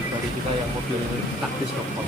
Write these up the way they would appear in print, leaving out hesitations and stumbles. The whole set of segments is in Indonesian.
pribadi kita yang mobil taktis rokok.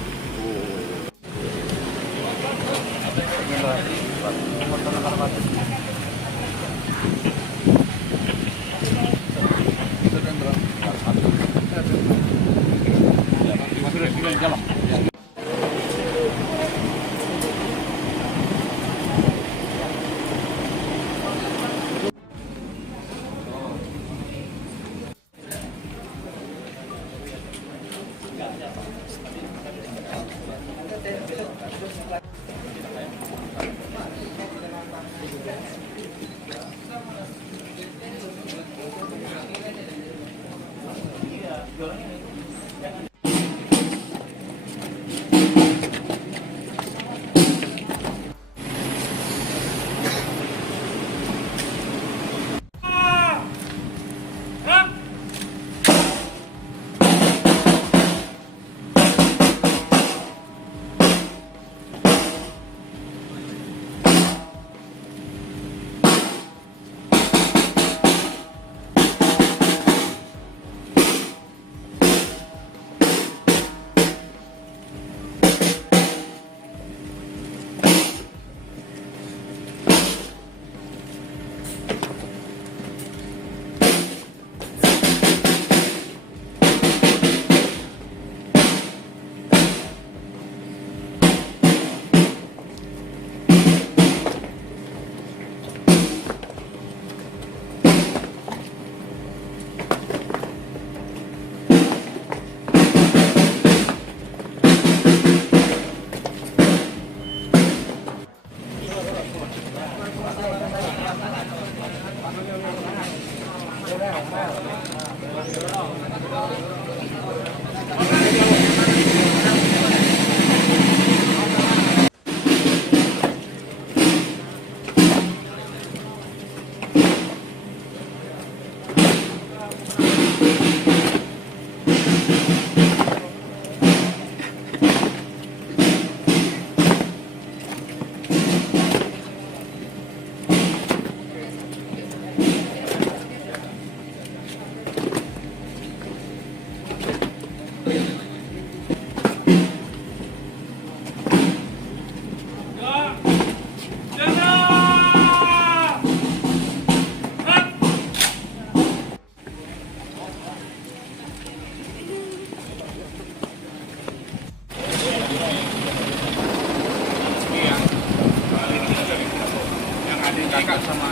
kakak sama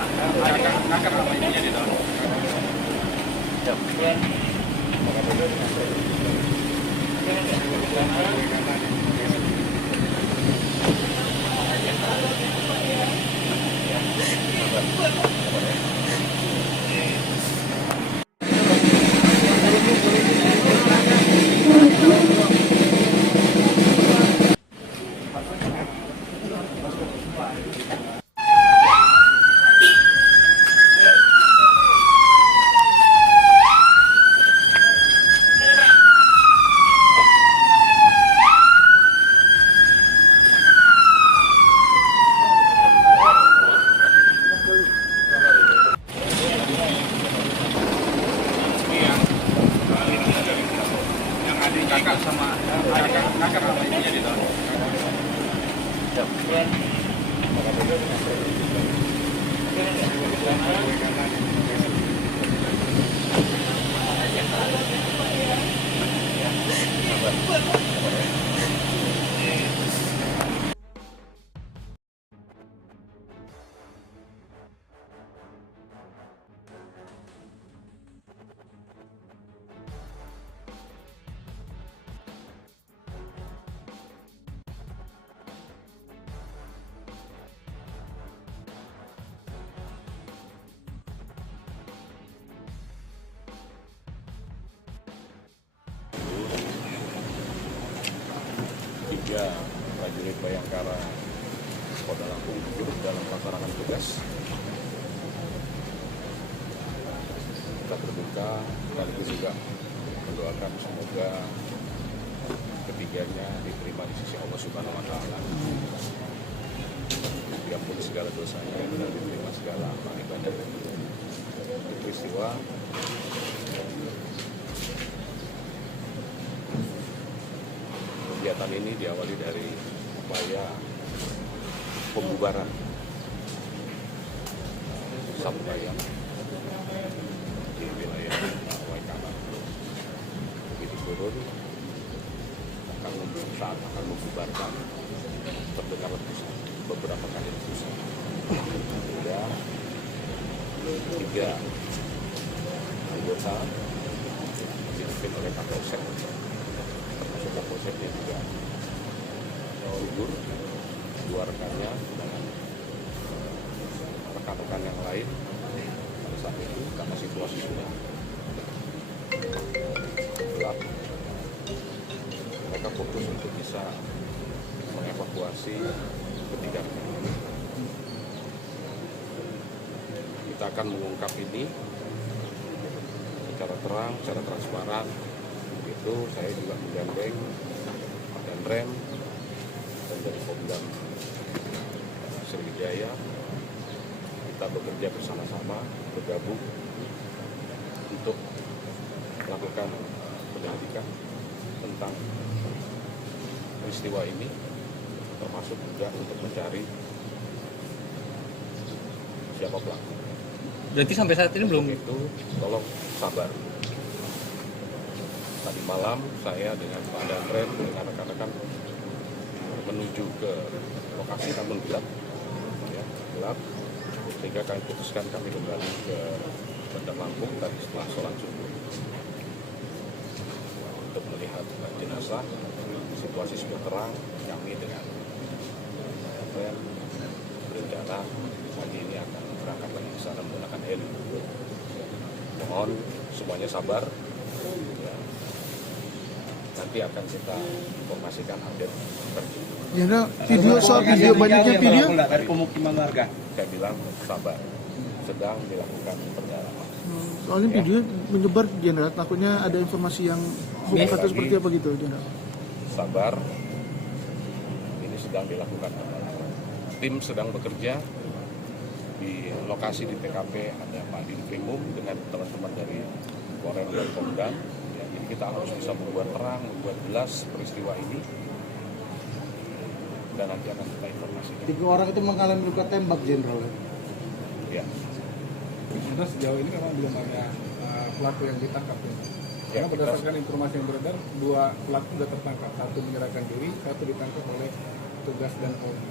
ibunya di dalam. Kakak sama ibunya di dalam. Tiga prajurit Bayangkara Polda Lampung turut dalam melaksanakan tugas. Kita berduka sekaligus juga mendoakan semoga ketiganya diterima di sisi Allah Subhanahu Wa Taala, diampuni segala dosanya dan diterima segala amal ibadah. Peristiwa kegiatan ini diawali dari upaya pembubaran sampaian di wilayah Waikana. Begitu turun, saat akan membubarkan, terdengar letusan, beberapa kali letusan. Hingga 3 anggota dipimpin oleh Kapolsek, termasuk Kapolseknya juga gugur, 2 rekannya dengan rekan-rekan yang lain. Pada saat itu karena situasi sudah gelap, mereka fokus untuk bisa mengevakuasi ketiga rekan. Kita akan mengungkap ini secara terang, secara transparan. Begitu saya juga menggandeng Pak Danrem dan dari Pomdam Sriwijaya. Kita bekerja bersama-sama, bergabung untuk melakukan penyelidikan tentang peristiwa ini, termasuk juga untuk mencari siapa pelaku. Berarti sampai saat ini belum? Itu tolong sabar. Tadi malam saya dengan Pak Danrem dengan rekan-rekan menuju ke lokasi, namun gelap, ya, gelap, sehingga kami putuskan kami kembali ke Bandar Lampung tadi setelah sholat subuh untuk melihat jenazah. Situasi sudah terang, kami dengan Danrem berencana pagi ini akan berangkat lagi ke sana menggunakan heli. Mohon semuanya sabar. Ya. Nanti akan kita informasikan update terkini. Jenderal, video banyaknya video dari pemukiman warga. Saya bilang sabar, sedang dilakukan pendalaman. Soalnya video menyebar, Jenderal, takutnya ada informasi yang hoax atau seperti apa gitu, Jenderal. Sabar, ini sedang dilakukan pendalaman. Tim sedang bekerja di lokasi di TKP, ada Pak Dinkrimum dengan teman-teman dari Korem dan Pomdam. Ya, jadi kita harus bisa membuat terang, membuat jelas peristiwa ini, dan nanti akan kita informasikan. 3 orang itu mengalami luka tembak, Jenderal. Ya. Sudah sejauh ini memang belum ada pelaku yang ditangkap. Ya, Karena berdasarkan informasi yang beredar, 2 pelaku sudah tertangkap. 1 menyerahkan diri, 1 ditangkap oleh tugas dan Polri.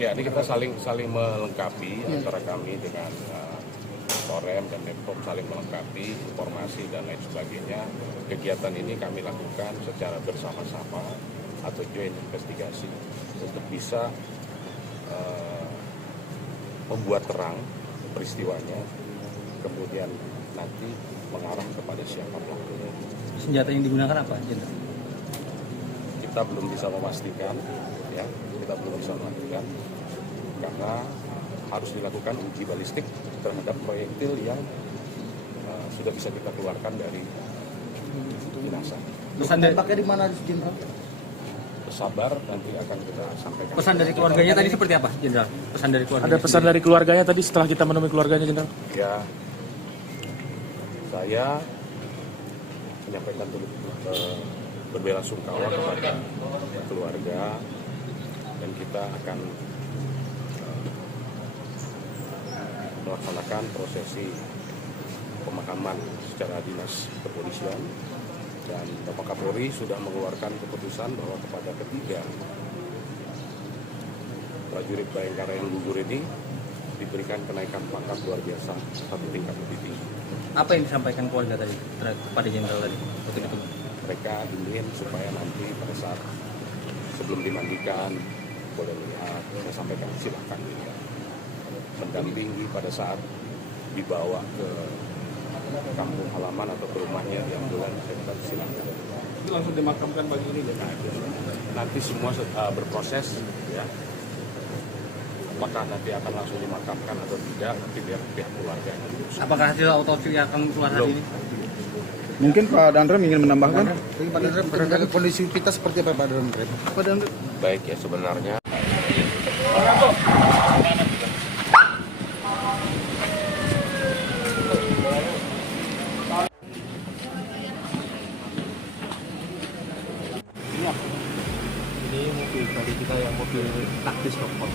Ya, ini kita saling melengkapi antara kami dengan Korem dan Denpom, saling melengkapi informasi dan lain sebagainya. Kegiatan ini kami lakukan secara bersama-sama atau joint investigasi untuk bisa membuat terang peristiwanya, kemudian nanti mengarah kepada siapa pelakunya. Senjata yang digunakan apa, Jenderal? Kita belum bisa memastikan, ya, kita belum bisa memastikan karena harus dilakukan uji balistik terhadap proyektil yang sudah bisa kita keluarkan dari jenazah. Pesan tembaknya di mana, Jenderal? Sabar, nanti akan kita sampaikan. Pesan dari keluarganya tadi seperti apa, Jenderal? Pesan dari keluarganya. Ada pesan dari keluarganya tadi setelah kita menemui keluarganya, Jenderal? Ya, saya menyampaikan berbelasungkawa kepada keluarga, dan kita akan melaksanakan prosesi pemakaman secara dinas kepolisian, dan Bapak Kapolri sudah mengeluarkan keputusan bahwa kepada ketiga prajurit Bayangkara yang gugur ini diberikan kenaikan pangkat luar biasa 1 tingkat lebih tinggi. Apa yang disampaikan keluarga tadi kepada Jenderal tadi waktu itu? Mereka ingin supaya nanti pada saat sebelum dimandikan boleh melihat, saya sampaikan silahkan dilihat. Mendampingi pada saat dibawa ke kampung halaman atau ke rumahnya di ambulans, saya bilang silahkan. Itu langsung dimakamkan pagi ini, ya? Nanti semua berproses, ya. Apakah nanti akan langsung dimakamkan atau tidak, nanti biar pihak keluarga yang diurus. Apakah hasil autopsi akan keluar hari ini? Mungkin Pak Danrem ingin menambahkan? Pak Danrem, kondisi kita seperti apa, Pak Danrem? Pak Danrem. Baik, ya, sebenarnya kayak mobil taktis rokok.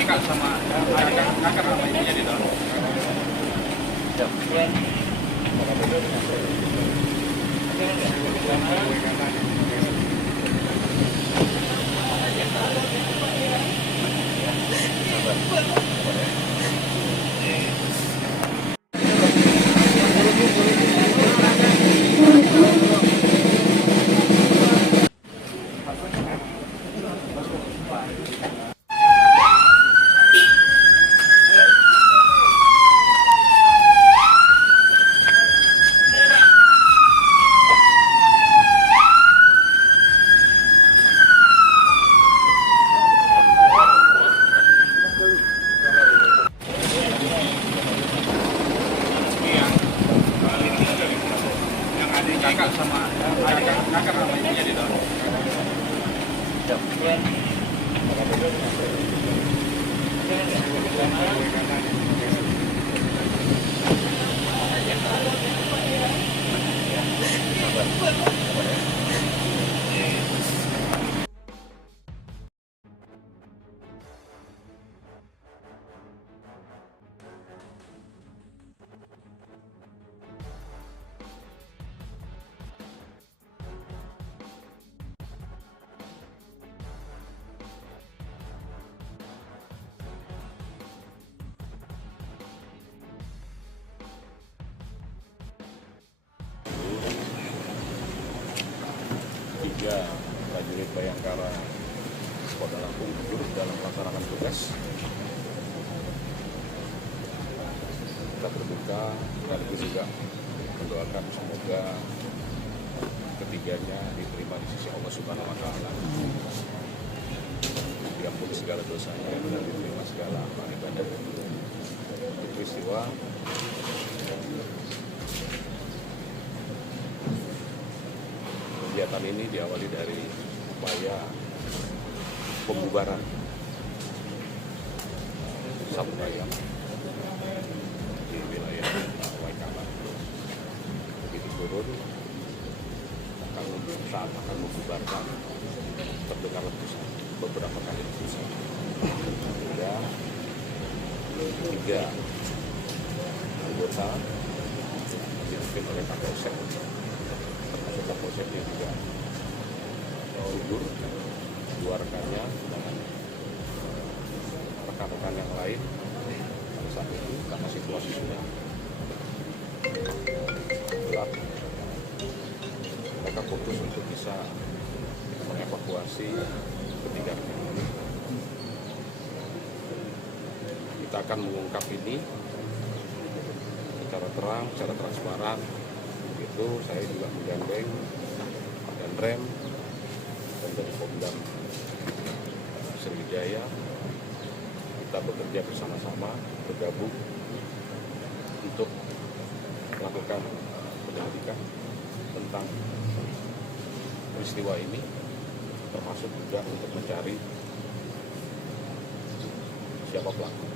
Kakak sama kakak sama ibunya di dalam. Kakak sama ibunya di dalam. Tiga prajurit Bayangkara Polda Lampung gugur dalam melaksanakan tugas. Kita berduka sekaligus juga mendoakan semoga ketiganya diterima di sisi Allah Subhanahu wa Ta'ala, diampuni segala dosanya dan diterima segala amal ibadah. Peristiwa ini diawali dari upaya pembubaran Sabtu Ayam di wilayah Waikaba. Begitu turun, saat akan membubarkan, terdengar letusan, beberapa kali letusan. Hingga 3 anggota dipimpin oleh Kapolsek, termasuk Kapolseknya juga gugur, dua rekannya dengan rekan-rekan yang lain. Pada saat itu karena situasi sudah gelap, mereka fokus untuk bisa mengevakuasi ketiga rekan ini. Kita akan mengungkap ini secara terang, secara transparan. Begitu saya juga menggandeng Pak Danrem dan dari Pemdam Sriwijaya. Kita bekerja bersama-sama, bergabung untuk melakukan penyelidikan tentang peristiwa ini, termasuk juga untuk mencari siapa pelaku.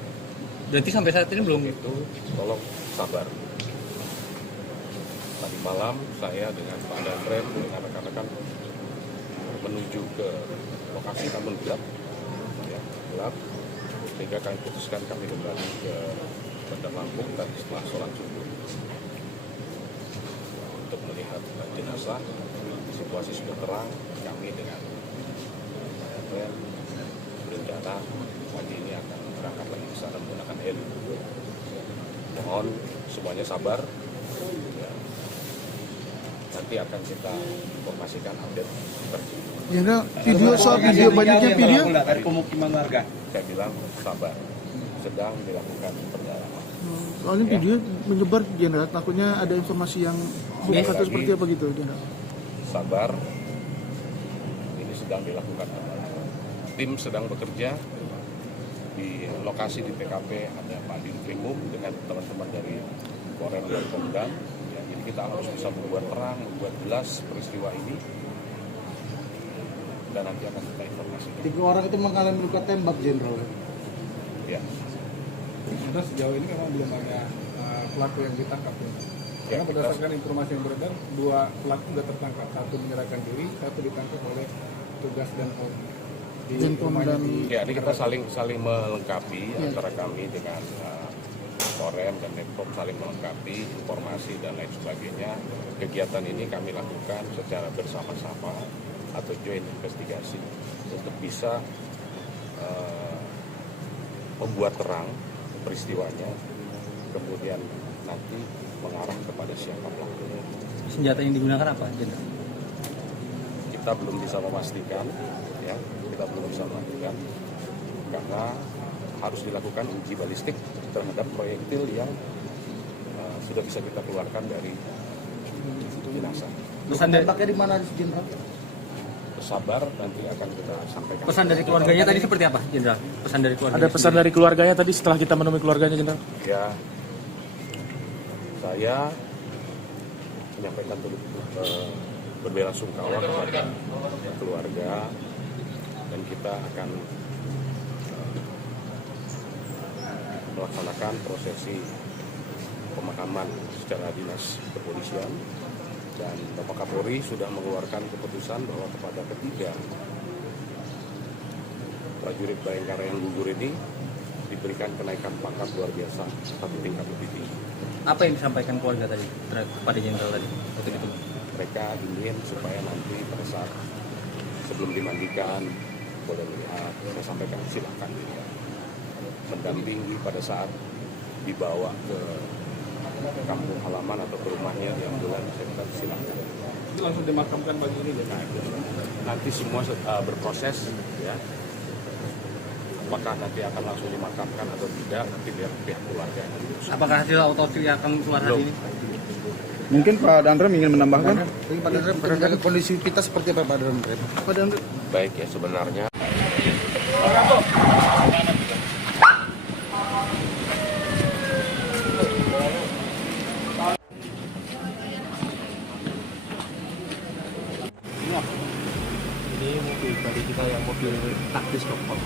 Berarti sampai saat ini belum. Itu tolong sabar. Tadi malam saya dengan Pak Danrem dengan rekan-rekan menuju ke lokasi, namun gelap, ya, gelap. Sehingga kami putuskan kami kembali ke Bandar Lampung tadi setelah sholat subuh untuk melihat jenazah. Situasi sudah terang. Kami dengan Danrem berencana pagi ini akan berangkat lagi ke sana menggunakan heli. Mohon semuanya sabar. Ya. Nanti akan kita informasikan update terkini. Jenderal, video soal video banyaknya video. Dari pemukiman warga. Saya bilang sabar, sedang dilakukan pendalaman. Soalnya video menyebar, Jenderal, takutnya ada informasi yang hoax atau seperti apa gitu, Jenderal. Sabar, ini sedang dilakukan pendalaman. Tim sedang bekerja di lokasi di PKP, ada Pak Dinkrimum dengan teman-teman dari Korem dan Pemdam. Ya, jadi kita harus bisa membuat terang, membuat jelas peristiwa ini, dan nanti akan kita informasikan. 3 orang itu mengalami luka tembak, Jenderal. Ya. Sudah sejauh ini memang belum ada pelaku yang ditangkap. Ya. Karena berdasarkan informasi yang beredar, 2 pelaku sudah tertangkap. 1 menyerahkan diri, 1 ditangkap oleh tugas dan di rumahnya di. Ya, ini kita saling melengkapi antara kami dengan Korem dan Netpop, saling melengkapi informasi dan lain sebagainya. Kegiatan ini kami lakukan secara bersama-sama atau joint investigasi untuk bisa membuat terang peristiwanya, kemudian nanti mengarah kepada siapa pelakunya. Senjata yang digunakan apa, Jenderal? Kita belum bisa memastikan, ya, kita belum bisa memastikan karena harus dilakukan uji balistik terhadap proyektil yang sudah bisa kita keluarkan dari jenazah. Pesan dari, Tembaknya di mana, Jenderal? Sabar, nanti akan kita sampaikan. pesan dari keluarganya tadi seperti apa, Jenderal? Pesan dari keluarganya. Ada pesan dari keluarganya tadi setelah kita menemui keluarganya, Jenderal? Ya, saya menyampaikan berbelasungkawa kepada keluarga, dan kita akan melaksanakan prosesi pemakaman secara dinas kepolisian, dan Bapak Kapolri sudah mengeluarkan keputusan bahwa kepada ketiga prajurit Bayangkara yang gugur ini diberikan kenaikan pangkat luar biasa 1 tingkat lebih tinggi. Apa yang disampaikan keluarga tadi kepada Jenderal tadi waktu itu? Mereka ingin supaya nanti pada saat sebelum dimandikan boleh melihat, saya sampaikan silakan dilihat. Mendampingi pada saat dibawa ke kampung halaman atau ke rumahnya di ambulans, saya bilang silakan. Itu langsung dimakamkan pagi ini. Ya? Nanti semua berproses, ya. Apakah nanti akan langsung dimakamkan atau tidak, nanti biar pihak keluarga. Apakah hasil autopsi akan keluar hari ini? Mungkin Pak Danrem ingin menambahkan? Pak Danrem, kondisi kita seperti apa, Pak Danrem? Pak Danrem. Baik, ya, sebenarnya taktis pokok.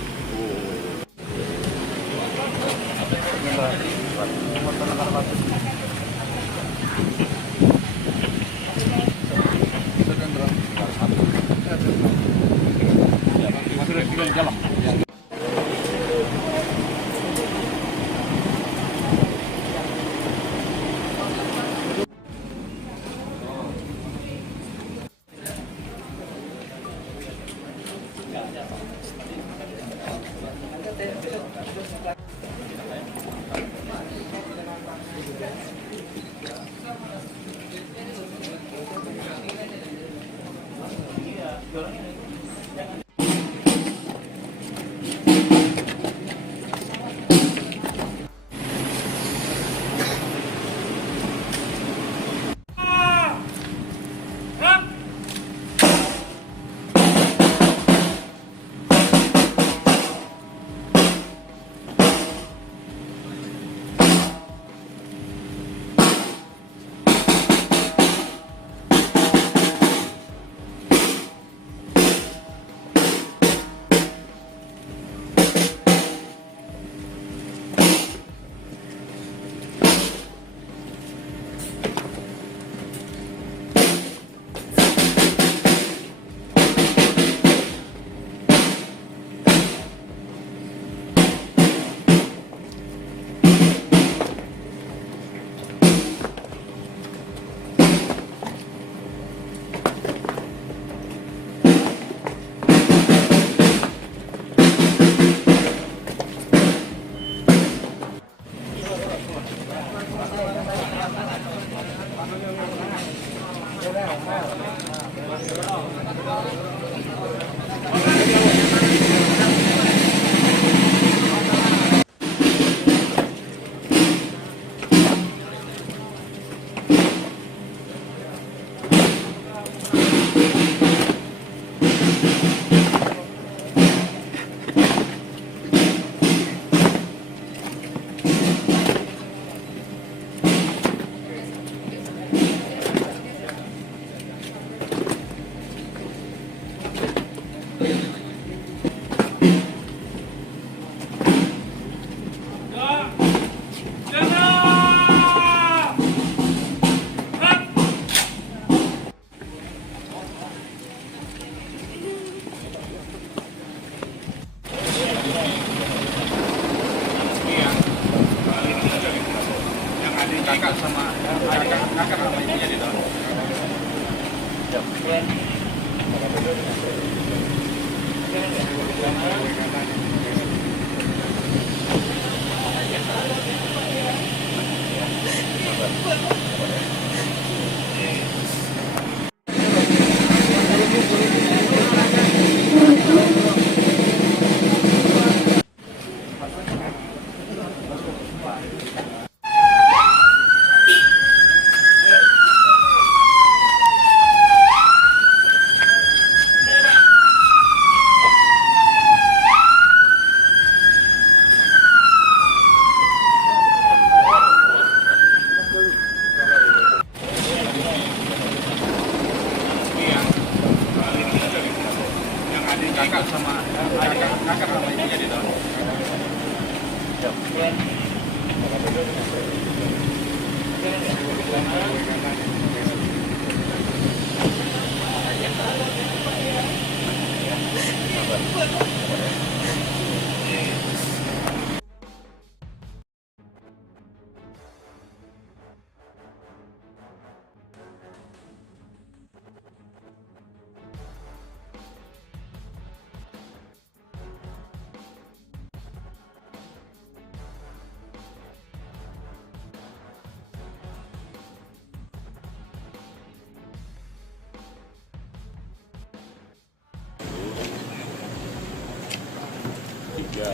Tiga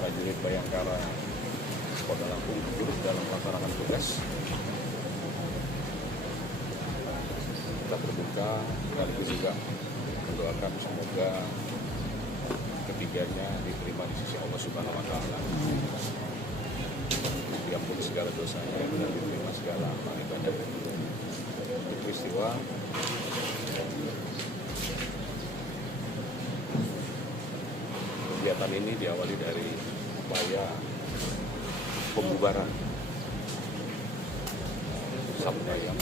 prajurit Bayangkara Polda Lampung turut dalam melaksanakan tugas. Kita berduka sekaligus juga mendoakan semoga ketiganya diterima di sisi Allah Subhanahu Wa Taala. Diampuni segala dosanya dan diterima segala amal ibadah. Peristiwa kegiatan ini diawali dari upaya pembubaran Sabudayam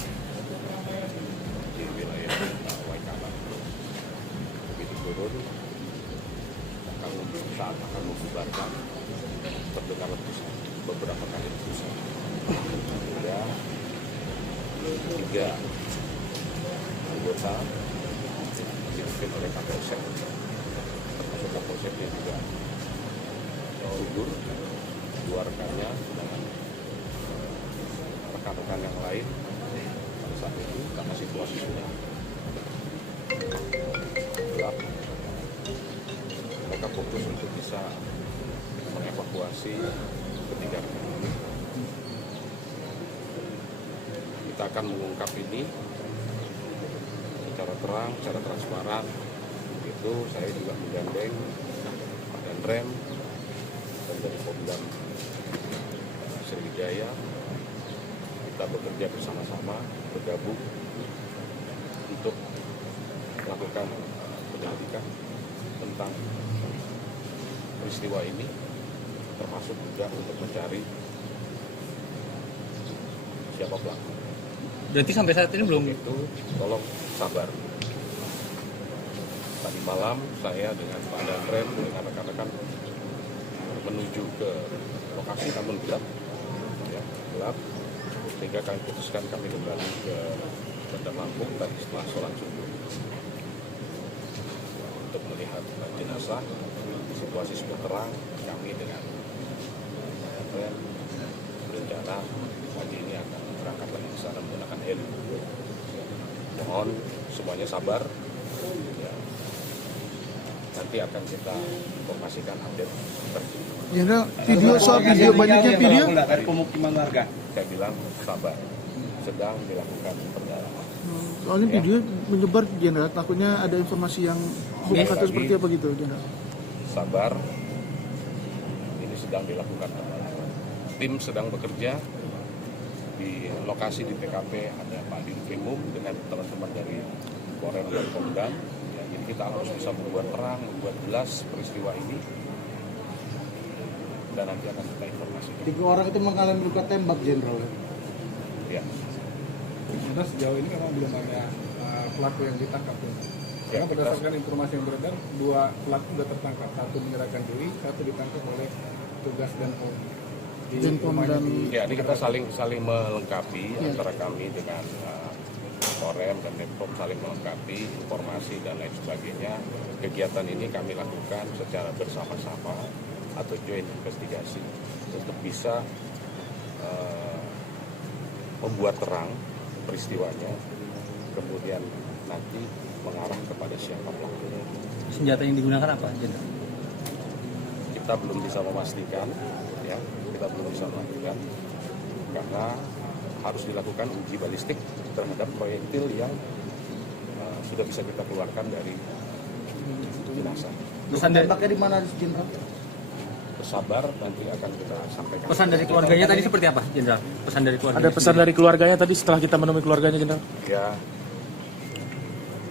di wilayah Waikaba. Begitu turun, saat akan membubarkan, terdengar letusan, beberapa kali letusan. Hingga 3 anggota dipimpin oleh Kapolsek, termasuk Kapolseknya juga gugur, 2 rekannya dengan rekan-rekan yang lain pada saat itu karena situasi sudah gelap. Mereka fokus untuk bisa mengevakuasi ketiga rekan ini. Kita akan mengungkap ini secara terang, secara transparan. Begitu saya juga menggandeng Pak Danrem dan dari Pomdam Sriwijaya. Kita bekerja bersama-sama, bergabung untuk melakukan penyelidikan tentang peristiwa ini, termasuk juga untuk mencari siapa pelaku. Berarti sampai saat ini belum. Itu tolong sabar. Tadi malam saya dengan Pak Danrem dengan rekan-rekan menuju ke lokasi namun gelap, ya, gelap. Sehingga kami putuskan kami kembali ke Bandar Lampung tadi setelah sholat subuh untuk melihat jenazah. Situasi sudah terang, kami dengan Danrem berencana pagi ini akan berangkat lagi ke sana menggunakan heli. Mohon semuanya sabar. Ya. Nanti akan kita informasikan update terkini. Jenderal, video soal video banyaknya video. Dari pemukiman warga. Saya bilang sabar, sedang dilakukan pendalaman. Soalnya video menyebar, Jenderal, takutnya ada informasi yang hoax atau seperti apa gitu, Jenderal. Sabar, ini sedang dilakukan pendalaman. Tim sedang bekerja di lokasi di TKP, ada Pak Dinkrimum dengan teman-teman dari Polres dan Pomdam. Ya, jadi kita harus bisa membuat terang, membuat jelas peristiwa ini, dan nanti akan kita informasikan. 3 orang itu mengalami luka tembak, Jenderal. Ya. Sudah sejauh ini memang belum ada pelaku yang ditangkap. Karena berdasarkan informasi yang beredar, 2 pelaku sudah tertangkap. 1 menyerahkan diri, 1 ditangkap oleh tugas dan Denpom dan Ya, ini kita saling melengkapi antara kami dengan Korem dan Denpom, saling melengkapi informasi dan lain sebagainya. Kegiatan ini kami lakukan secara bersama-sama atau joint investigasi untuk bisa membuat terang peristiwanya, kemudian nanti mengarah kepada siapa pelakunya. Senjata yang digunakan apa, Jenderal? Kita belum bisa memastikan, ya, kita belum bisa memastikan karena harus dilakukan uji balistik terhadap proyektil yang sudah bisa kita keluarkan dari jenazah. Pesan dari, Tembaknya di mana, Jenderal? Bersabar, nanti akan kita sampaikan. pesan dari keluarganya tadi seperti apa, Jenderal? Pesan dari keluarganya. Ada pesan dari keluarganya tadi setelah kita menemui keluarganya, Jenderal? Ya,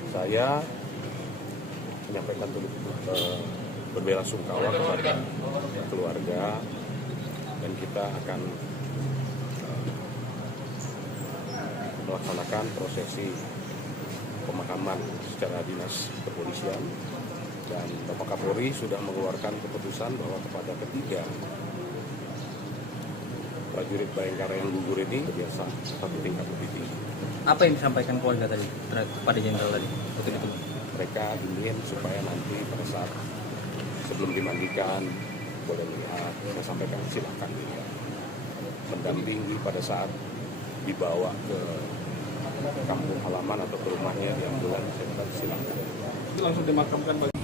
saya menyampaikan berbelasungkawa kepada keluarga dan kita akan melaksanakan prosesi pemakaman secara dinas kepolisian, dan Bapak Kapolri sudah mengeluarkan keputusan bahwa kepada ketiga prajurit Bayangkara yang gugur ini biasa 1 tingkat lebih tinggi. Apa yang disampaikan keluarga tadi kepada Jenderal tadi? Waktu itu. Mereka ingin supaya nanti pada saat sebelum dimandikan boleh melihat, saya sampaikan silakan dilihat, mendampingi pada saat dibawa ke kampung halaman atau ke rumahnya di ambulans, saya bilang silakan. itu langsung dimakamkan bagi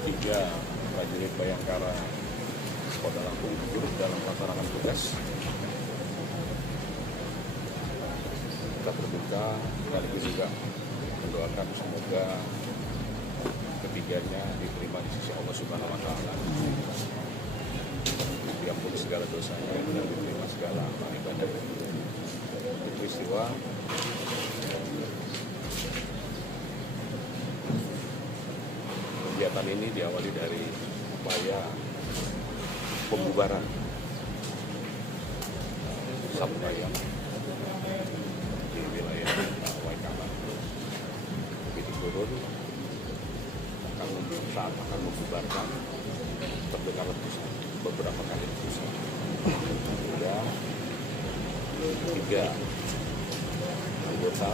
Tiga prajurit Bayangkara Polda Lampung turut dalam melaksanakan tugas. Kita berduka sekaligus juga mendoakan semoga ketiganya diterima di sisi Allah Subhanahu Wa Taala. Diampuni segala dosanya dan diterima segala amal ibadah. Peristiwa kegiatan ini diawali dari upaya pembubaran Sabtu Ayam di wilayah Waikabang. Begitu turun, saat akan membubarkan terdengar letusan, beberapa kali letusan. Hingga 3 anggota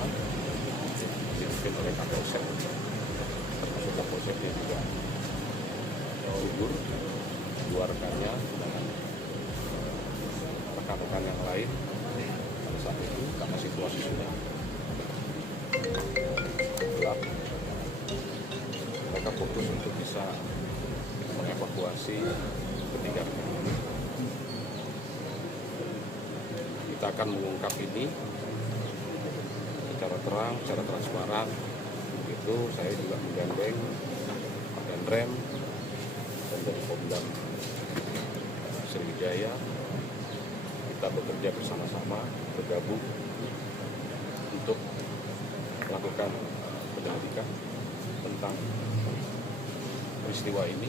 dipimpin oleh Kapolsek, termasuk Kapolseknya juga gugur, 2 rekannya dengan rekan-rekan yang lain. Pada saat itu karena situasi sudah gelap, mereka fokus untuk bisa mengevakuasi ketiga rekan ini. Kita akan mengungkap ini secara terang, secara transparan. Itu saya juga menggandeng Pak Danrem dan dari Pomdam Sriwijaya. Kita bekerja bersama-sama, bergabung untuk melakukan penyelidikan tentang peristiwa ini,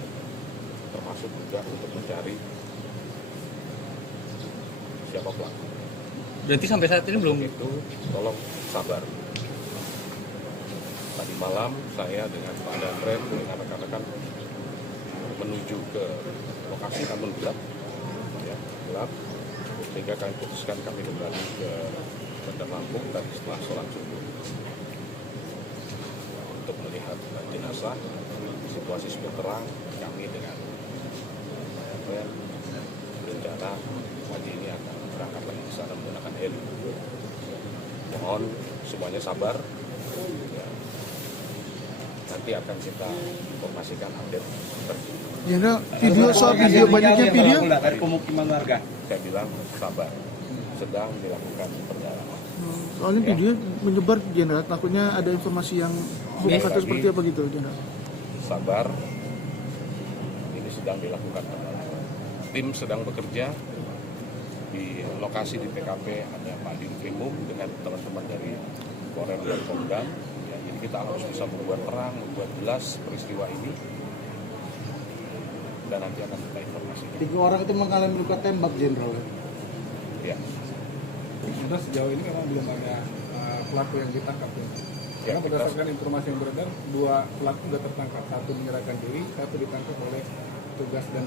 termasuk juga untuk mencari siapa pelaku. Berarti sampai saat ini belum? Itu tolong sabar. Tadi malam saya dengan Pak Danrem dengan rekan-rekan menuju ke lokasi, namun gelap, ya, gelap. Sehingga kami putuskan kami kembali ke Bandar Lampung tadi setelah sholat subuh untuk melihat jenazah. Situasi sudah terang, kami dengan berencana pagi ini akan berangkat lagi ke sana menggunakan heli. Mohon semuanya sabar. Ya. Nanti akan kita informasikan update terkini. Jenderal, video soal video banyaknya video. Dari pemukiman warga. Saya bilang sabar, sedang dilakukan pendalaman. Soalnya video menyebar Jenderal, takutnya ada informasi yang hoax atau seperti apa gitu Jenderal. Sabar, ini sedang dilakukan pendalaman. Tim sedang bekerja di lokasi di TKP, ada Pak Dimkrimum dengan teman-teman dari Korem dan Pomdam. Ya, jadi kita harus bisa membuat terang, membuat jelas peristiwa ini, dan nanti akan kita informasikan. 3 orang itu mengalami luka tembak, Jenderal. Ya. Sudah sejauh ini memang belum ada pelaku yang ditangkap ya. Karena berdasarkan informasi yang beredar, 2 pelaku sudah tertangkap, 1 menyerahkan diri, 1 ditangkap oleh tugas dan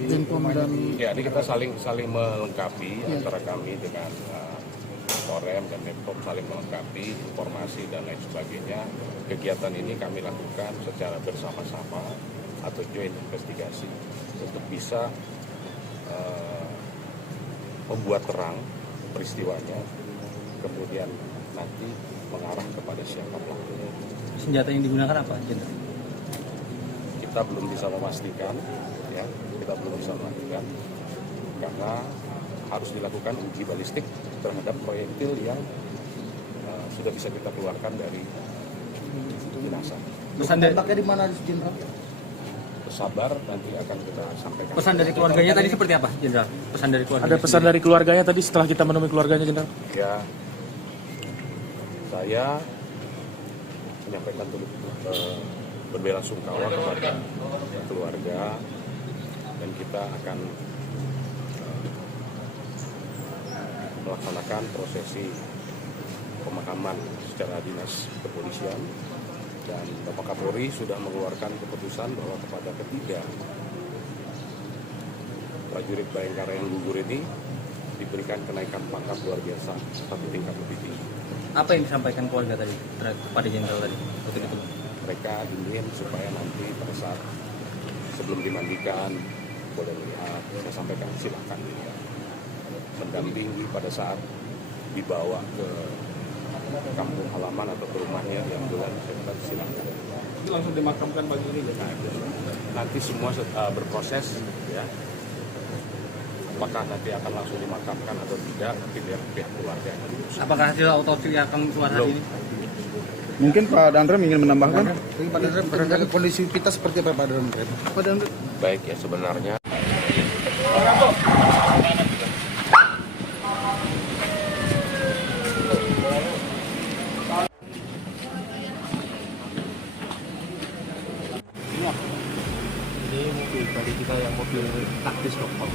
Denpom dan Ya, ini kita saling melengkapi antara kami dengan Korem dan Pemkot saling melengkapi informasi dan lain sebagainya. Kegiatan ini kami lakukan secara bersama-sama atau joint investigasi untuk bisa membuat terang peristiwanya, kemudian nanti mengarah kepada siapa pelakunya. Senjata yang digunakan apa, Jenderal? Kita belum bisa memastikan, ya, kita belum bisa memastikan karena harus dilakukan uji balistik terhadap proyektil yang sudah bisa kita keluarkan dari jenazah. Pesan dari, Tembaknya di mana, Jenderal? Sabar, nanti akan kita sampaikan. pesan dari keluarganya tadi seperti apa, Jenderal? Pesan dari keluarganya. Ada pesan dari keluarganya tadi setelah kita menemui keluarganya, Jenderal? Ya, saya menyampaikan berbelasungkawa kepada keluarga dan kita akan melaksanakan prosesi pemakaman secara dinas kepolisian, dan Bapak Kapolri sudah mengeluarkan keputusan bahwa kepada ketiga prajurit Bayangkara yang gugur ini diberikan kenaikan pangkat luar biasa satu tingkat lebih tinggi. Apa yang disampaikan keluarga tadi kepada Jenderal tadi waktu itu? Mereka ingin supaya nanti pada saat sebelum dimandikan boleh melihat, saya sampaikan silakan dilihat, mendampingi pada saat dibawa ke kampung halaman atau ke rumahnya di ambulan, saya kata silakan. Itu langsung dimakamkan pagi ini ya? Nanti semua berproses, ya. Apakah nanti akan langsung dimakamkan atau tidak, nanti pihak keluarga yang memutuskan. Apakah hasil otopsi akan keluar hari ini? Mungkin Pak Dandrem ingin menambahkan? Pak Dandrem, kondisi kita seperti apa Pak Dandrem? Pak Dandrem. Baik, ya, sebenarnya Ini mobil dari kita yang mobil taktis dokter.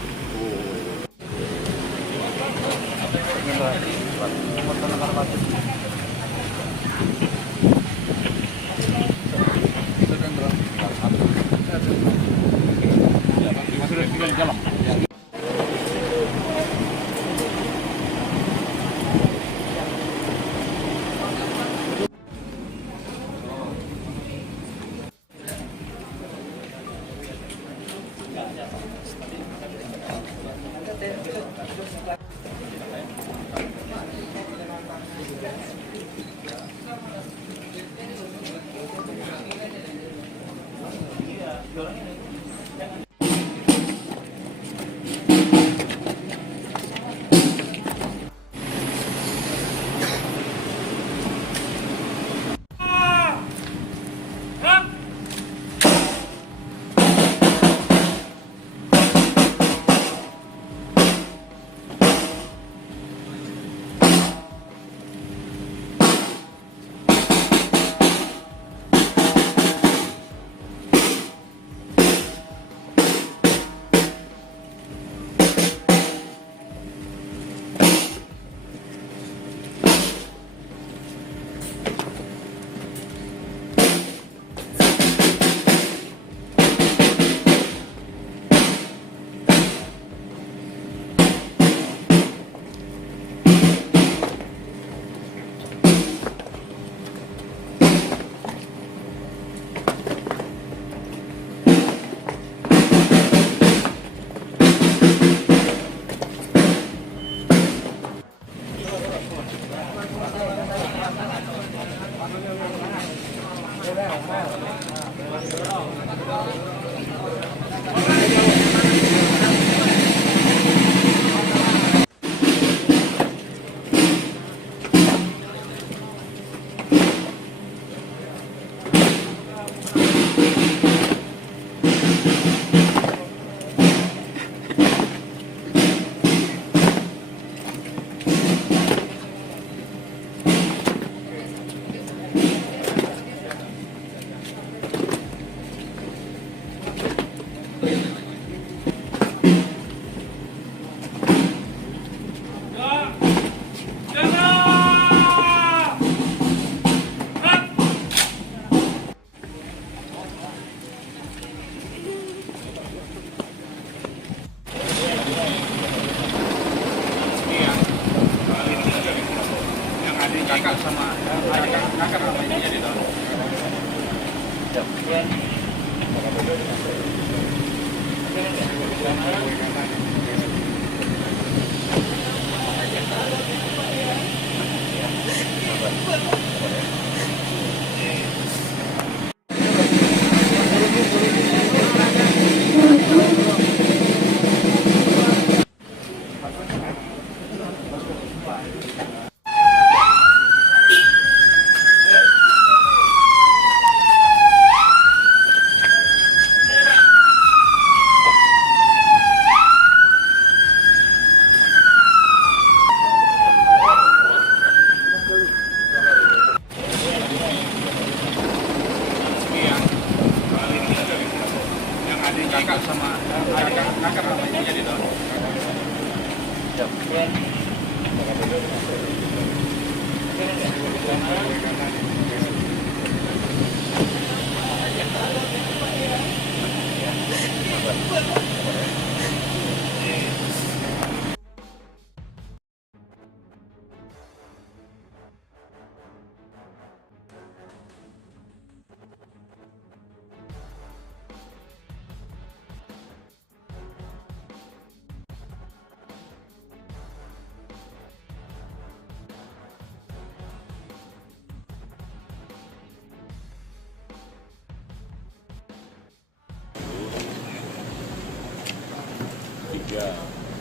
Tiga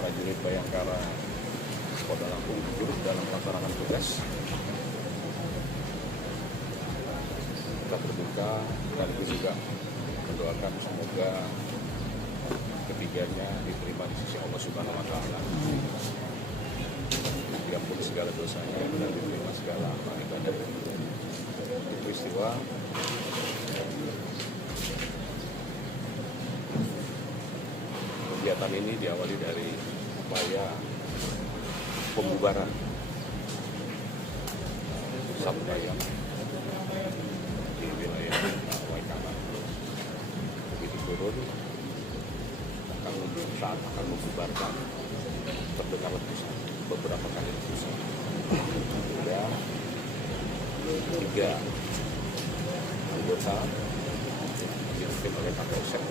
prajurit Bayangkara Polda Lampung turut dalam melaksanakan tugas. Kita berduka sekaligus juga mendoakan semoga ketiganya diterima di sisi Allah Subhanahu Wa Taala, diampuni segala dosanya dan diterima segala amal ibadah. Peristiwa kegiatan ini diawali dari upaya pembubaran Sabudayam di wilayah Waikanan. Begitu turun, saat akan membubarkan, terdengar letusan, beberapa kali letusan. Hingga 3 anggota dipimpin oleh Kapolsek,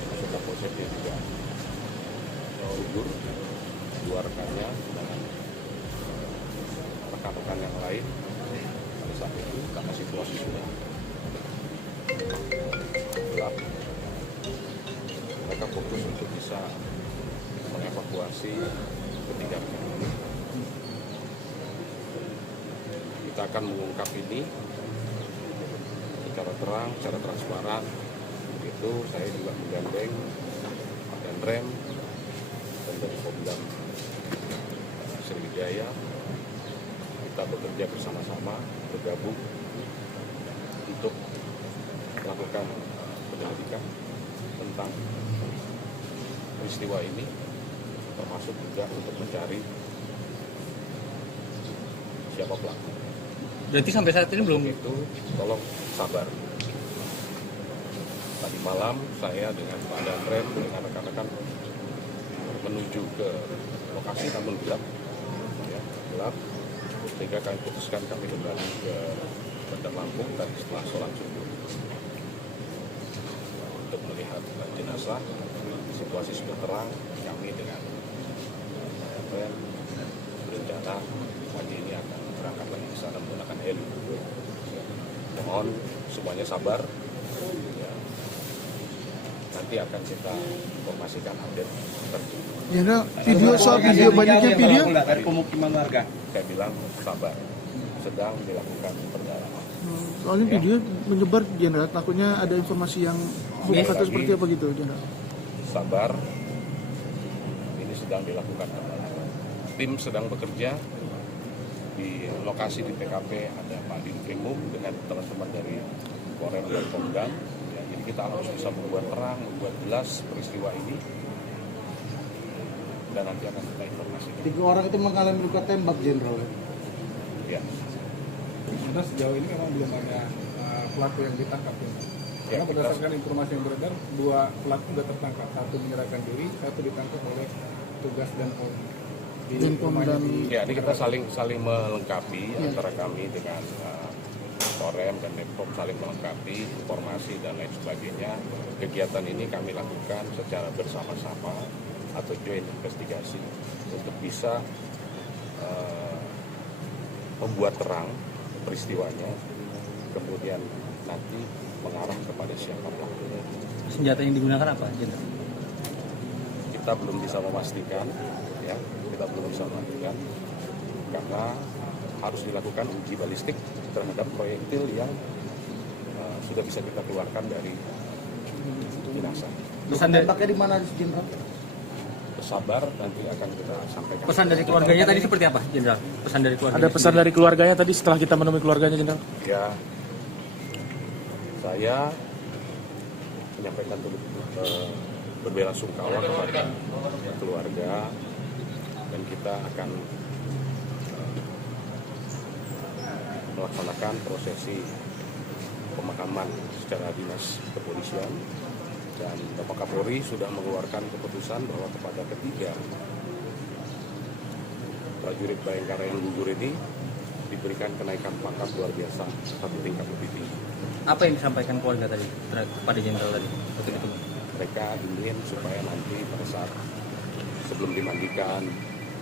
termasuk Kapolseknya juga gugur, 2 rekannya dengan rekan-rekan yang lain. Pada saat itu karena situasi sudah gelap, mereka fokus untuk bisa mengevakuasi ketiganya. Kita akan mengungkap ini secara terang, secara transparan. Itu saya juga menggandeng Pak Danrem dan dari Pemdam Sriwijaya. Kita bekerja bersama-sama, bergabung untuk melakukan penyelidikan tentang peristiwa ini, termasuk juga untuk mencari siapa pelaku. Berarti sampai saat ini belum Itu tolong sabar. Tadi malam saya dengan Pak Danrem dengan rekan-rekan menuju ke lokasi, namun gelap, ya, gelap. Sehingga kami putuskan kami kembali ke Bandar Lampung tadi setelah sholat subuh untuk melihat jenazah. Situasi sudah terang. Kami dengan Danrem berencana pagi ini akan berangkat lagi ke sana menggunakan heli. Mohon semuanya sabar. Ya. Nanti akan kita informasikan update terkini. Jenderal, video soal video banyaknya video. dari pemukiman warga. Saya bilang sabar, sedang dilakukan pendalaman. Soalnya video menyebar, Jenderal, takutnya ada informasi yang hoax atau seperti apa gitu, Jenderal. Sabar, ini sedang dilakukan pendalaman. Tim sedang bekerja di lokasi di TKP, ada Pak Dinkrimum dengan teman-teman dari Korem dan Pemdam. Ya, jadi kita harus bisa membuat terang, membuat jelas peristiwa ini, dan nanti akan kita informasikan. 3 orang itu mengalami luka tembak, Jenderal. Ya. Karena sejauh ini memang belum ada pelaku yang ditangkap. Karena berdasarkan informasi yang beredar, 2 pelaku sudah tertangkap. 1 menyerahkan diri, 1 ditangkap oleh tugas dan Polri. Dan Pemdam. Ya, ini kita saling melengkapi antara kami dengan Korem dan Denpom saling melengkapi informasi dan lain sebagainya. Kegiatan ini kami lakukan secara bersama-sama atau joint investigasi untuk bisa membuat terang peristiwanya, kemudian nanti mengarah kepada siapa pelakunya. Senjata yang digunakan apa, Jenderal? Kita belum bisa memastikan, ya, karena harus dilakukan uji balistik terhadap proyektil yang sudah bisa kita keluarkan dari jenazah. Pesan dari, Pakai di mana, Jenderal? Bersabar, nanti akan kita sampaikan. pesan dari keluarganya tadi seperti apa, Jenderal? Pesan dari keluarganya. Ada pesan dari keluarganya tadi setelah kita menemui keluarganya, Jenderal? Ya, saya menyampaikan berbelasungkawa kepada keluarga dan kita akan melaksanakan prosesi pemakaman secara dinas kepolisian, dan Bapak Kapolri sudah mengeluarkan keputusan bahwa kepada ketiga prajurit Bayangkara yang gugur ini diberikan kenaikan pangkat luar biasa 1 tingkat lebih tinggi. Apa yang disampaikan keluarga tadi kepada Jenderal tadi? Waktu itu. Mereka ingin supaya nanti pada saat sebelum dimandikan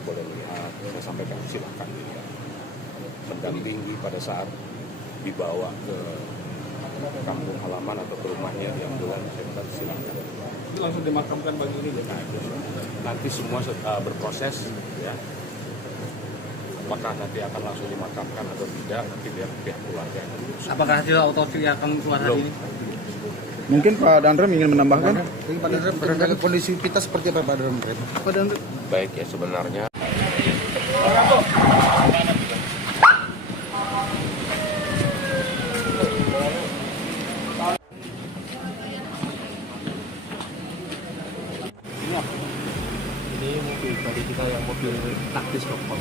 boleh lihat, saya sampaikan silakan dilihat. Mendampingi pada saat dibawa ke kampung halaman atau ke rumahnya di ambulan, saya bilang silakan. Itu langsung dimakamkan pagi ini ya? Nanti semua berproses, ya. Apakah nanti akan langsung dimakamkan atau tidak, nanti biar pihak keluarga. Apakah hasil otopsi akan keluar hari ini? Mungkin Pak Dandrem ingin menambahkan? Pak Dandrem, kondisi kita seperti apa Pak Dandrem? Pak Dandrem. Baik ya, sebenarnya Ini mobil tadi kita yang mobil taktis Dokpol.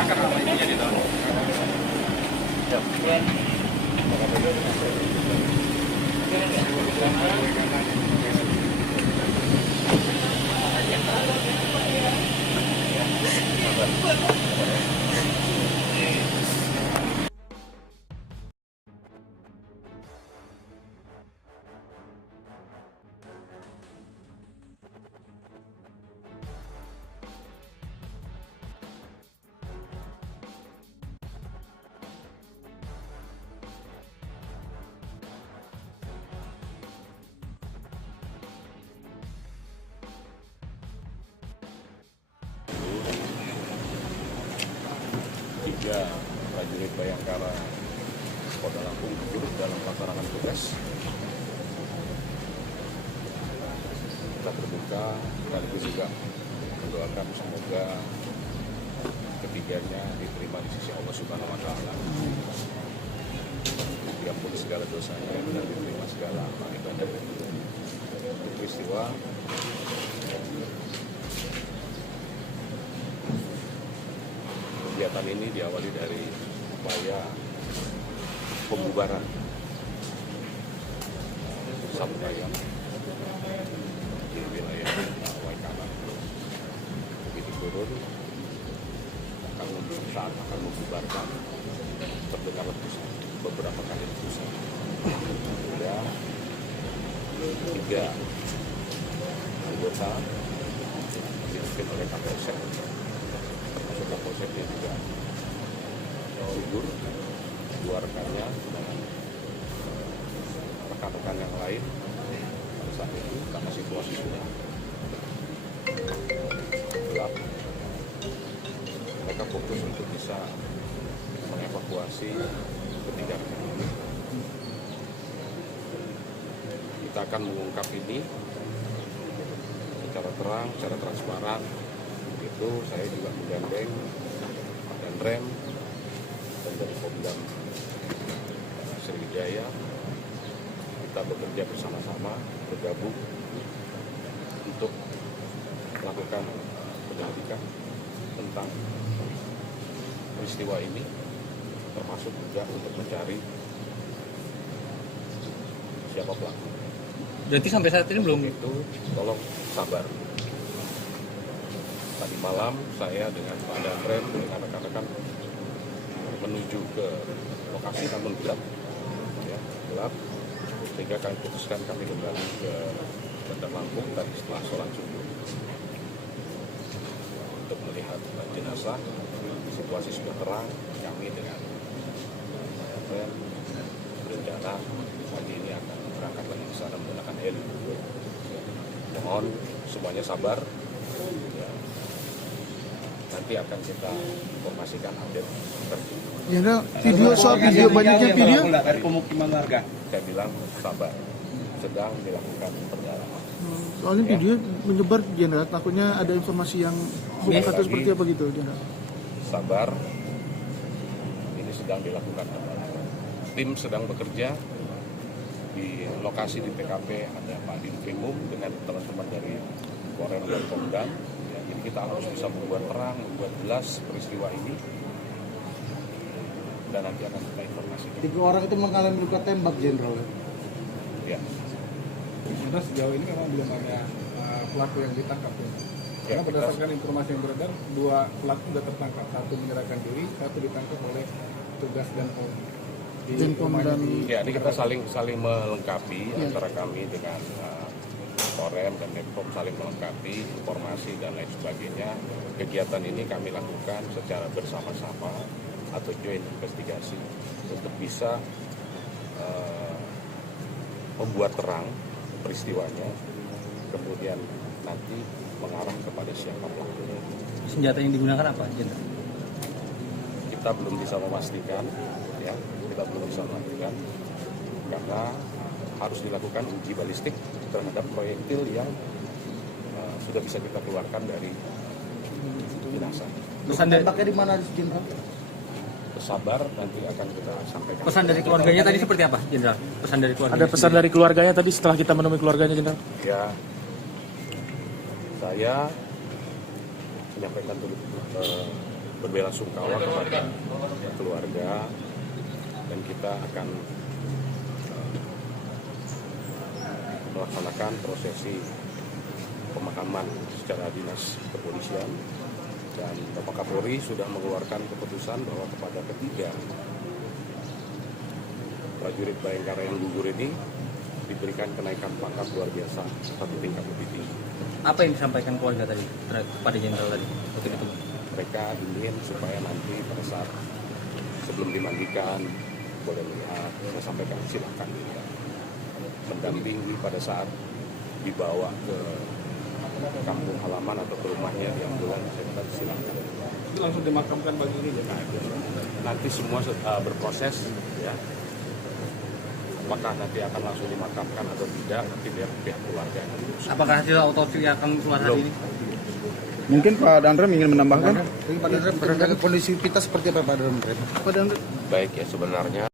kakak sama ibunya di dalam. Tiga prajurit Bayangkara Kota Lampung turut dalam pelaksanaan tugas. Kita berduka sekaligus juga mendoakan semoga ketiganya diterima di sisi Allah Subhanahu Wa Taala. Diampuni segala dosanya dan diterima segala amal ibadah. Peristiwa kegiatan ini diawali dari upaya pembubaran Sabtu Ayam di wilayah Waikaba. Begitu turun saat akan membubarkan terdengar letusan, beberapa kali letusan. Hingga 3 anggota dipimpin oleh Kapolsek. Kapolseknya juga gugur, 2 rekannya dengan rekan-rekan yang lain pada saat itu karena situasi sudah gelap. Mereka fokus untuk bisa mengevakuasi ketiga rekan ini. Kita akan mengungkap ini secara terang, secara transparan. Itu saya juga menggandeng Pak Danrem dan dari Pemdam Sriwijaya. Kita bekerja bersama-sama, bergabung untuk melakukan penyelidikan tentang peristiwa ini, termasuk juga untuk mencari siapa pelaku. Berarti sampai saat ini belum? Itu tolong sabar. Tadi malam saya dengan Pak Danrem dengan rekan-rekan menuju ke lokasi namun gelap, gelap, sehingga kami putuskan kami kembali ke Bandar Lampung tadi setelah sholat subuh untuk melihat jenazah. Situasi sudah terang, kami dengan Danrem berencana pagi ini akan berangkat lagi ke sana menggunakan heli. Mohon semuanya sabar. Nanti akan kita informasikan update terkini. Ya, video soal video banyaknya video dari pemukiman warga. Saya bilang sabar, sedang dilakukan pendalaman. soalnya video menyebar Jenderal, takutnya ada informasi yang hoax atau seperti apa gitu Jenderal. Sabar, ini sedang dilakukan pendalaman. Tim sedang bekerja di lokasi di TKP, ada Pak Dinfimum dengan teman-teman dari Korem dan Pemdam. Jadi kita harus bisa membuat terang, membuat jelas peristiwa ini, dan nanti akan kita informasikan. 3 orang itu mengalami luka tembak, Jenderal. Ya. Sudah sejauh ini memang belum ada pelaku yang ditangkap. Karena berdasarkan informasi yang beredar, 2 pelaku sudah tertangkap. 1 menyerahkan diri, 1 ditangkap oleh tugas Denpom. Denpom dan Ya, ini kita saling melengkapi antara kami dengan Korem dan Denpom saling melengkapi informasi dan lain sebagainya. Kegiatan ini kami lakukan secara bersama-sama atau joint investigasi untuk bisa membuat terang peristiwanya, kemudian nanti mengarah kepada siapa pelakunya. Senjata yang digunakan apa, Jenderal? Kita belum bisa memastikan, ya, kita belum bisa memastikan karena harus dilakukan uji balistik terhadap proyektil yang sudah bisa kita keluarkan dari jenazah. Pesan dari, Tembaknya di mana, Jenderal? Sabar, nanti akan kita sampaikan. pesan dari keluarganya tadi seperti apa, Jenderal? Pesan dari keluarganya. Ada pesan dari keluarganya tadi setelah kita menemui keluarganya, Jenderal? Ya, saya menyampaikan berbelasungkawa kepada keluarga dan kita akan melaksanakan prosesi pemakaman secara dinas kepolisian, dan Bapak Kapolri sudah mengeluarkan keputusan bahwa kepada ketiga prajurit Bayangkara yang gugur ini diberikan kenaikan pangkat luar biasa satu tingkat lebih tinggi. Apa yang disampaikan keluarga tadi kepada Jenderal tadi waktu itu? Mereka ingin supaya nanti pada saat sebelum dimandikan boleh melihat, saya sampaikan silakan dilihat. Mendampingi pada saat dibawa ke kampung halaman atau ke rumahnya di ambulan, saya kata silakan. Itu langsung dimakamkan pagi ini ya? Nanti semua berproses, ya. Apakah nanti akan langsung dimakamkan atau tidak, nanti biar pihak keluarga. Apakah hasil otopsi akan keluar hari ini? Mungkin Pak Dandrem ingin menambahkan? Pak Dandrem, kondisi kita seperti apa Pak Dandrem? Pak Dandrem. Baik, ya, sebenarnya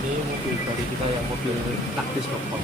Ini mobil dari kita yang mobil taktis Dokter.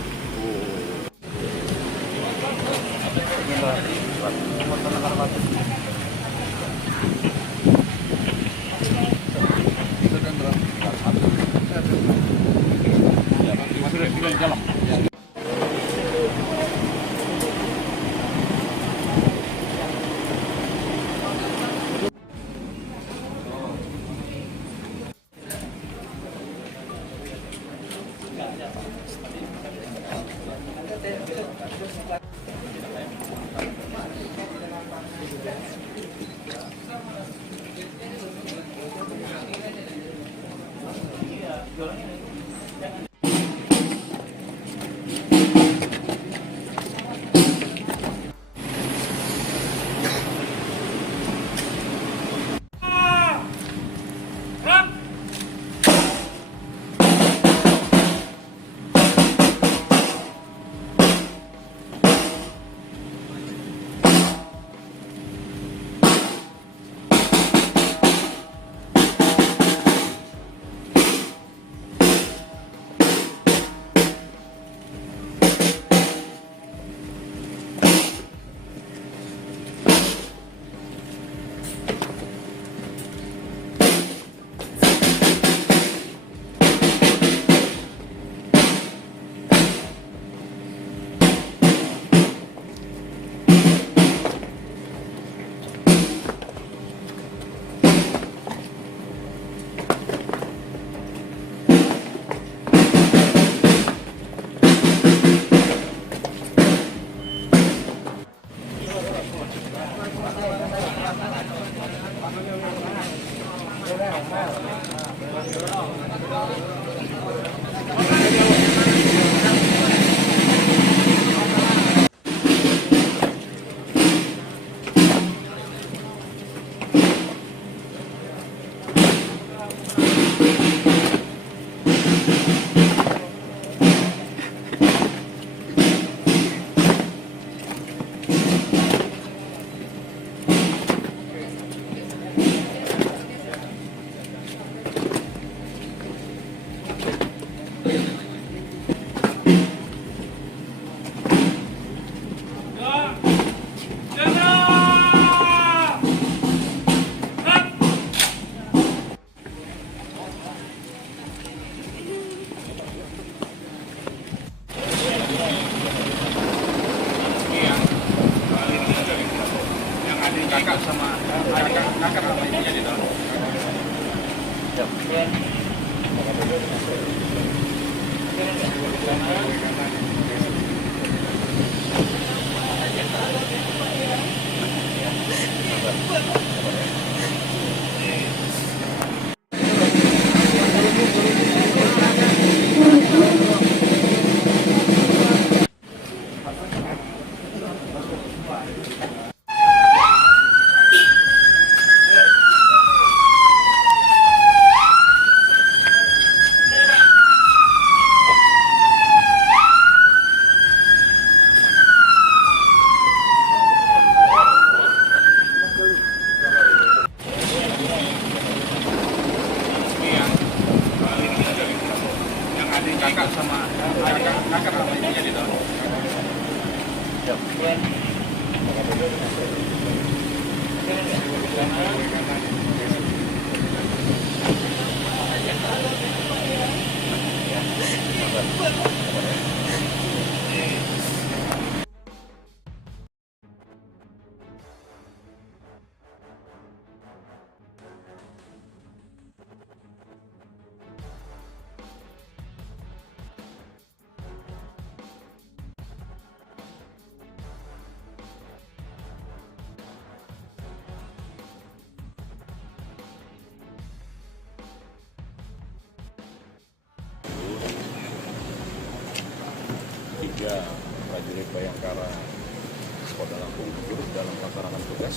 kakak sama kakak sama ibunya di dalam. Kakak sama ibunya di dalam. Tiga prajurit Bayangkara Polda Lampung turut dalam melaksanakan tugas.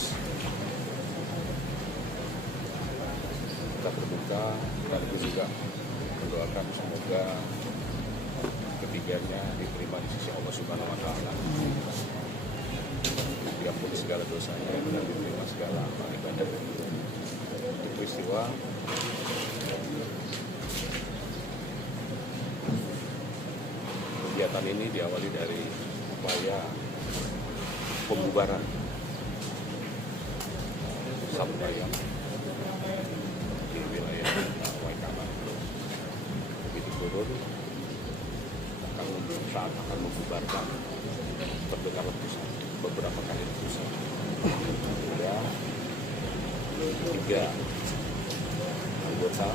Kita berduka sekaligus juga mendoakan semoga ketiganya diterima di sisi Allah Subhanahu Wa Taala. Diampuni segala dosanya dan diterima segala amal ibadah. Peristiwa kegiatan ini diawali dari upaya pembubaran Sabu Bayam di wilayah Waikama. Begitu turun, saat akan membubarkan, terdengar letusan, beberapa kali letusan. Hingga 3 anggota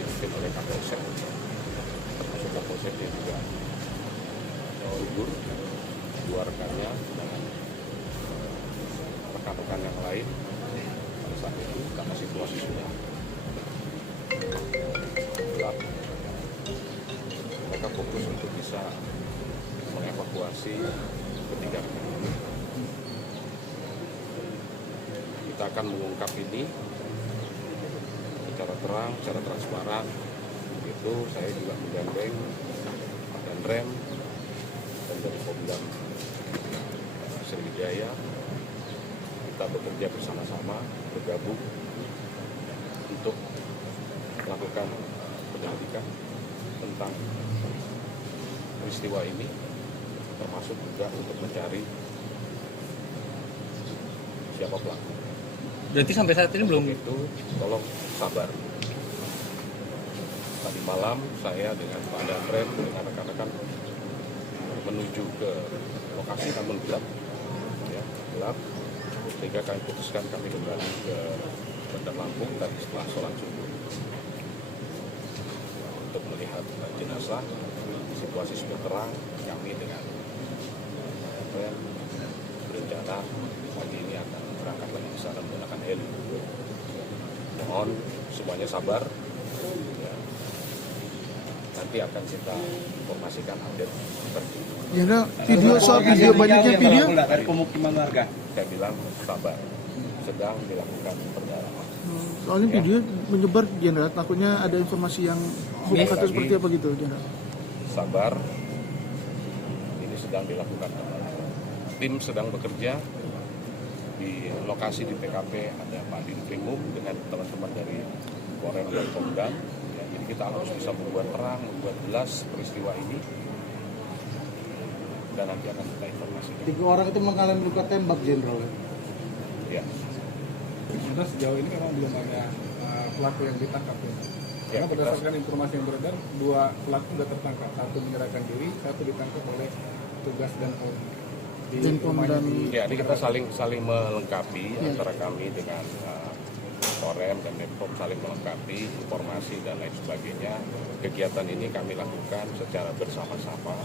dipimpin oleh Kapolsek, termasuk Kapolsek yang juga gugur, 2 rekannya dengan rekan-rekan yang lain. Pada saat itu karena situasi sudah gelap, mereka fokus untuk bisa mengevakuasi ketiga rekan. Kita akan mengungkap ini secara terang, secara transparan. Itu saya juga menggandeng Pak Danrem dan dari Pemdam Sriwijaya. Kita bekerja bersama-sama, bergabung untuk melakukan penyelidikan tentang peristiwa ini, termasuk juga untuk mencari siapa pelaku. Berarti sampai saat ini belum? Itu tolong sabar. Tadi malam saya dengan Pak Danrem dengan rekan-rekan menuju ke lokasi, namun gelap, ya, gelap. Sehingga kami putuskan kami kembali ke Bandar Lampung tadi setelah sholat subuh untuk melihat jenazah. Situasi sudah terang, kami dengan Danrem berencana pagi ini akan berangkat lagi ke sana menggunakan heli. Mohon semuanya sabar. Ya. Nanti akan kita informasikan update terkini. Ya, video soal video banyaknya video. Dari pemukiman warga. Saya bilang sabar, sedang dilakukan pendalaman. Soalnya video menyebar Jenderal, takutnya ada informasi yang hoax atau seperti apa gitu Jenderal. Sabar, ini sedang dilakukan pendalaman. Tim sedang bekerja di lokasi di PKP, ada Pak Dinprimum dengan teman-teman dari Korem dan Pemdam. Ya, jadi kita harus bisa membuat terang, membuat jelas peristiwa ini, dan nanti akan kita informasikan. 3 orang itu mengalami luka tembak, Jenderal. Ya. Karena sejauh ini memang belum ada pelaku yang ditangkap. Karena berdasarkan informasi yang beredar, 2 pelaku sudah tertangkap. 1 menyerahkan diri, 1 ditangkap oleh tugas dan polri. di Denpom rumahnya dan di Ya, ini kita saling melengkapi antara kami dengan Korem dan Denpom, saling melengkapi informasi dan lain sebagainya. Kegiatan ini kami lakukan secara bersama-sama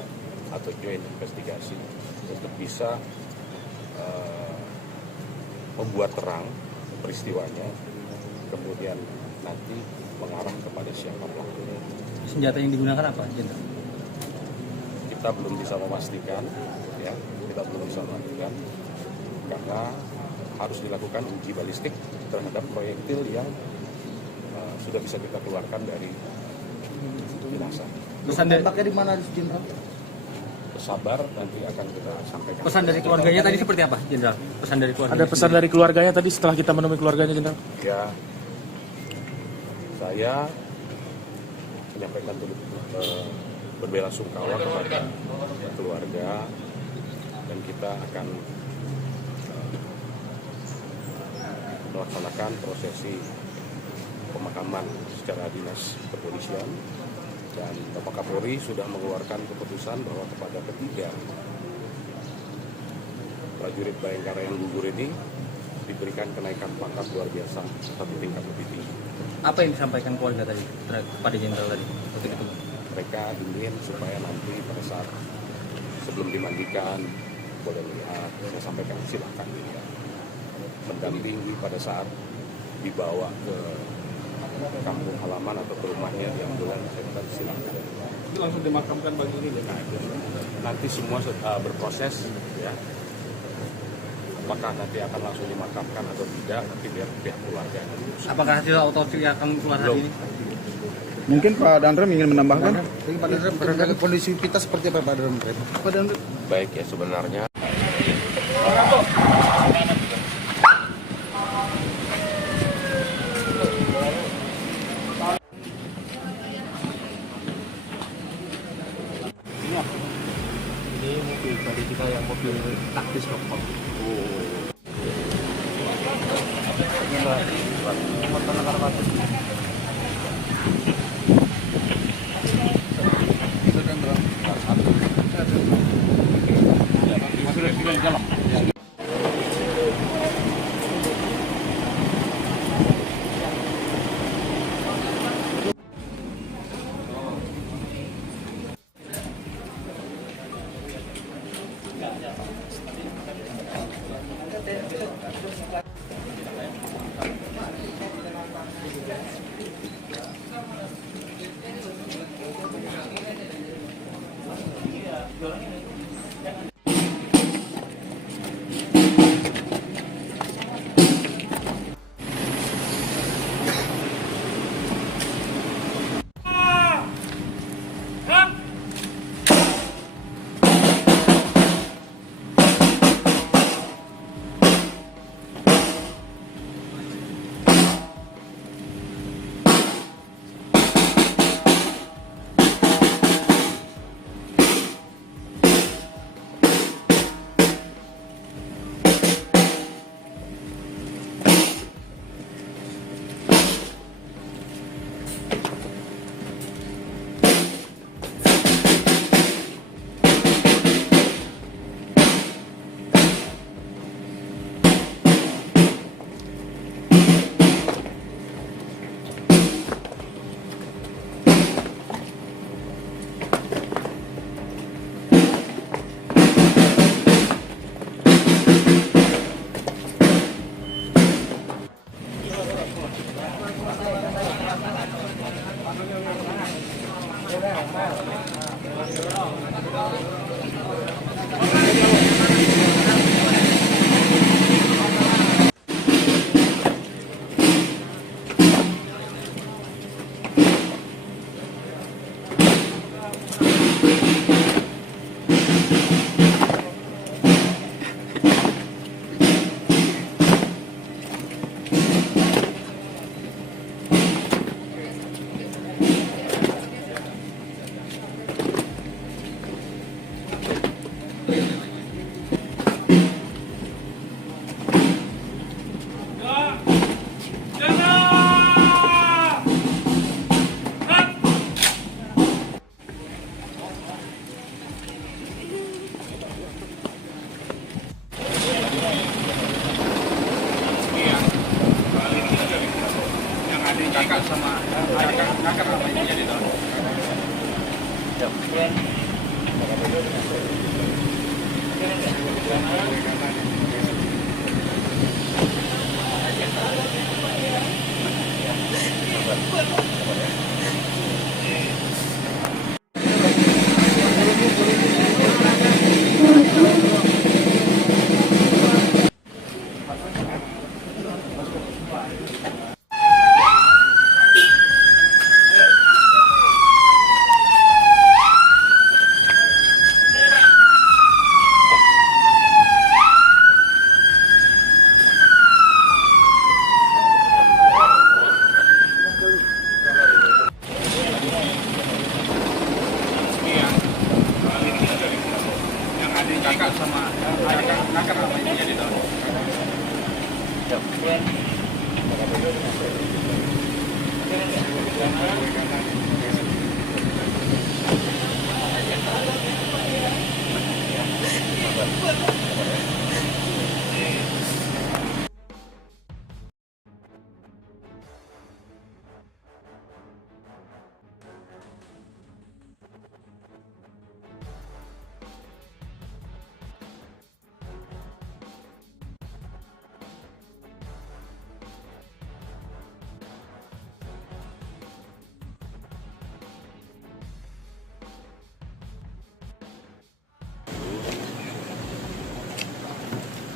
atau joint investigasi untuk bisa membuat terang peristiwanya, kemudian nanti mengarah kepada siapa pelakunya. Senjata yang digunakan apa, Jenderal? Kita belum bisa memastikan, ya, kita belum bisa memastikan karena harus dilakukan uji balistik terhadap proyektil yang sudah bisa kita keluarkan dari jenazah. Pesan dari, Tembaknya di mana, Jenderal? Sabar, nanti akan kita sampaikan. pesan dari keluarganya tadi seperti apa, Jenderal? Pesan dari keluarganya. ada pesan dari keluarganya tadi setelah kita menemui keluarganya, Jenderal. Ya, saya menyampaikan berbelasungkawa kepada keluarga dan kita akan melaksanakan prosesi pemakaman secara dinas kepolisian, dan Bapak Kapolri sudah mengeluarkan keputusan bahwa kepada ketiga prajurit Bayangkara yang gugur ini diberikan kenaikan pangkat luar biasa satu tingkat lebih tinggi. Apa yang disampaikan keluarga tadi kepada Jenderal tadi? Waktu itu. Mereka ingin supaya nanti pada saat sebelum dimandikan boleh lihat, saya sampaikan silakan dilihat, mendampingi pada saat dibawa ke kampung halaman atau ke rumahnya di ambulan, saya kata silakan. itu langsung dimakamkan pagi ini ya. Nanti semua berproses, ya. Apakah nanti akan langsung dimakamkan atau tidak, nanti biar pihak keluarga. Apakah hasil otopsi akan keluar hari ini? Mungkin Pak Dandrem ingin menambahkan? Pak Dandrem, kondisi kita seperti apa Pak Dandrem? Pak Dandrem. Baik, ya, sebenarnya Ini mobil dari kita yang mobil taktis Dokter.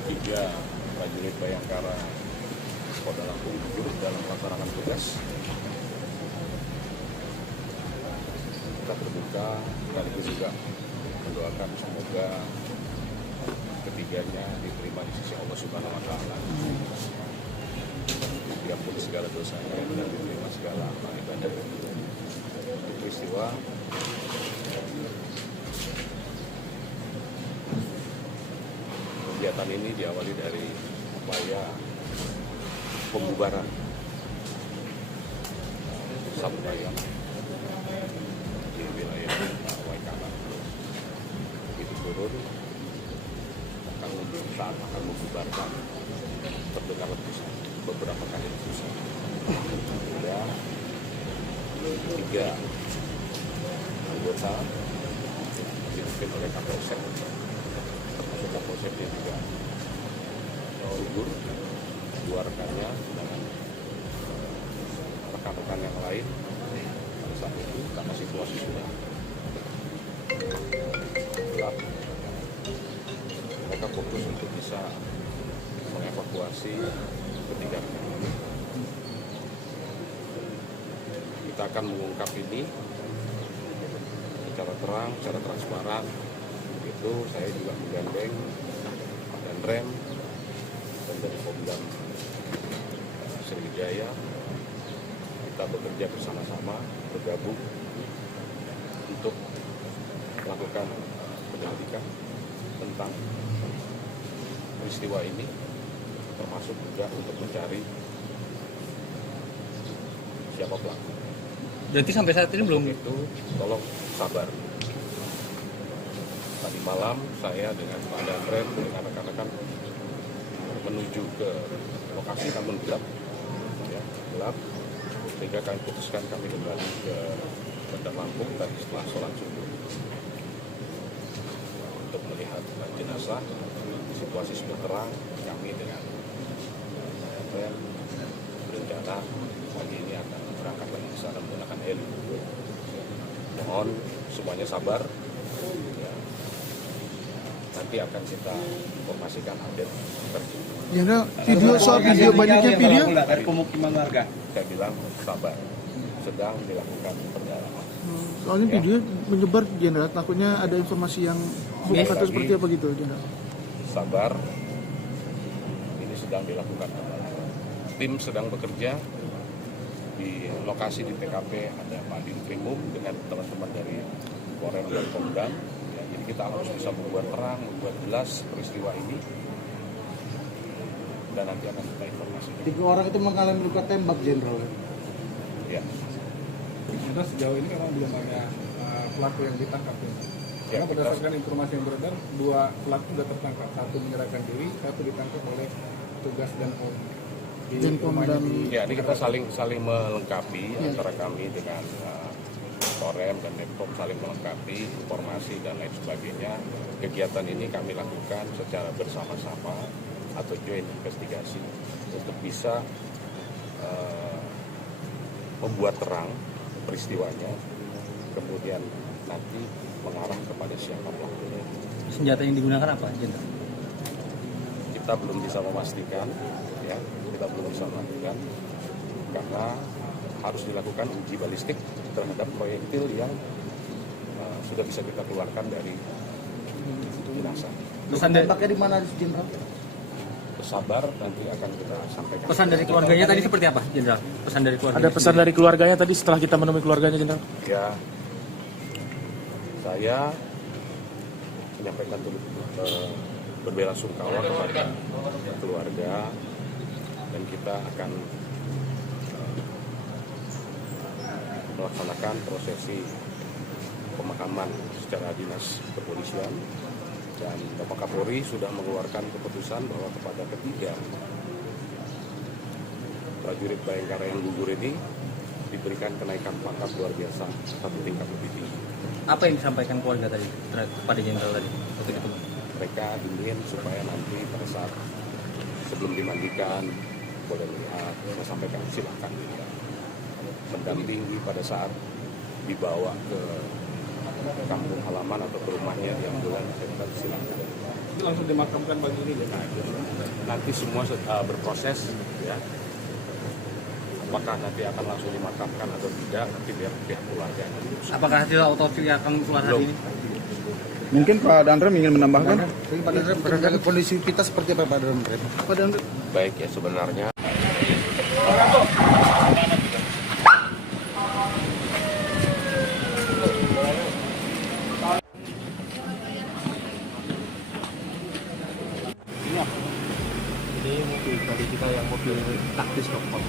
Tiga prajurit Bayangkara Polda Lampung turut dalam melaksanakan tugas. Kita berduka sekaligus juga mendoakan semoga ketiganya diterima di sisi Allah Subhanahu Wa Taala. Diampuni segala dosanya dan diterima segala amal ibadah. Peristiwa kegiatan ini diawali dari upaya pembubaran Sabubayang di wilayah Waikana. Begitu turun, saat akan membubarkan, terdengar letusan, beberapa kali letusan. Hingga 3 anggota dipimpin oleh Kapolsek, termasuk Kapolsek dia juga gugur, 2 rekannya dengan rekan-rekan yang lain. Pada saat itu karena situasi sudah gelap, mereka fokus untuk bisa mengevakuasi ketiga. Kita akan mengungkap ini secara terang, secara transparan. Itu saya juga menggandeng Pak Danrem dan dari Pemdam Sriwijaya. Kita bekerja bersama-sama, bergabung untuk melakukan penyelidikan tentang peristiwa ini, termasuk juga untuk mencari siapa pelaku. Berarti sampai saat ini belum? Itu tolong sabar. Tadi malam saya dengan Pak Danrem dengan rekan-rekan menuju ke lokasi, namun gelap, ya, gelap. Sehingga kami putuskan kami kembali ke Bandar Lampung tadi setelah sholat subuh untuk melihat jenazah. Situasi sudah terang, kami dengan Danrem berencana pagi ini akan berangkat lagi ke sana menggunakan heli. Mohon semuanya sabar. Ya. Nanti akan kita informasikan update terkini. Jenderal, video soal video banyaknya video. dari pemukiman warga. Saya bilang sabar, sedang dilakukan pendalaman. Soalnya Ya. video menyebar Jenderal, takutnya ada informasi yang hoax atau seperti apa gitu Jenderal. Sabar, ini sedang dilakukan pendalaman. Tim sedang bekerja di lokasi di TKP, ada Pak Dinkrimum dengan teman-teman dari Korem dan Pemdam. Ya, jadi kita harus bisa membuat terang, membuat jelas peristiwa ini, dan nanti akan kita informasikan. 3 orang itu mengalami luka tembak, Jenderal. Ya. Karena sejauh ini memang belum ada pelaku yang ditangkap. Ya, Karena berdasarkan informasi yang beredar, 2 pelaku sudah tertangkap. 1 menyerahkan diri, 1 ditangkap oleh tugas dan OI. Denpom dan Ya, ini kita saling melengkapi antara kami dengan Korem dan Denpom, saling melengkapi informasi dan lain sebagainya. Kegiatan ini kami lakukan secara bersama-sama atau joint investigasi untuk bisa membuat terang peristiwanya, kemudian nanti mengarah kepada siapa pelakunya. Senjata yang digunakan apa, Jenderal? Kita belum bisa memastikan, ya, kita belum bisa memastikan karena harus dilakukan uji balistik terhadap proyektil yang sudah bisa kita keluarkan dari jenazah. Pesan dari, Pakai di mana, Jenderal? Bersabar, nanti akan kita sampaikan. pesan dari keluarganya tadi seperti apa, Jenderal? Pesan dari keluarganya. Ada pesan dari keluarganya tadi setelah kita menemui keluarganya, Jenderal? Ya, saya menyampaikan berbelasungkawa kepada keluarga dan kita akan melaksanakan prosesi pemakaman secara dinas kepolisian, dan Bapak Kapolri sudah mengeluarkan keputusan bahwa kepada ketiga prajurit Bayangkara yang gugur ini diberikan kenaikan pangkat luar biasa satu tingkat lebih tinggi. Apa yang disampaikan keluarga tadi kepada Jenderal tadi waktu ketemu? Mereka ingin supaya nanti pada saat sebelum dimandikan boleh lihat, saya sampaikan silakan dilihat. Mendampingi pada saat dibawa ke kampung halaman atau ke rumahnya di ambulan, saya bilang silakan. Itu langsung dimakamkan pagi ini ya? Nanti semua berproses, ya. Apakah nanti akan langsung dimakamkan atau tidak, nanti biar pihak keluarga. Apakah hasil otopsi akan keluar hari ini? Mungkin Pak Dandrem ingin menambahkan? Pak Dandrem, kondisi kita seperti apa Pak Dandrem? Pak Dandrem. Baik, ya, sebenarnya Ini mobil dari kita yang mobil taktis dokter.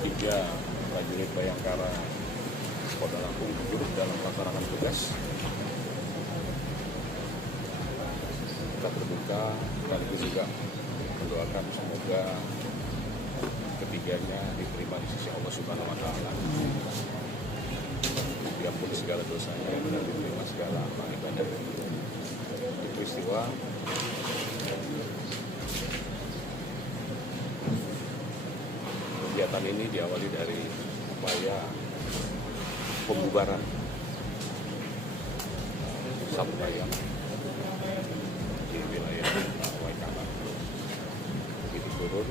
Tiga prajurit Bayangkara Polda Lampung gugur dalam melaksanakan tugas. Kita berduka sekaligus juga mendoakan semoga ketiganya diterima di sisi Allah Subhanahu Wa Taala. Diampuni segala dosanya dan diterima segala amal ibadah. Peristiwa kegiatan ini diawali dari upaya pembubaran satu bayang di wilayah Waikana. Begitu turun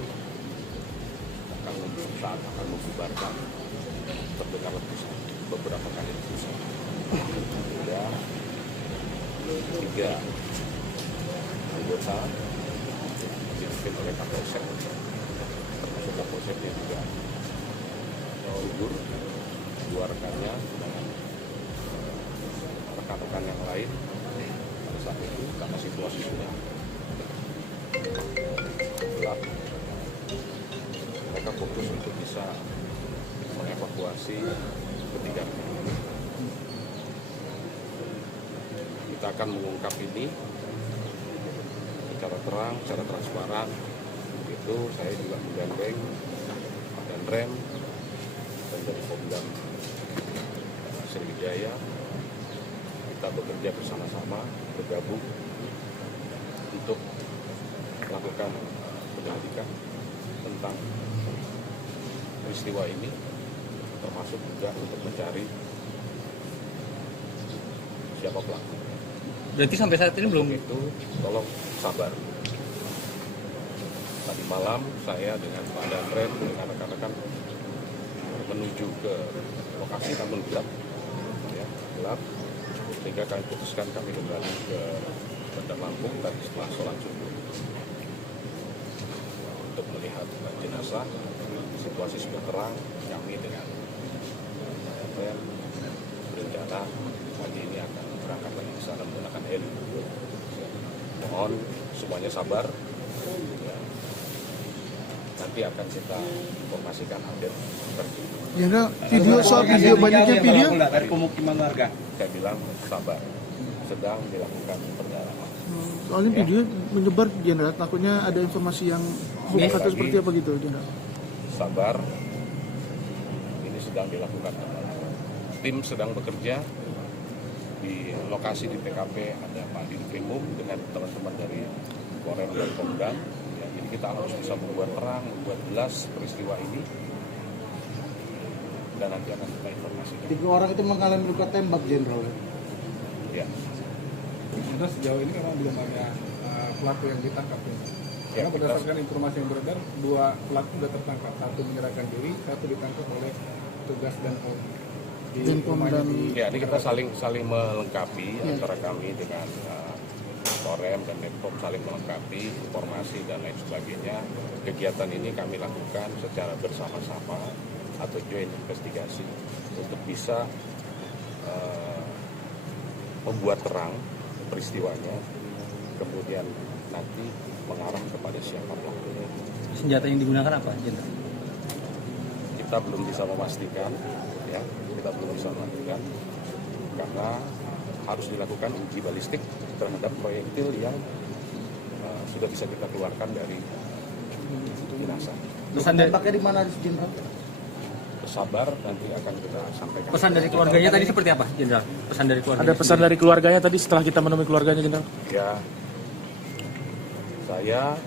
saat akan membubarkan terdengar letusan beberapa kali letusan. Hingga 3 anggota dipimpin oleh Kapolsek, termasuk Kapolseknya juga gugur, 2 rekannya dengan rekan-rekan yang lain pada saat itu karena situasi sudah gelap. Mereka fokus untuk bisa mengevakuasi ketiga. Kita akan mengungkap ini secara terang, secara transparan. Begitu saya juga menggandeng Pak Danrem dan dari Pemdam Sriwijaya. Kita bekerja bersama-sama, bergabung untuk melakukan penyelidikan tentang peristiwa ini, termasuk juga untuk mencari siapa pelaku. Berarti sampai saat ini belum? Itu tolong sabar. Tadi malam saya dengan Pak Danrem dengan rekan-rekan menuju ke lokasi namun gelap, ya, gelap, sehingga kami putuskan kami kembali ke Bandar Lampung tadi setelah sholat subuh untuk melihat jenazah. Situasi sudah terang, kami dengan berencana pagi ini akan berangkat lagi ke sana menggunakan heli. Mohon semuanya sabar. Ya. Nanti akan kita informasikan update terkini. Jenderal, video soal video banyaknya video dari pemukiman warga. Saya bilang sabar, sedang dilakukan pendalaman. soalnya video menyebar Jenderal, takutnya ada informasi yang hoax atau seperti apa gitu Jenderal. Sabar, ini sedang dilakukan pendalaman. Tim sedang bekerja di lokasi di TKP, ada Pak Dinkrimum dengan teman-teman dari Korem dan Pemdam. Ya, jadi kita harus bisa membuat terang, membuat jelas peristiwa ini, dan nanti akan kita informasikan. 3 orang itu mengalami luka tembak, Jenderal. Ya. Karena sejauh ini memang belum ada pelaku yang ditangkap. Ya, Karena berdasarkan informasi yang beredar, 2 pelaku sudah tertangkap. 1 menyerahkan diri, 1 ditangkap oleh petugas dan Polri. Denpom dan Ya, ini kita saling melengkapi antara kami dengan Korem dan Denpom saling melengkapi informasi dan lain sebagainya. Kegiatan ini kami lakukan secara bersama-sama atau joint investigasi untuk bisa membuat terang peristiwanya, kemudian nanti mengarah kepada siapa pelakunya. Senjata yang digunakan apa, Jenderal? Kita belum bisa memastikan, ya, kita belum bisa memastikan karena harus dilakukan uji balistik terhadap proyektil yang sudah bisa kita keluarkan dari jenazah. Pesan dari, Pakai di mana, Jenderal? Sabar, nanti akan kita sampaikan. pesan dari keluarganya tadi seperti apa, Jenderal? Pesan dari keluarganya. Ada pesan dari keluarganya tadi setelah kita menemui keluarganya, Jenderal? Ya, saya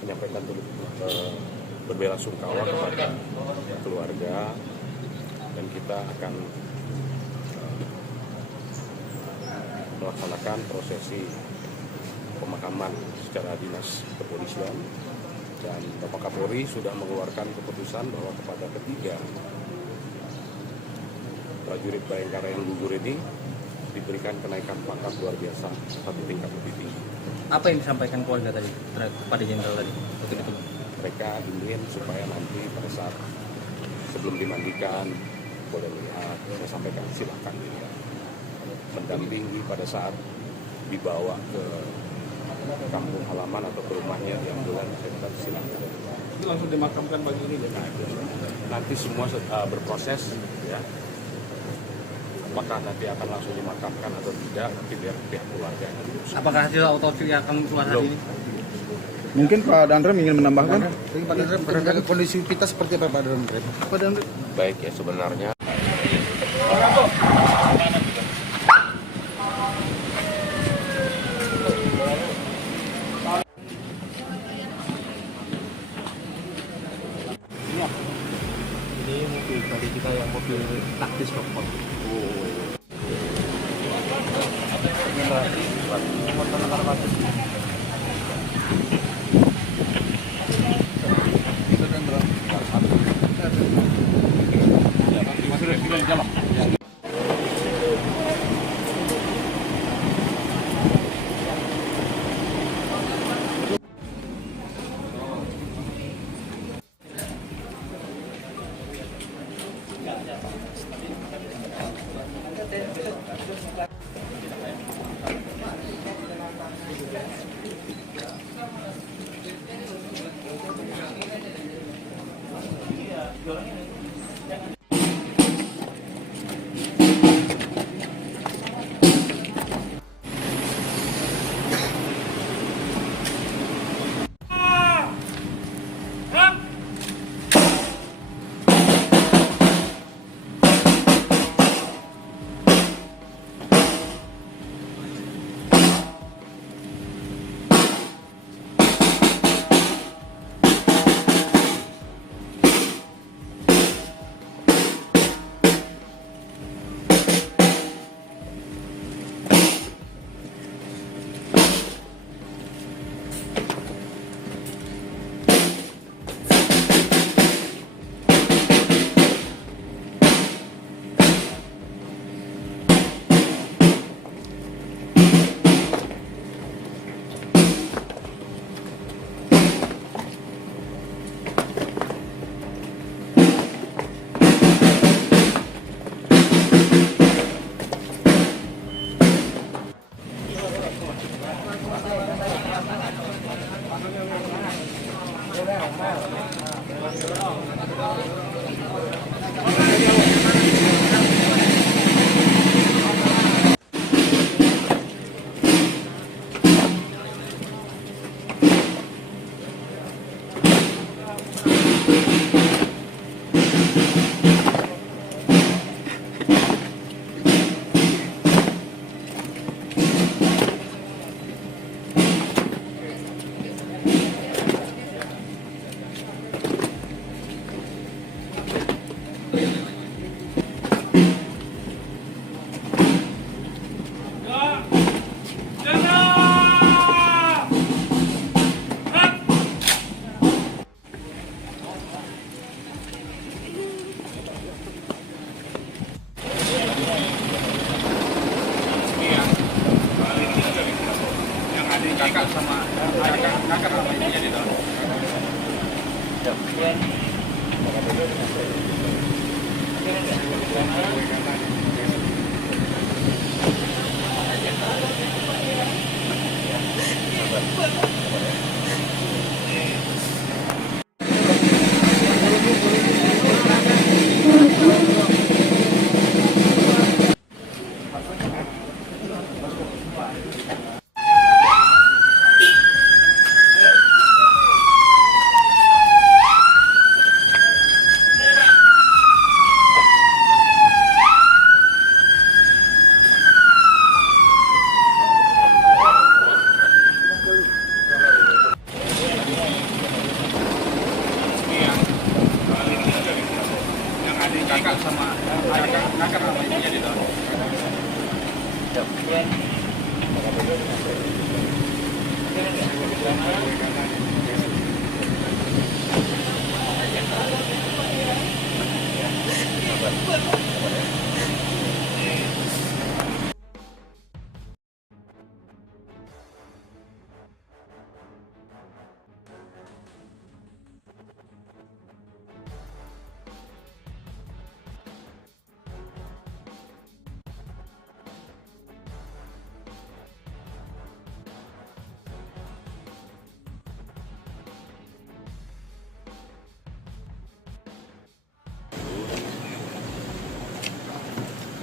menyampaikan berbelasungkawa kepada keluarga dan kita akan melaksanakan prosesi pemakaman secara dinas kepolisian, dan Bapak Kapolri sudah mengeluarkan keputusan bahwa kepada ketiga prajurit Bayangkara yang gugur ini diberikan kenaikan pangkat luar biasa 1 tingkat lebih tinggi. Apa yang disampaikan keluarga tadi kepada Jenderal tadi waktu itu? Mereka ingin supaya nanti pada saat sebelum dimandikan boleh lihat, saya sampaikan silakan dilihat, mendampingi pada saat dibawa ke kampung halaman atau ke rumahnya di ambulan, saya kata silakan. Itu langsung dimakamkan pagi ini ya? Nanti semua berproses, ya. Apakah nanti akan langsung dimakamkan atau tidak, nanti biar pihak keluarga. Apakah hasil otopsi akan keluar hari ini? Mungkin Pak Dandrem ingin menambahkan? Pak Dandrem, kondisi kita seperti apa Pak Dandrem? Pak Dandrem. Baik, ya, sebenarnya Ini mobil dari kita yang mobil taktis Dokter.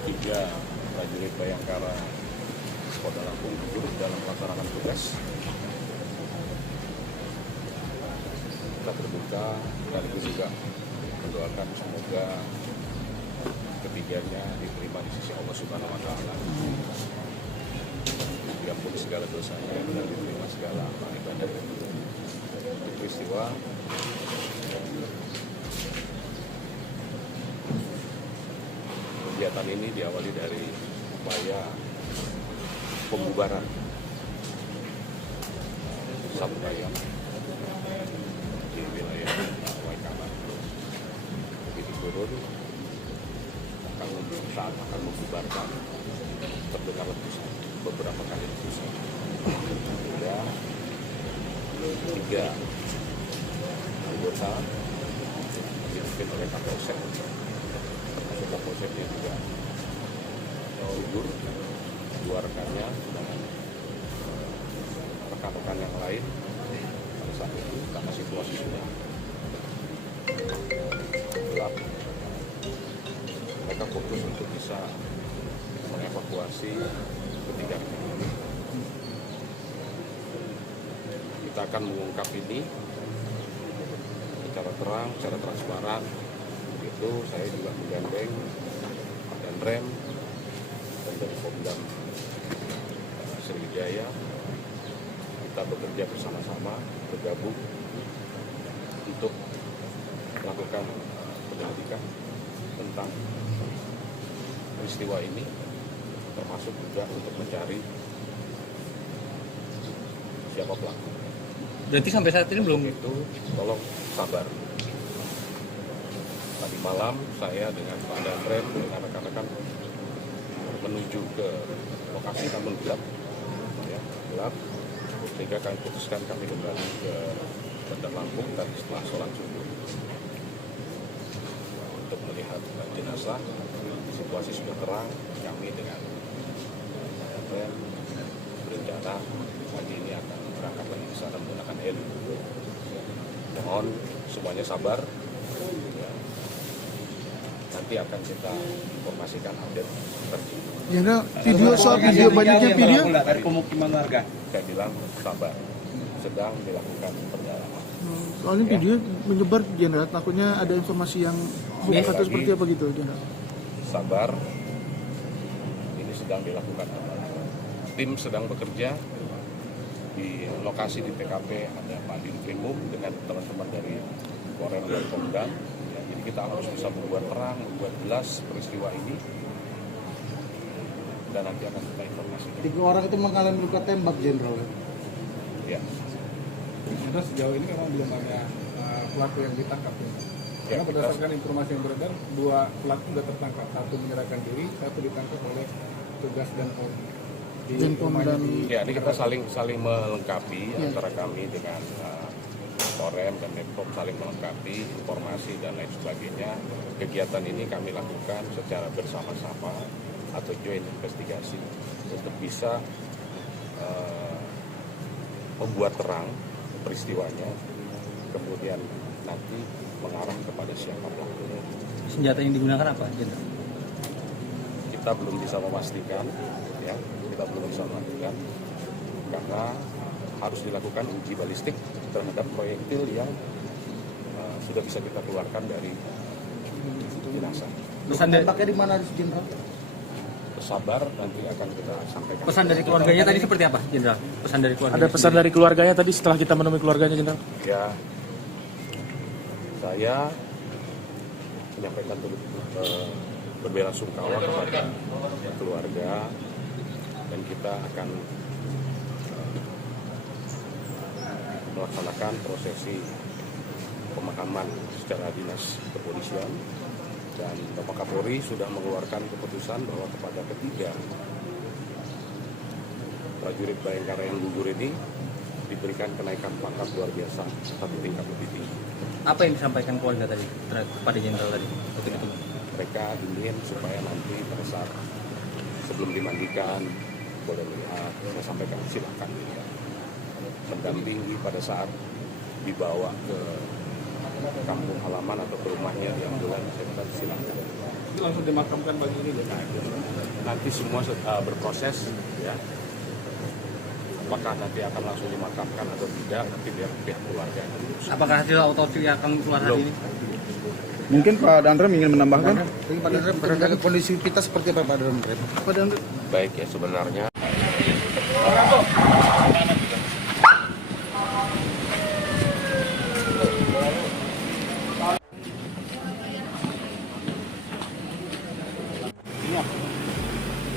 Tiga prajurit Bayangkara Polda Lampung gugur dalam melaksanakan tugas. Kita berduka sekaligus juga mendoakan semoga ketiganya diterima di sisi Allah Subhanahu wa Ta'ala. Diampuni segala dosanya dan diterima segala amal ibadah. Peristiwa kegiatan ini diawali dari upaya pembubaran Sabu Ayam di wilayah Waikabas. Begitu turun, saat akan membubarkan, terdengar letusan, beberapa kali letusan. Hingga 3 anggota dipimpin oleh Kapolsek. Kapolseknya juga gugur, dua rekannya dengan rekan-rekan yang lain pada saat itu karena situasi sudah gelap. Mereka fokus untuk bisa mengevakuasi ketiga rekan ini. Kita akan mengungkap ini secara terang, secara transparan. Itu saya juga menggandeng Pak Danrem dan dari Pomdam Sriwijaya. Kita bekerja bersama-sama, bergabung untuk melakukan penyelidikan tentang peristiwa ini, termasuk juga untuk mencari siapa pelaku. Berarti sampai saat ini belum? Itu tolong sabar. Tadi malam saya dengan Pak Danrem dengan rekan-rekan menuju ke lokasi namun gelap, ya, gelap. Sehingga kami putuskan kami kembali ke Bandar Lampung tadi setelah sholat subuh untuk melihat jenazah. Situasi sudah terang. Kami dengan Danrem berencana pagi ini akan berangkat lagi ke sana menggunakan heli. Mohon semuanya sabar. Ya. Nanti akan kita informasikan update terkini. Jenderal, video soal video banyaknya video dari pemukiman warga. Saya bilang sabar, sedang dilakukan pendalaman. soalnya video menyebar Jenderal, takutnya ada informasi yang hoax atau seperti apa gitu Jenderal. Sabar, ini sedang dilakukan pendalaman. Tim sedang bekerja di lokasi di TKP, ada Pak Dinkrimum dengan teman-teman dari Korem dan Pomdam. Ya, jadi kita harus bisa membuat terang, membuat jelas peristiwa ini, dan nanti akan kita informasikan. 3 orang itu mengalami luka tembak, Jenderal. Ya. Sudah sejauh ini memang belum ada pelaku yang ditangkap. Karena berdasarkan informasi yang beredar, 2 pelaku sudah tertangkap. 1 menyerahkan diri, 1 ditangkap oleh tugas dan Denpom dan Ya, ini kita saling melengkapi antara kami dengan Korem dan Depok saling melengkapi informasi dan lain sebagainya. Kegiatan ini kami lakukan secara bersama-sama atau joint investigasi untuk bisa membuat terang peristiwanya, kemudian nanti mengarah kepada siapa pelakunya. Senjata yang digunakan apa, Jenderal? Kita belum bisa memastikan, ya, karena harus dilakukan uji balistik terhadap proyektil yang sudah bisa kita keluarkan dari jenazah. Pesan dari, Pakai di mana, Jenderal? Sabar, nanti akan kita sampaikan. pesan dari keluarganya tadi seperti apa, Jenderal? Pesan dari keluarganya. Ada pesan dari keluarganya tadi setelah kita menemui keluarganya, Jenderal? Ya, saya menyampaikan berbelasungkawa kepada keluarga dan kita akan melaksanakan prosesi pemakaman secara dinas kepolisian, dan Bapak Kapolri sudah mengeluarkan keputusan bahwa kepada ketiga prajurit Bayangkara yang gugur ini diberikan kenaikan pangkat luar biasa 1 tingkat lebih tinggi. Apa yang disampaikan keluarga tadi kepada Jenderal tadi? Betul. Mereka ingin supaya nanti pada saat sebelum dimandikan boleh melihat, saya sampaikan silakan mendampingi pada saat dibawa ke kampung halaman atau ke rumahnya yang bulan, saya kata silakan. Itu langsung dimakamkan pagi ini ya? Nanti semua berproses, ya. Apakah nanti akan langsung dimakamkan atau tidak, nanti biar pihak keluarga. Apakah hasil otopsi akan keluar hari ini? Mungkin Pak Dandrem ingin menambahkan? Pak Dandrem, kondisi kita seperti apa, Pak Dandrem? Pak Dandrem. Baik, ya, sebenarnya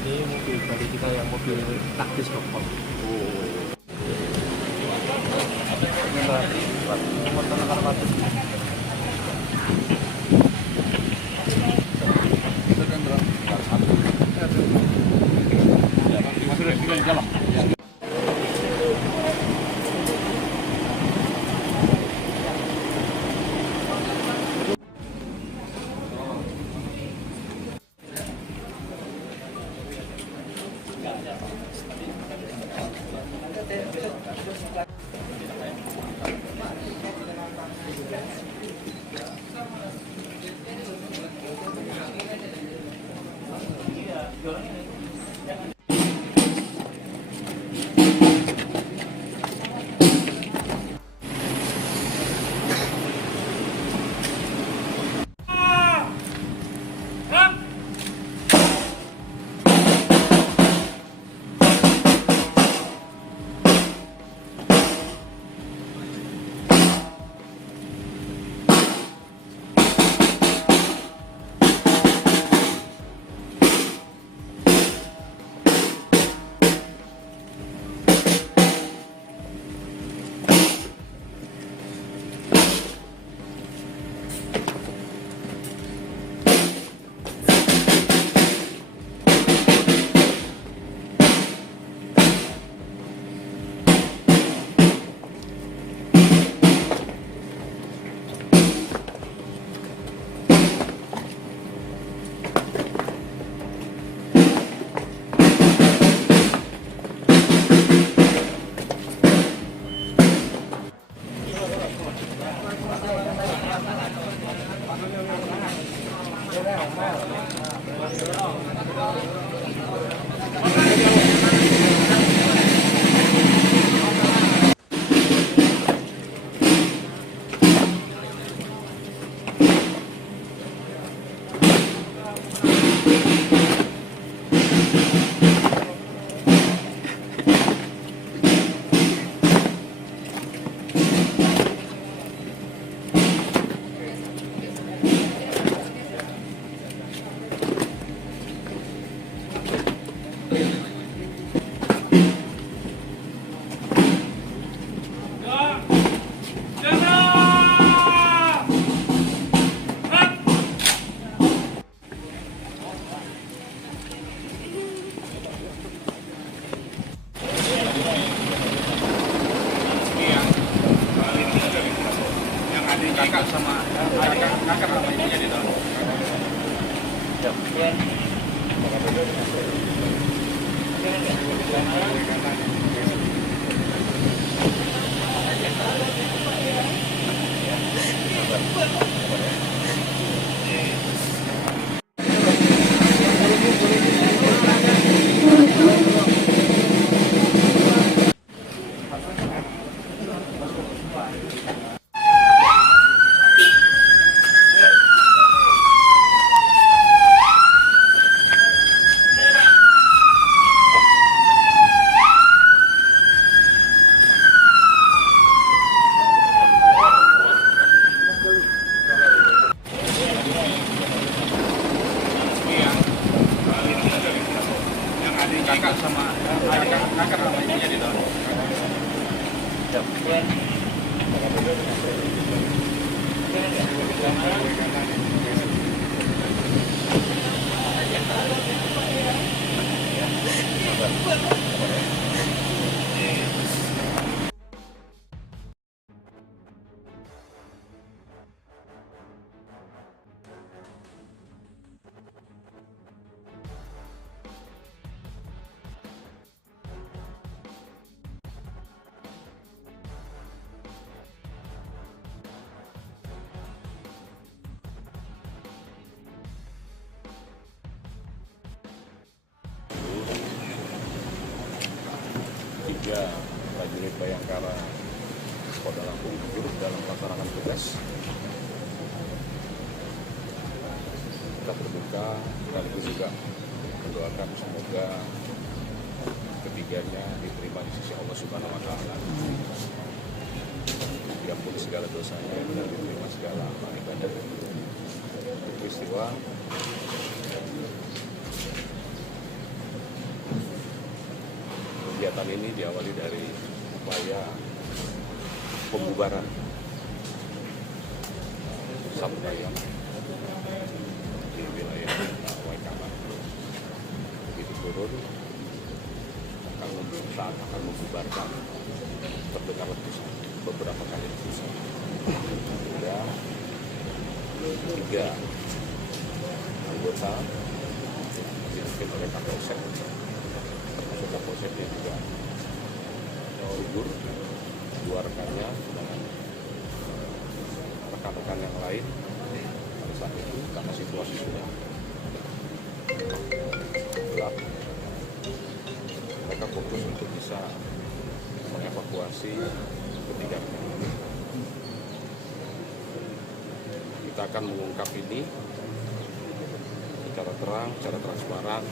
Ini mobil dari kita yang mobil taktis Dokter. Ngangkat sama ibunya di dalam. Kakak sama ngangkat sama ibunya di dalam. Tiga prajurit Bayangkara Polda Lampung turut dalam melaksanakan tugas. Kita berduka sekaligus juga mendoakan semoga ketiganya diterima di sisi Allah Subhanahu Wa Taala. Diampuni segala dosanya dan diterima segala amal ibadah. Peristiwa kegiatan ini diawali dari upaya pembubaran Sabudayam di wilayah Waikaman. Begitu turun saat akan membubarkan terdengar letusan, beberapa kali letusan. Hingga 3 anggota dipimpin oleh Kapolsek. Kapolseknya juga gugur, 2 rekannya dengan rekan-rekan yang lain pada saat itu karena situasi sudah gelap. Mereka fokus untuk bisa mengevakuasi ketiga rekan. Kita akan mengungkap ini secara terang, secara transparan.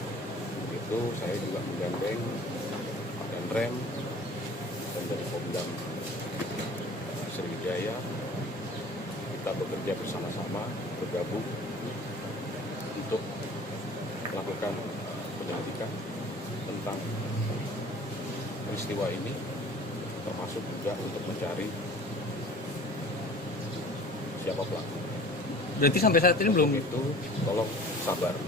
Itu saya juga menggandeng Pak Danrem dan dari Pomdam Sriwijaya. Kita bekerja bersama-sama, bergabung untuk melakukan penyelidikan tentang peristiwa ini, termasuk juga untuk mencari siapa pelaku. Berarti sampai saat ini belum? Itu tolong sabar.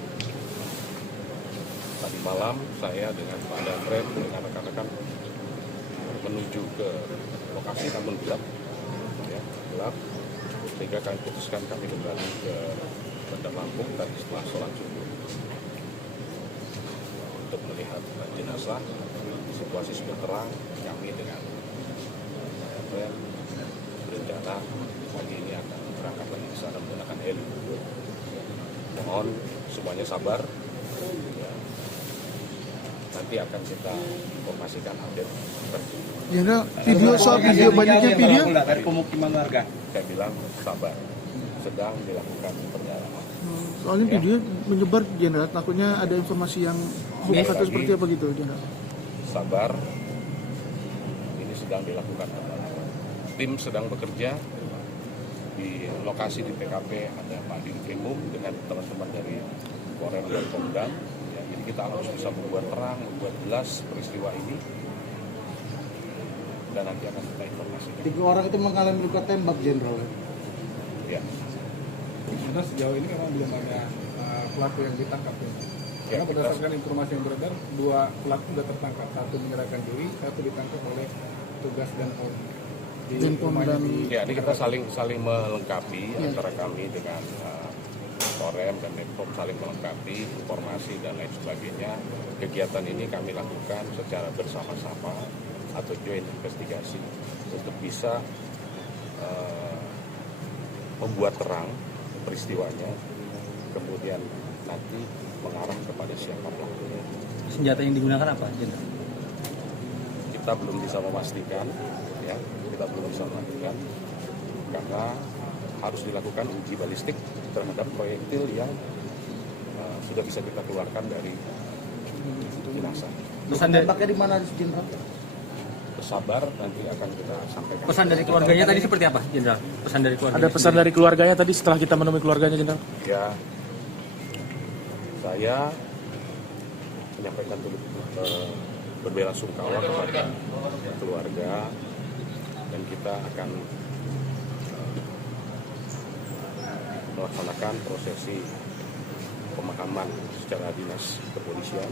Tadi malam saya dengan Pak Danrem dengan rekan-rekan menuju ke lokasi namun gelap, ya, gelap. Sehingga kami putuskan kami kembali ke Bandar Lampung tadi setelah sholat subuh untuk melihat jenazah. Situasi sudah terang, kami dengan Pak Danrem berencana pagi ini akan berangkat lagi ke sana menggunakan heli. Mohon semuanya sabar. Ya. Nanti akan kita informasikan update terkini. Jenderal, video soal video banyaknya video dari pemukiman warga. Saya bilang sabar, sedang dilakukan pendalaman. soalnya video menyebar Jenderal, takutnya ada informasi yang hoax atau seperti apa gitu Jenderal. Sabar, ini sedang dilakukan pendalaman. Tim sedang bekerja di lokasi di TKP, ada Pak Dinkrimum dengan teman-teman dari Korem dan Pomdam. Ya, jadi kita harus bisa membuat terang, membuat jelas peristiwa ini, dan nanti akan kita informasikan. 3 orang itu mengalami luka tembak, Jenderal. Ya. Karena sejauh ini memang belum ada pelaku yang ditangkap. Karena berdasarkan informasi yang beredar, 2 pelaku sudah tertangkap. 1 menyerahkan diri, 1 ditangkap oleh tugas dan Polri. Denpom dan Ya, ini kita saling melengkapi antara kami dengan Korem dan Denpom, saling melengkapi informasi dan lain sebagainya. Kegiatan ini kami lakukan secara bersama-sama atau joint investigasi untuk bisa membuat terang peristiwanya, kemudian nanti mengarah kepada siapa pelakunya. Senjata yang digunakan apa, Jenderal? Kita belum bisa memastikan, ya, kita belum bisa memastikan karena harus dilakukan uji balistik terhadap proyektil yang sudah bisa kita keluarkan dari jenazah. Pesan dari, Tembaknya di mana, Jenderal? Bersabar, nanti akan kita sampaikan. pesan dari keluarganya tadi seperti apa, Jenderal? Pesan dari keluarganya. Ada pesan dari keluarganya tadi setelah kita menemui keluarganya, Jenderal? Ya, saya menyampaikan berbelasungkawa kepada keluarga dan kita akan melaksanakan prosesi pemakaman secara dinas kepolisian,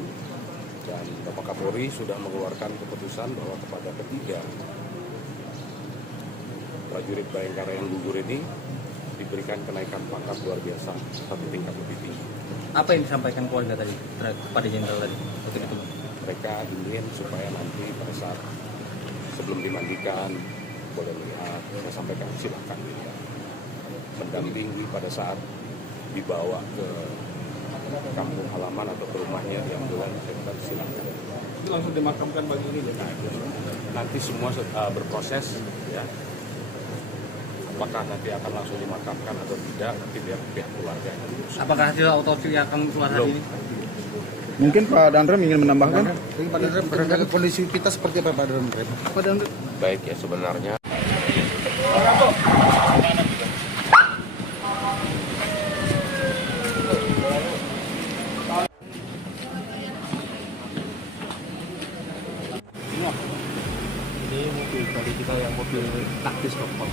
dan Bapak Kapolri sudah mengeluarkan keputusan bahwa kepada ketiga prajurit Bayangkara yang gugur ini diberikan kenaikan pangkat luar biasa satu tingkat lebih tinggi. Apa yang disampaikan keluarga tadi kepada Jenderal tadi waktu itu? Mereka ingin supaya nanti pada saat sebelum dimandikan boleh melihat, saya sampaikan silakan dilihat. Mendampingi pada saat dibawa ke kampung halaman atau ke rumahnya di ambulans, silakan. Itu langsung dimakamkan pagi ini ya? Nanti semua berproses, ya. Apakah nanti akan langsung dimakamkan atau tidak, nanti biar pihak keluarga yang diurus. Apakah hasil otopsi yang akan keluar hari ini? Mungkin Pak Dandrem ingin menambahkan? Pak Dandrem, kondisi kita seperti apa, Pak Dandrem? Pak Dandrem. Baik, ya, sebenarnya Ini mobil dari kita yang mobil taktis Dokpol.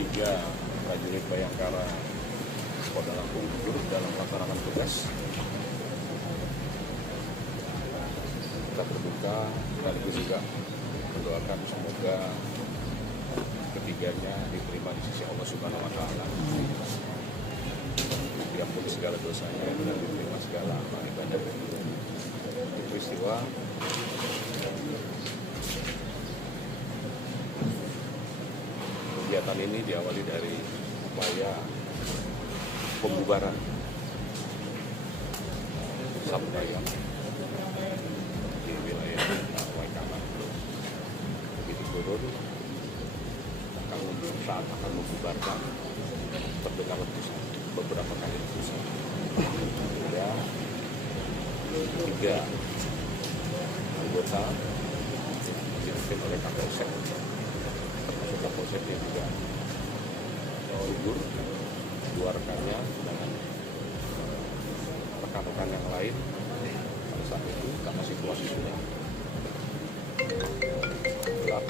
Tiga prajurit Bayangkara Polda Lampung turut dalam melaksanakan tugas. Kita berduka sekaligus juga mendoakan semoga ketiganya diterima di sisi Allah Subhanahu Wa Taala. Diampuni segala dosanya dan diterima segala amal ibadah. Peristiwa kegiatan ini diawali dari upaya pembubaran sabut ayam di wilayah Waikaman. Begitu turun, saat akan membubarkan, terdengar letusan, beberapa kali letusan. Hingga 3 anggota dipimpin oleh Kapolsek, termasuk Kapolseknya juga gugur, 2 rekannya dengan rekan-rekan yang lain. Pada saat itu karena situasi sudah gelap,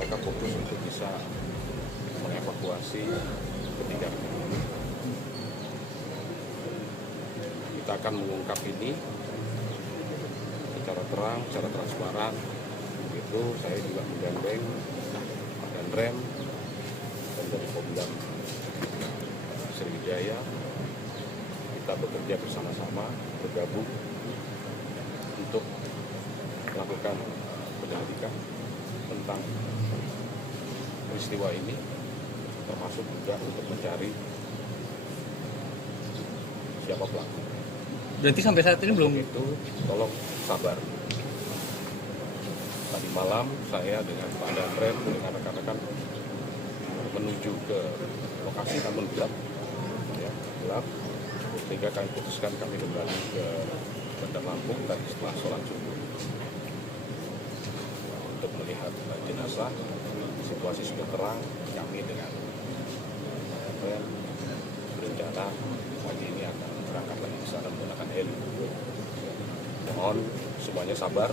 mereka fokus untuk bisa mengevakuasi ketiga rekan. Kita akan mengungkap ini secara terang, secara transparan. Begitu saya juga menggandeng Pak Danrem dan dari Pemdam Sriwijaya. Kita bekerja bersama-sama, bergabung untuk melakukan penyelidikan tentang peristiwa ini, termasuk juga untuk mencari siapa pelaku. Berarti sampai saat ini belum? Itu tolong sabar. Tadi malam saya dengan Pak Danrem dengan rekan-rekan menuju ke lokasi, namun gelap, ya, gelap. Sehingga kami putuskan kami kembali ke Bandar Lampung tadi setelah sholat subuh untuk melihat jenazah. Situasi sudah terang, kami dengan berencana pagi ini akan berangkat lagi ke sana menggunakan heli. Mohon semuanya sabar.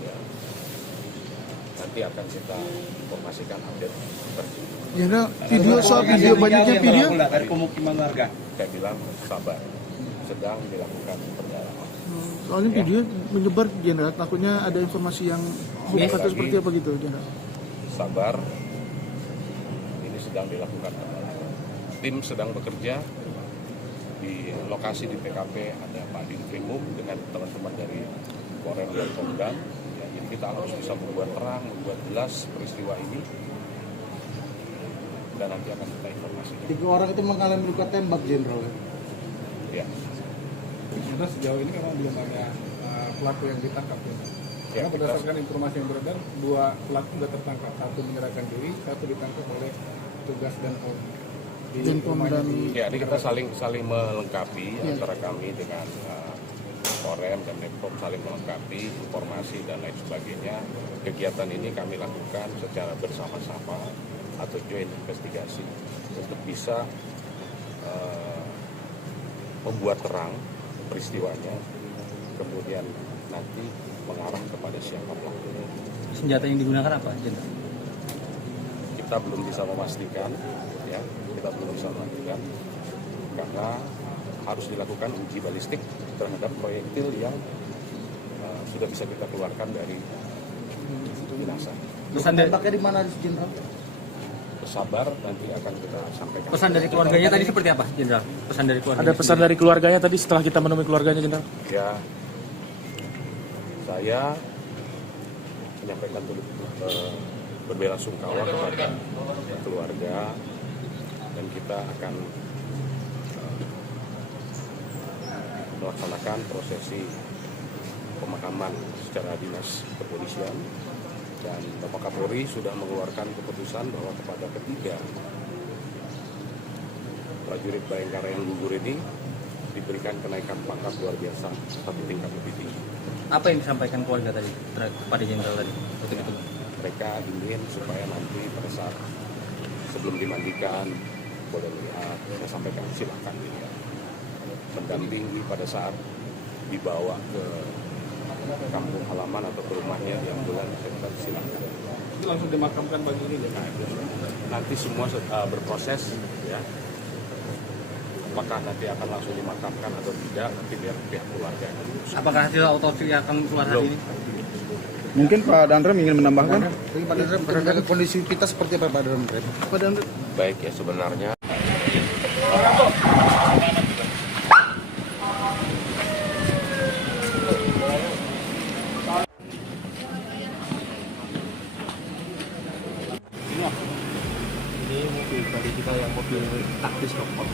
Ya. Nanti akan kita informasikan update terkini. Jenderal, video soal video banyaknya video. Dari pemukiman warga. Saya bilang sabar, sedang dilakukan pendalaman. Soalnya video menyebar, Jenderal, takutnya ada informasi yang hoax atau seperti apa gitu, Jenderal. Sabar, ini sedang dilakukan pendalaman. Tim sedang bekerja di lokasi di PKP, ada Pak Dinprimum dengan teman-teman dari Korem dan Pemdam. Ya, jadi kita harus bisa membuat terang, membuat jelas peristiwa ini, dan nanti akan kita informasikan. 3 orang itu mengalami luka tembak, Jenderal. Ya. Karena sejauh ini memang belum ada pelaku yang ditangkap. Karena berdasarkan informasi yang beredar, 2 pelaku sudah tertangkap. 1 menyerahkan diri, 1 ditangkap oleh tugas dan Dan Pemdam. Ya, ini kita saling melengkapi antara kami dengan Korem dan Denpom saling melengkapi informasi dan lain sebagainya. Kegiatan ini kami lakukan secara bersama-sama atau joint investigasi untuk bisa membuat terang peristiwanya, kemudian nanti mengarah kepada siapa pelakunya. Senjata yang digunakan apa, Jenderal? Kita belum bisa memastikan, ya, karena harus dilakukan uji balistik terhadap proyektil yang sudah bisa kita keluarkan dari jenazah. Pesan dari, Tembaknya di mana, Jenderal? Bersabar, nanti akan kita sampaikan. pesan dari keluarganya tadi seperti apa, Jenderal? Pesan dari keluarganya. Ada pesan dari keluarganya tadi setelah kita menemui keluarganya, Jenderal? Ya, saya menyampaikan berbelasungkawa kepada keluarga, dan kita akan melaksanakan prosesi pemakaman secara dinas kepolisian, dan Bapak Kapolri sudah mengeluarkan keputusan bahwa kepada ketiga prajurit Bayangkara yang gugur ini diberikan kenaikan pangkat luar biasa 1 tingkat lebih tinggi. Apa yang disampaikan keluarga tadi kepada Jenderal tadi? Betul. Mereka ingin supaya nanti pada saat sebelum dimandikan boleh lihat, saya sampaikan silakan dilihat. Mendampingi pada saat dibawa ke kampung halaman atau ke rumahnya di ambulan, silakan. Itu langsung dimakamkan pagi ini ya? Nanti semua berproses, ya. Apakah nanti akan langsung dimakamkan atau tidak, nanti biar pihak keluarga. Apakah hasil autopsi akan keluar hari ini? Mungkin Pak Dandrem ingin menambahkan? Pak Dandrem, kondisi kita seperti apa Pak Dandrem? Pak Dandrem. Baik ya, sebenarnya Ini mobil dari kita yang mobil taktis rokok.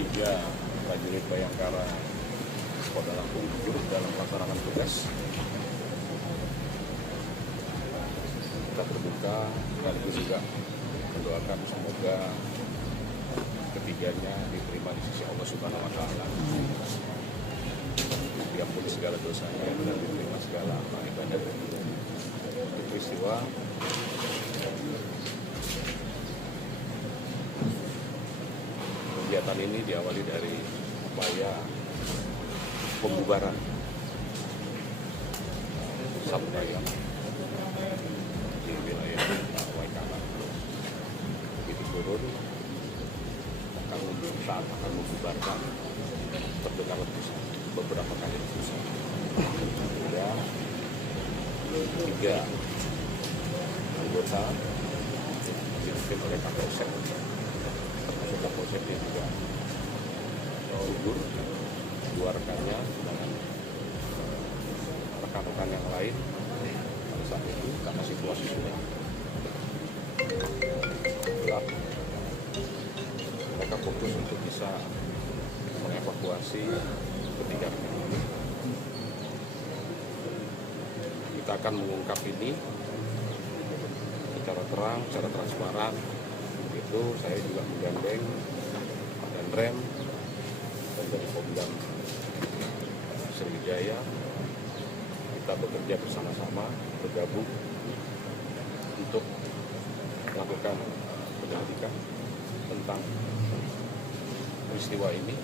Tiga prajurit Bayangkara Polda Lampung gugur dalam melaksanakan tugas. Kita berduka sekaligus juga mendoakan semoga ketiganya diterima di sisi Allah Subhanahu Wa Taala. Diampuni segala dosanya dan diterima segala amal ibadah. Peristiwa kegiatan ini diawali dari upaya pembubaran Sabudaya di wilayah Waikana. Begitu turun, saat akan membubarkan, terdengar letusan, beberapa kali letusan. Hingga 3 anggota dipimpin oleh Kapolsek. Kapolseknya juga gugur, 2 rekannya dengan rekan-rekan yang lain pada saat itu karena situasi sudah gelap. Mereka fokus untuk bisa mengevakuasi ketiga rekan ini. Kita akan mengungkap ini secara terang, secara transparan. Itu saya juga menggandeng Pak Danrem dan dari Pemdam Sriwijaya. Kita bekerja bersama-sama, bergabung untuk melakukan penyelidikan tentang peristiwa ini,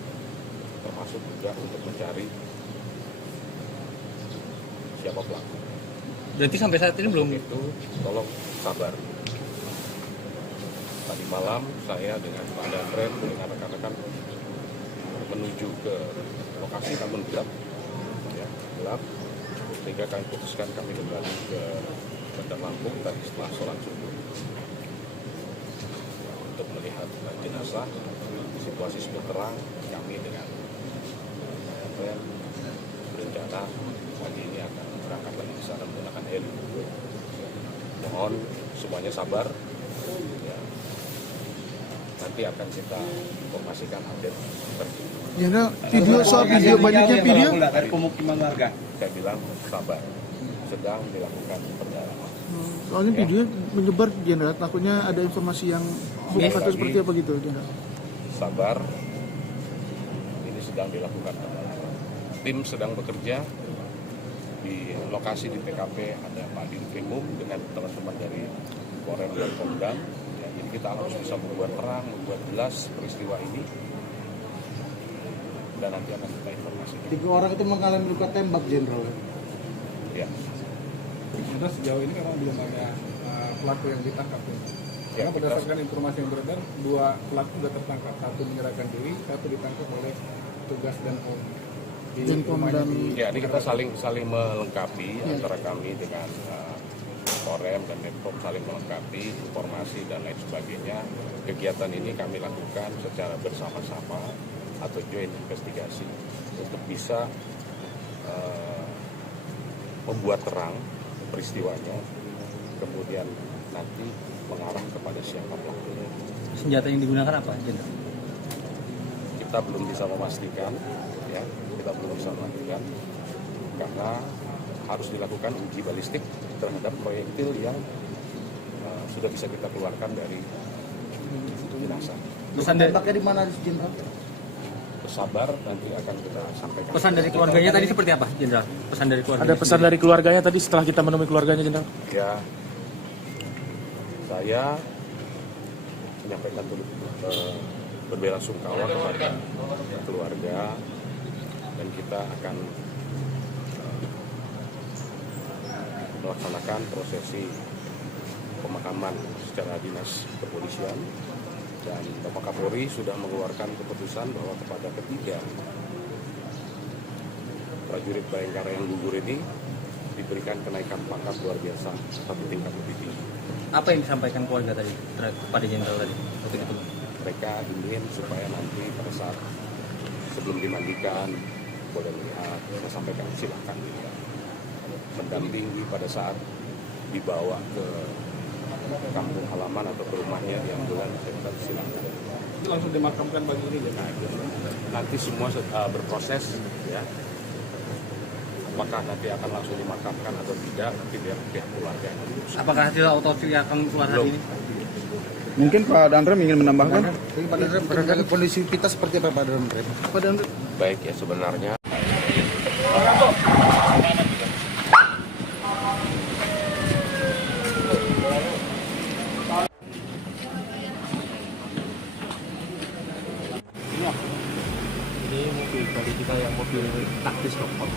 termasuk juga untuk mencari siapa pelaku. Berarti sampai saat ini belum itu, tolong sabar. Tadi malam saya dengan Pak Danrem dengan rekan-rekan menuju ke lokasi, namun gelap, ya, gelap, sehingga kami putuskan kami kembali ke Bandar Lampung tadi setelah sholat subuh untuk melihat jenazah. Situasi sudah terang, kami dengan Danrem berencana pagi ini akan berangkat lagi ke sana menggunakan heli. Mohon semuanya sabar. Ya. Nanti akan kita informasikan update terkini. Jenderal, video soal video banyaknya video. Dari pemukiman warga. Saya bilang sabar, sedang dilakukan pendalaman. Soalnya video menyebar, Jenderal, takutnya ada informasi yang hoax atau seperti apa gitu, Jenderal. Sabar, ini sedang dilakukan pendalaman. Tim sedang bekerja di lokasi di TKP, ada Pak Dinkrimum dengan teman-teman dari Korem dan Pemdam. Ya, jadi kita harus bisa membuat terang, membuat jelas peristiwa ini, dan nanti akan kita informasikan. 3 orang itu mengalami luka tembak, Jenderal. Ya. Sudah sejauh ini memang belum ada pelaku yang ditangkap. Karena berdasarkan informasi yang beredar, 2 pelaku sudah tertangkap. 1 menyerahkan diri, 1 ditangkap oleh tugas dan Pom. Dan Pom dan Ya, ini kita saling melengkapi antara kami dengan Korem dan Denpom saling melengkapi informasi dan lain sebagainya. Kegiatan ini kami lakukan secara bersama-sama atau joint investigasi untuk bisa membuat terang peristiwanya, kemudian nanti mengarah kepada siapa pelakunya. Senjata yang digunakan apa, Jenderal? Kita belum bisa memastikan, ya, kita belum bisa memastikan karena harus dilakukan uji balistik terhadap proyektil yang sudah bisa kita keluarkan dari jenazah. Pesan dari, Tembaknya di mana, Jenderal? Bersabar, nanti akan kita sampaikan. pesan dari keluarganya tadi seperti apa, Jenderal? Pesan dari keluarganya. Ada pesan dari keluarganya tadi setelah kita menemui keluarganya, Jenderal? Ya, saya menyampaikan berbelasungkawa kepada keluarga dan kita akan melaksanakan prosesi pemakaman secara dinas kepolisian, dan Bapak Kapolri sudah mengeluarkan keputusan bahwa kepada ketiga prajurit Bayangkara yang gugur ini diberikan kenaikan pangkat luar biasa 1 tingkat lebih tinggi. Apa yang disampaikan keluarga tadi kepada Jenderal tadi waktu itu? Mereka ingin supaya nanti pada saat sebelum dimandikan boleh melihat, saya sampaikan silahkan dilihat. Mendampingi pada saat dibawa ke kampung halaman atau ke rumahnya di ambulans, saya bilang silahkan. Itu langsung dimakamkan pagi ini ya? Nanti semua berproses, ya. Apakah nanti akan langsung dimakamkan atau tidak, nanti biar pihak keluarga yang memutuskan. Apakah hasil autopsi akan keluar hari ini? Mungkin Pak Dandrem ingin menambahkan? Pak Dandrem, kondisi kita seperti apa Pak Dandrem? Pak Dandrem. Baik ya, sebenarnya Ini mobil dari kita yang mobil taktis dokter.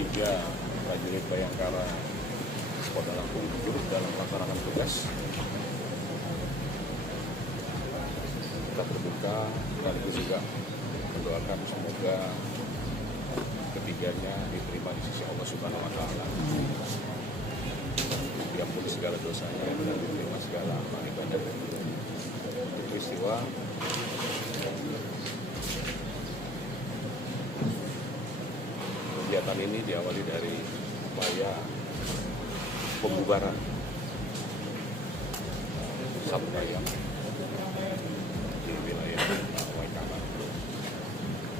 Tiga prajurit Bayangkara Polda Lampung turut dalam melaksanakan tugas. Kita berduka sekaligus juga mendoakan semoga ketiganya diterima di sisi Allah Subhanahu Wa Taala. Diampuni segala dosanya dan diterima segala amal ibadah. Peristiwa kegiatan ini diawali dari upaya pembubaran Sabu Ayam di wilayah Waikaman.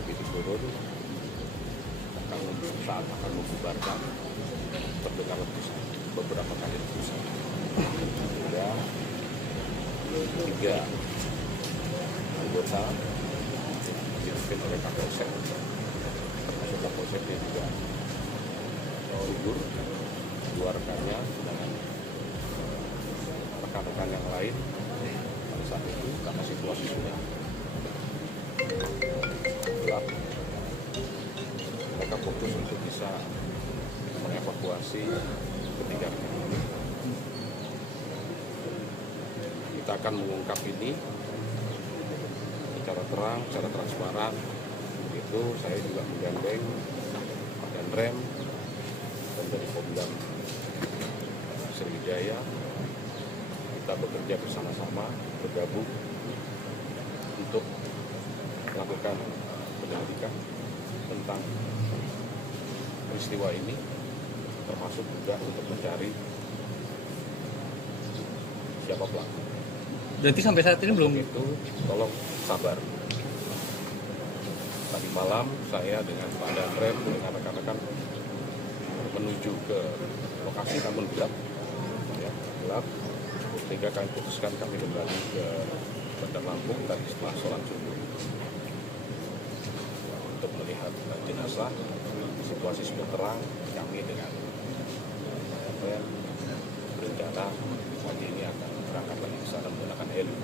Begitu turun saat akan membubarkan terdengar letusan, beberapa kali letusan. Hingga 3 anggota dipimpin oleh Kapolsek, termasuk Kapolseknya juga gugur, 2 rekannya dengan rekan-rekan yang lain pada saat itu karena situasi sudah gelap. Mereka fokus untuk bisa mengevakuasi ketiga rekan ini. Kita akan mengungkap ini secara terang, secara transparan. Itu saya juga menggandeng Pak Danrem dan dari Pemdam Sriwijaya. Kita bekerja bersama-sama, bergabung untuk melakukan penyelidikan tentang peristiwa ini, termasuk juga untuk mencari siapa pelaku. Berarti sampai saat ini belum Itu tolong sabar. Tadi malam saya dengan Pak Danrem dengan rekan-rekan menuju ke lokasi namun gelap, ya, gelap, sehingga kami putuskan kami kembali ke Bandar Lampung tadi setelah sholat subuh untuk melihat jenazah. Situasi sudah terang, kami dengan berencana pagi ini akan berangkat lagi ke sana menggunakan heli.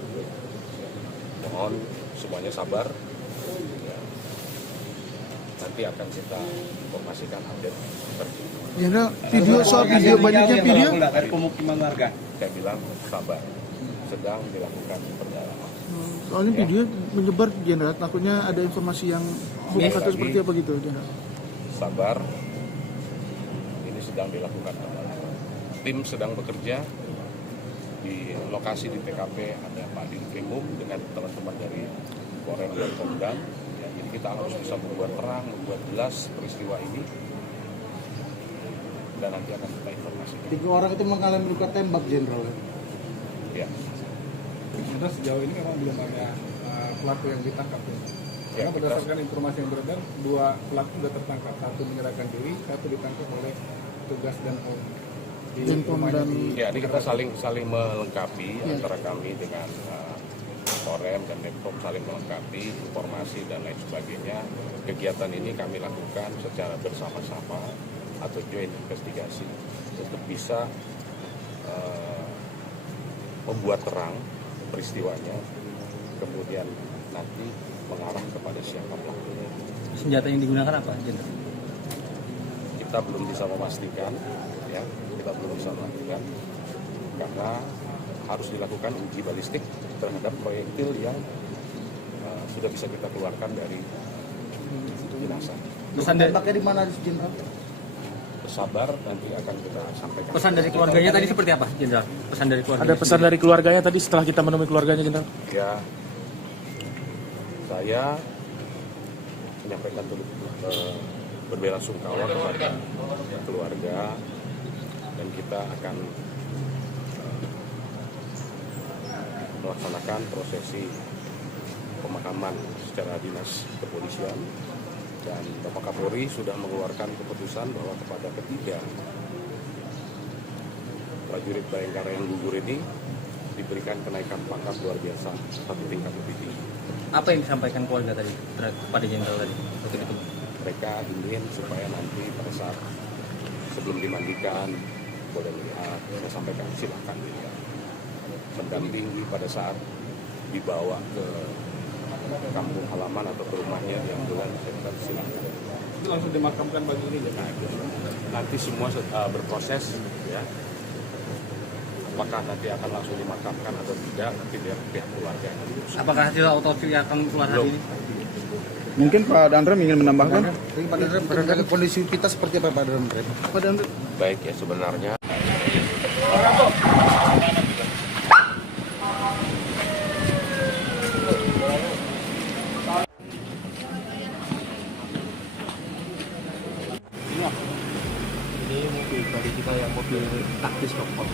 Mohon semuanya sabar. Ya. Nanti akan kita informasikan update terkini. Jenderal, video soal video banyaknya video. dari pemukiman warga. Saya bilang sabar, sedang dilakukan pendalaman. Soalnya video menyebar, Jenderal, takutnya ada informasi yang hoax atau seperti apa gitu, Jenderal. Sabar, ini sedang dilakukan pendalaman. Tim sedang bekerja di lokasi di TKP, ada Pak Dinkrimum dengan teman-teman dari Korem dan Pemdam. Ya, jadi kita harus bisa membuat terang, membuat jelas peristiwa ini, dan nanti akan kita informasikan. 3 orang itu mengalami luka tembak, Jenderal. Ya. Sudah sejauh ini memang belum ada pelaku yang ditangkap. Karena berdasarkan informasi yang beredar, 2 pelaku sudah tertangkap. 1 menyerahkan diri, 1 ditangkap oleh tugas dan Dan Pemdam. Ya, ini kita saling melengkapi antara kami dengan Korem dan Denpom saling melengkapi informasi dan lain sebagainya. Kegiatan ini kami lakukan secara bersama-sama atau joint investigasi untuk bisa membuat terang peristiwanya, kemudian nanti mengarah kepada siapa pelakunya. Senjata yang digunakan apa, Jenderal? Kita belum bisa memastikan, ya, kita belum bisa memastikan karena harus dilakukan uji balistik terhadap proyektil yang sudah bisa kita keluarkan dari jenazah. Pesan dari, Pakai di mana, Jenderal? Sabar, nanti akan kita sampaikan. pesan dari keluarganya tadi seperti apa, Jenderal? Pesan dari keluarganya. Ada pesan dari keluarganya tadi setelah kita menemui keluarganya, Jenderal? Ya, saya menyampaikan berbelasungkawa kepada keluarga dan kita akan melaksanakan prosesi pemakaman secara dinas kepolisian, dan Bapak Kapolri sudah mengeluarkan keputusan bahwa kepada ketiga prajurit Bayangkara yang gugur ini diberikan kenaikan pangkat luar biasa satu tingkat lebih tinggi. Apa yang disampaikan keluarga tadi kepada Jenderal tadi waktu itu? Mereka ingin supaya nanti pada saat sebelum dimandikan boleh melihat, saya sampaikan silahkan dilihat, mendampingi pada saat dibawa ke kampung halaman atau ke rumahnya di ambulans, silahkan. Itu langsung dimakamkan pagi ini ya? Nanti semua berproses, ya. Apakah nanti akan langsung dimakamkan atau tidak, nanti biar pihak keluarga. Apakah hasil otopsi akan keluar hari ini? Mungkin Pak Dandrem ingin menambahkan? Pak Dandrem, kondisi kita seperti apa Pak Dandrem? Pak Dandrem. Baik ya, sebenarnya Ini mobil dari kita yang mobil taktis Dokpol.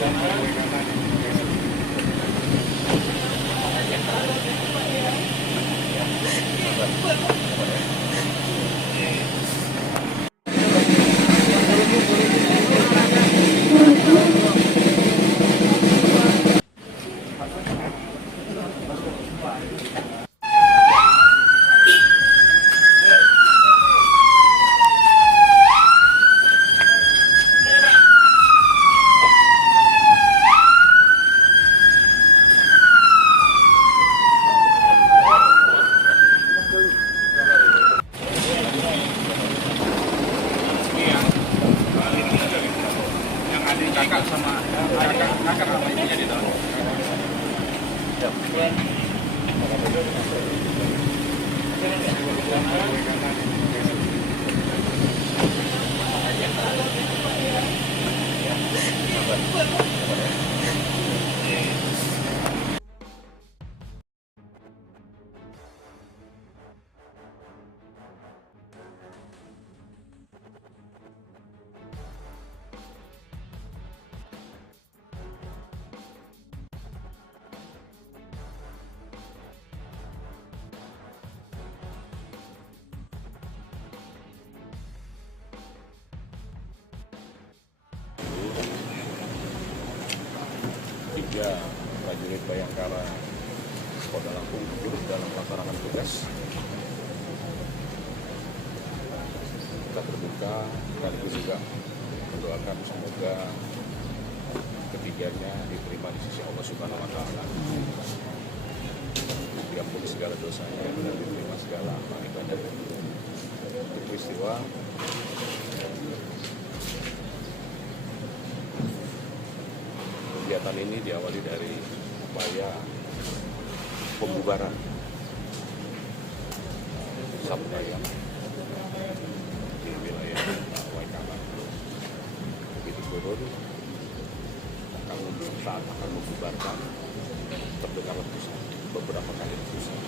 dan highway kanan. Kakak sama kakak sama ibunya di dalam. Tiga prajurit Bayangkara Polda Lampung turut dalam melaksanakan tugas. Kita berduka sekaligus juga mendoakan semoga ketiganya diterima di sisi Allah Subhanahu Wa Taala, diampuni segala dosanya dan diterima segala amal ibadah. Peristiwa kegiatan ini diawali dari upaya pembubaran Sabunayam di wilayah Waikaban. Begitu turun, saat akan membubarkan, terdengar letusan, beberapa kali letusan.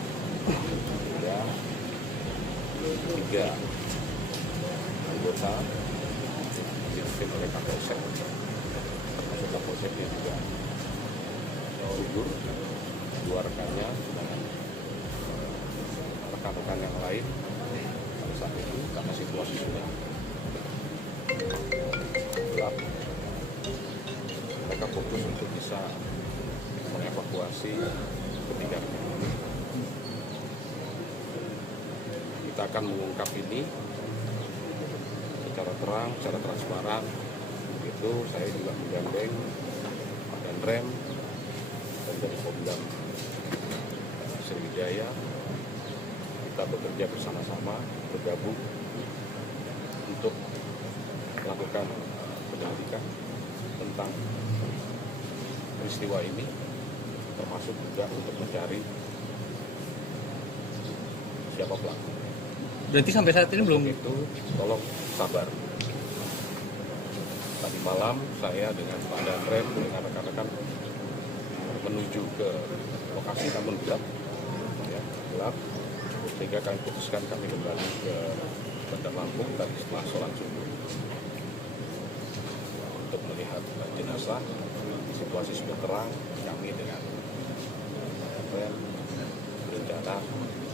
Hingga tiga anggota dipimpin oleh Kapolsek, termasuk Kapolseknya juga gugur, dua rekannya dengan rekan-rekan yang lain. Pada saat itu karena situasi sudah gelap, mereka fokus untuk bisa mengevakuasi ketiganya. Kita akan mengungkap ini secara terang, secara transparan. Itu saya juga menggandeng Pak Danrem dan dari Pemdam Sriwijaya. Kita bekerja bersama-sama, bergabung untuk melakukan penyelidikan tentang peristiwa ini, termasuk juga untuk mencari siapa pelaku. Berarti sampai saat ini belum? Itu tolong sabar. Tadi malam saya dengan Pak Danrem dengan rekan-rekan menuju ke lokasi, namun gelap, ya, gelap, sehingga kami putuskan kami kembali ke Bandar Lampung tadi setelah sholat subuh untuk melihat jenazah. Situasi sudah terang, kami dengan Danrem berencana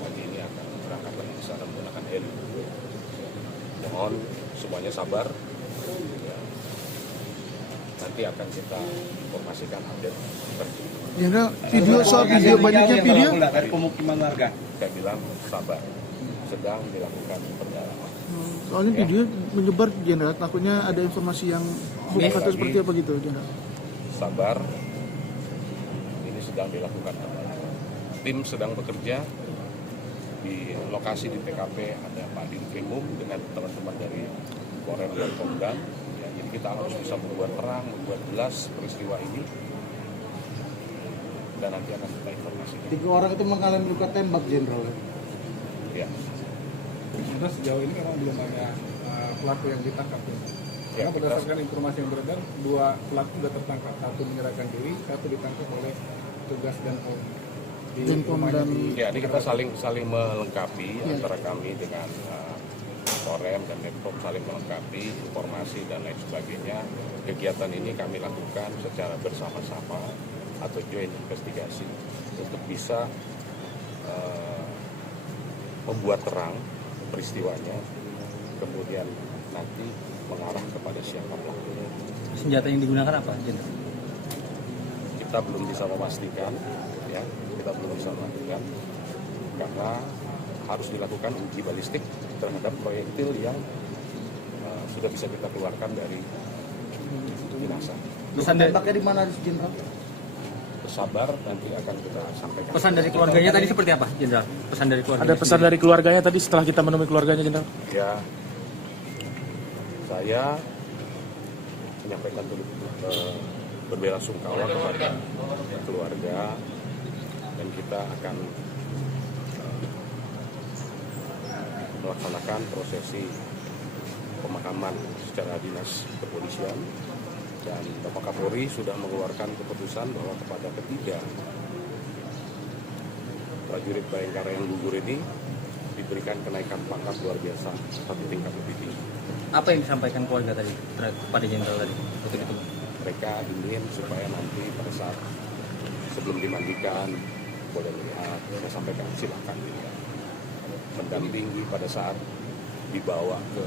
pagi ini akan berangkat lagi ke sana menggunakan heli. Mohon semuanya sabar. Ya. Nanti akan kita informasikan update terkini. Jenderal, video soal video banyaknya video. Dari pemukiman warga. Saya bilang sabar, sedang dilakukan pendalaman. Soalnya video menyebar, Jenderal, takutnya ada informasi yang hoax atau seperti apa gitu, Jenderal. Sabar, ini sedang dilakukan pendalaman. Tim sedang bekerja di lokasi di TKP, ada Pak Dinkrimum dengan teman-teman dari Korem dan Pemdam. Ya, jadi kita harus bisa membuat terang, membuat jelas peristiwa ini, dan nanti akan kita informasikan. 3 orang itu mengalami luka tembak, Jenderal. Ya. Sudah sejauh ini memang belum ada pelaku yang ditangkap. Karena berdasarkan informasi yang beredar, 2 pelaku sudah tertangkap. Satu menyerahkan diri, satu ditangkap oleh tugas Danpom. Danpom dan Ya, ini kita saling melengkapi antara kami dengan Korem dan Pemprov saling melengkapi informasi dan lain sebagainya. Kegiatan ini kami lakukan secara bersama-sama atau joint investigasi untuk bisa membuat terang peristiwanya, kemudian nanti mengarah kepada siapa pelakunya. Senjata yang digunakan apa, Jenderal? Kita belum bisa memastikan, ya, kita belum bisa memastikan karena harus dilakukan uji balistik terhadap proyektil yang sudah bisa kita keluarkan dari jenazah. Pesan dari, Tembaknya di mana, Jenderal? Bersabar, nanti akan kita sampaikan. pesan dari keluarganya tadi seperti apa, Jenderal? Pesan dari keluarganya. Ada pesan dari keluarganya tadi setelah kita menemui keluarganya, Jenderal? Ya, saya menyampaikan berbelasungkawa kepada keluarga dan kita akan melaksanakan prosesi pemakaman secara dinas kepolisian, dan Bapak Kapolri sudah mengeluarkan keputusan bahwa kepada ketiga prajurit Bayangkara yang gugur ini diberikan kenaikan pangkat luar biasa satu tingkat lebih tinggi. Apa yang disampaikan keluarga tadi kepada Jenderal tadi? Betul itu. Mereka ingin supaya nanti pada saat sebelum dimandikan boleh melihat, saya sampaikan silakan dilihat. Mendampingi pada saat dibawa ke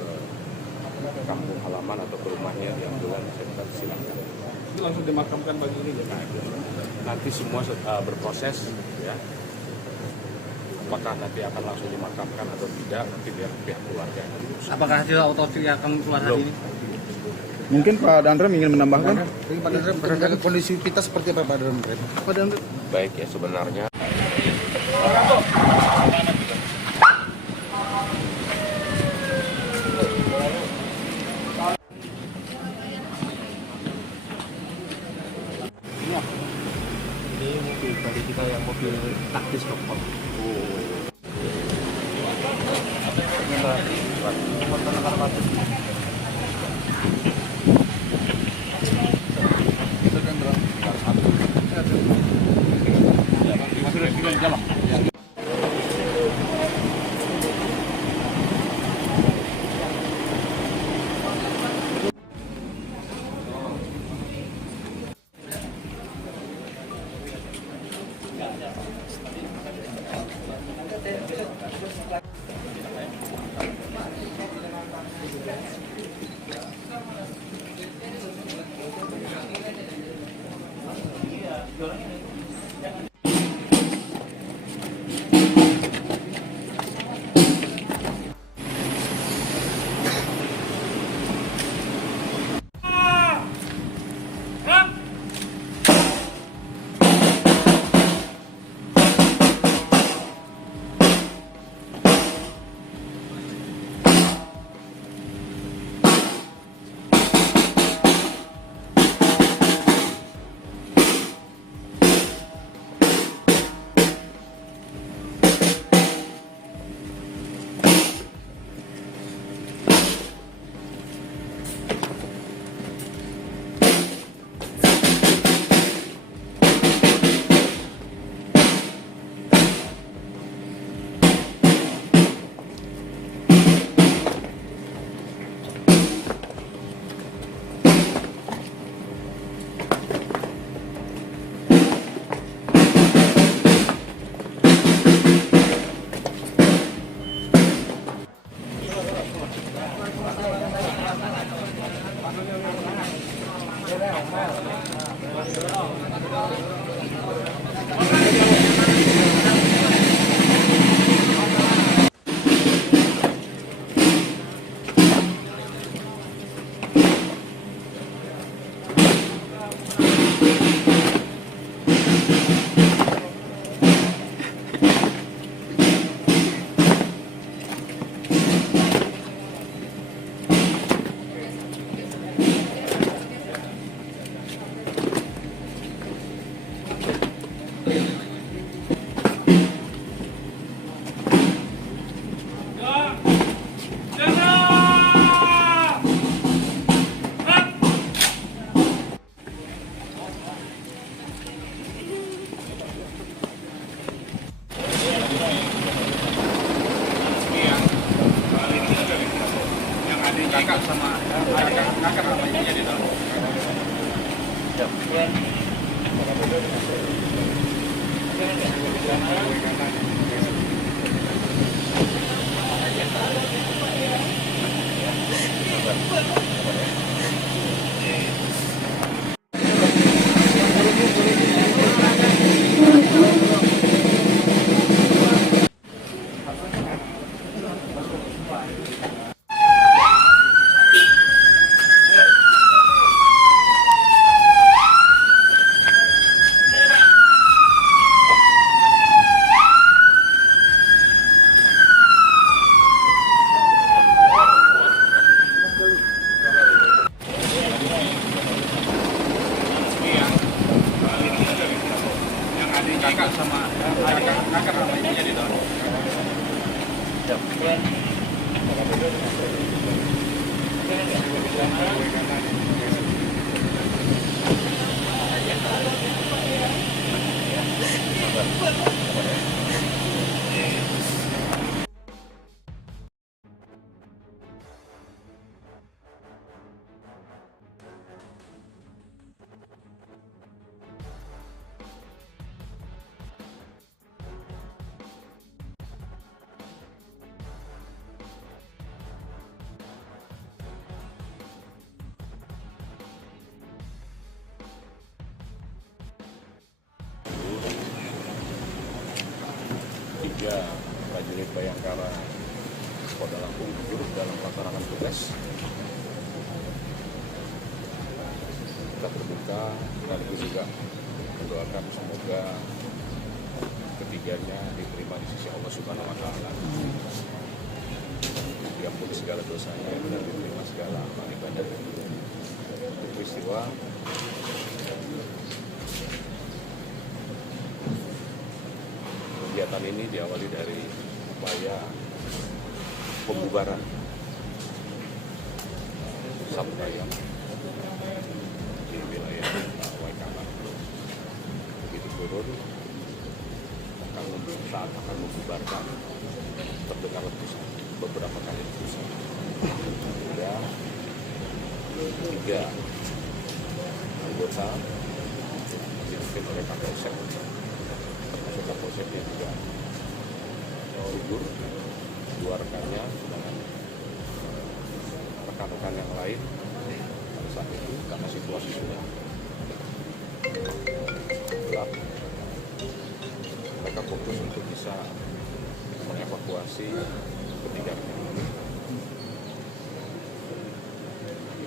kampung halaman atau ke rumahnya di ambulan, saya kata silakan. Itu langsung dimakamkan pagi ini ya? Nanti semua berproses, ya. Apakah nanti akan langsung dimakamkan atau tidak, nanti biar pihak keluarga. Apakah hasil otopsi akan keluar hari ini? Mungkin Pak Dandrem ingin menambahkan? Pak Dandrem, kondisi kita seperti apa Pak Dandrem? Pak Dandrem. Baik ya, sebenarnya Ini mobil dari kita yang mobil taktis dokter. kakak sama ibunya di dalam. Kakak sama ibunya di dalam. Tiga prajurit Bayangkara Polda Lampung gugur dalam melaksanakan tugas. Kita berduka sekaligus juga mendoakan semoga ketiganya diterima di sisi Allah Subhanahu Wa Taala. Diampuni segala dosanya dan diterima segala amal ibadah. Peristiwa kegiatan ini diawali dari upaya pembubaran Sabtu Ayam di wilayah Waikabang. Begitu turun, saat akan membubarkan, terdengar letusan, beberapa kali letusan. Hingga 3 anggota dipimpin oleh Kapolsek. Termasuk Kapolseknya juga gugur, 2 rekannya dengan rekan-rekan yang lain pada saat itu karena situasi sudah gelap. Mereka fokus untuk bisa mengevakuasi ketiga rekan ini.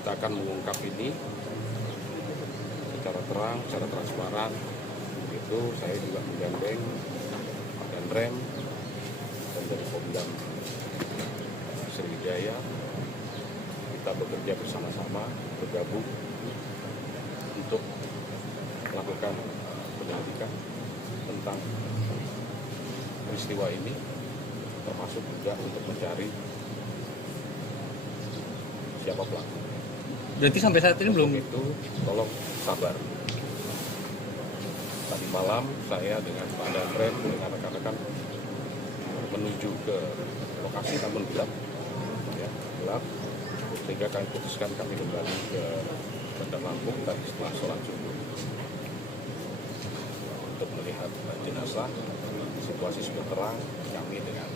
Kita akan mengungkap ini secara terang, secara transparan. Itu saya juga menggandeng Pak Danrem dan dari Pemdam Sriwijaya. Kita bekerja bersama-sama, bergabung untuk melakukan penyelidikan tentang peristiwa ini, termasuk juga untuk mencari siapa pelaku. Berarti sampai saat ini belum? Itu tolong sabar. Tadi malam saya dengan Pak Danrem dengan rekan-rekan menuju ke lokasi namun gelap, ya, gelap. Sehingga kami putuskan kami kembali ke Bandar Lampung tadi setelah sholat subuh untuk melihat jenazah. Situasi sudah terang, kami dengan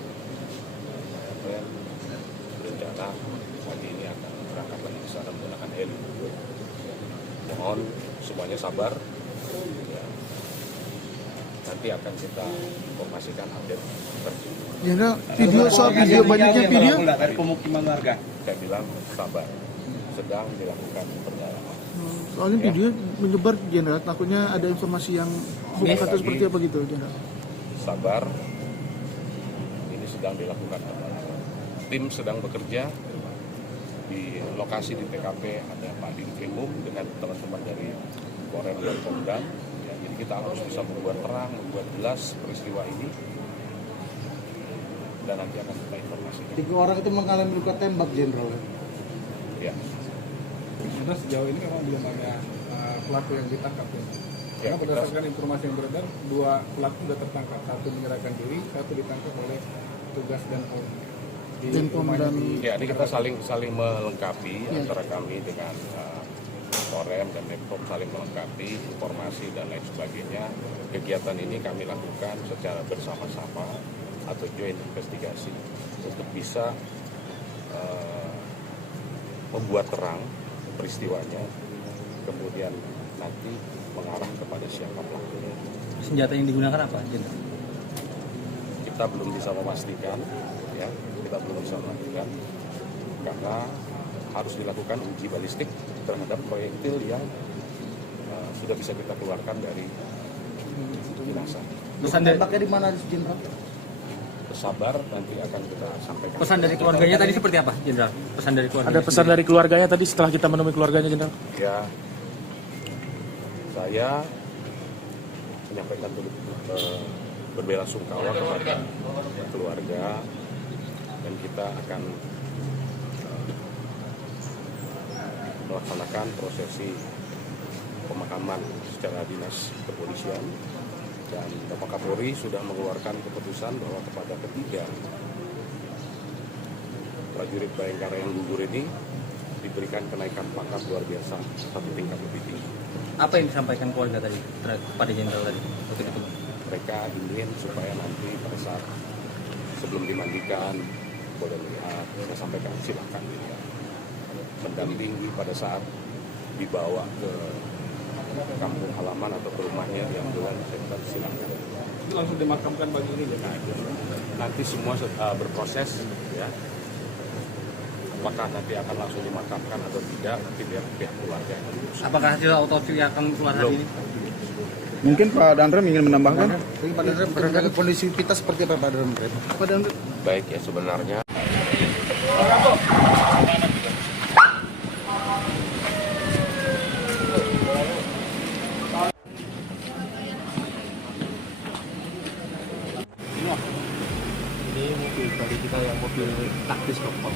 Danrem berencana pagi ini akan berangkat lagi ke sana menggunakan heli. Mohon semuanya sabar. Ya. Nanti akan kita informasikan update terkini. Jenderal, video soal video banyaknya video. Dari pemukiman warga. Saya bilang sabar, sedang dilakukan pendalaman. Soalnya video menyebar Jenderal, takutnya ada informasi yang hoax atau seperti apa gitu Jenderal. Sabar, ini sedang dilakukan pendalaman. Tim sedang bekerja di lokasi di TKP, ada Pak Dinkrimum dengan teman-teman dari Korem dan Pemdam. Ya, jadi kita harus bisa membuat terang, membuat jelas peristiwa ini, dan nanti akan kita informasikan. 3 orang itu mengalami luka tembak, Jenderal. Ya. Karena sejauh ini memang belum ada pelaku yang ditangkap. Ya. Karena berdasarkan informasi yang beredar, 2 pelaku sudah tertangkap. 1 menyerahkan diri, 1 ditangkap oleh petugas dan Polri. di Denpom rumahnya dan di Ya, ini kita saling melengkapi antara kami dengan Korem dan Denpom, saling melengkapi informasi dan lain sebagainya. Kegiatan ini kami lakukan secara bersama-sama atau joint investigasi untuk bisa membuat terang peristiwanya, kemudian nanti mengarah kepada siapa pelakunya. Senjata yang digunakan apa, Jenderal? Kita belum bisa memastikan, ya, kita belum bisa memastikan karena harus dilakukan uji balistik terhadap proyektil yang sudah bisa kita keluarkan dari jenazah. Pesan dari, Tembaknya di mana, Jenderal? Bersabar, nanti akan kita sampaikan. pesan dari keluarganya tadi seperti apa, Jenderal? Pesan dari keluarga. Ada pesan dari keluarganya tadi setelah kita menemui keluarganya, Jenderal? Ya, saya menyampaikan berbelasungkawa kepada keluarga dan kita akan melaksanakan prosesi pemakaman secara dinas kepolisian, dan Bapak Kapolri sudah mengeluarkan keputusan bahwa kepada ketiga prajurit Bayangkara yang gugur ini diberikan kenaikan pangkat luar biasa satu tingkat lebih tinggi. Apa yang disampaikan keluarga tadi kepada Jenderal tadi waktu itu? Mereka ingin supaya nanti pada saat sebelum dimandikan boleh melihat, saya sampaikan silakan dilihat, mendampingi pada saat dibawa ke kampung halaman atau ke rumahnya yang belum, saya bilang silakan. itu langsung dimakamkan pagi ini ya. Nanti semua berproses, ya. Apakah nanti akan langsung dimakamkan atau tidak, nanti biar pihak keluarga yang memutuskan. Apakah hasil otopsi akan keluar hari ini? Mungkin Pak Danrem ingin menambahkan? Pak Danrem, kondisi kita seperti apa Pak Danrem? Pak Danrem. Baik, ya, sebenarnya Ini mobil dari kita yang mobil taktis dokter.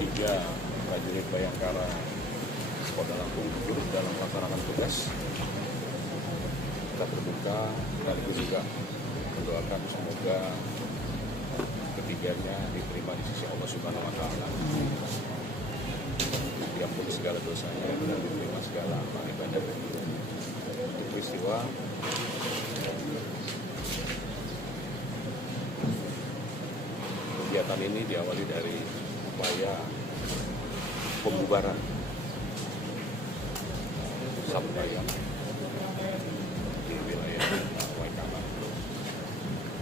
Tiga prajurit Bayangkara Polda Lampung gugur dalam melaksanakan tugas. Kita berduka sekaligus juga mendoakan semoga ketiganya diterima di sisi Allah Subhanahu Wa Taala. Diampuni segala dosanya dan diterima segala amal ibadah. Peristiwa kegiatan ini diawali dari upaya pembubaran sabudayan di wilayah Waikabang.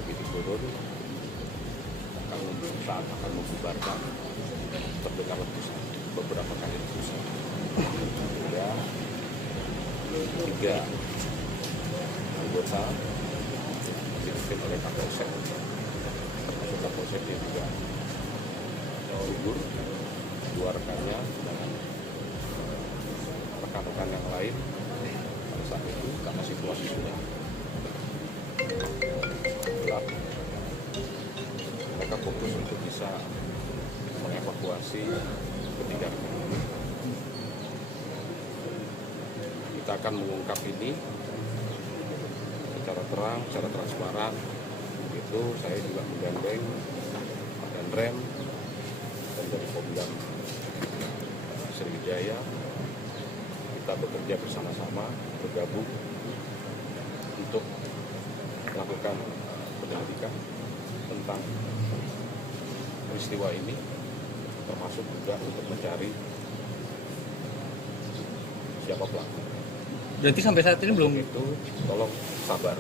Begitu turun, saat akan membubarkan, terdengar letusan, beberapa kali letusan. Hingga tiga anggota dipimpin oleh Kapolsek, termasuk Kapolsek yang juga gugur, dua rekannya dengan rekan-rekan yang lain pada saat itu karena situasi sudah gelap. Mereka fokus untuk bisa mengevakuasi ketiga rekan ini. Kita akan mengungkap ini secara terang, secara transparan. Begitu saya juga menggandeng Pak Danrem dan dari Pomdam Sriwijaya. Kita bekerja bersama-sama, bergabung untuk melakukan penyelidikan tentang peristiwa ini, termasuk juga untuk mencari siapa pelaku. Berarti sampai saat ini belum itu, tolong sabar.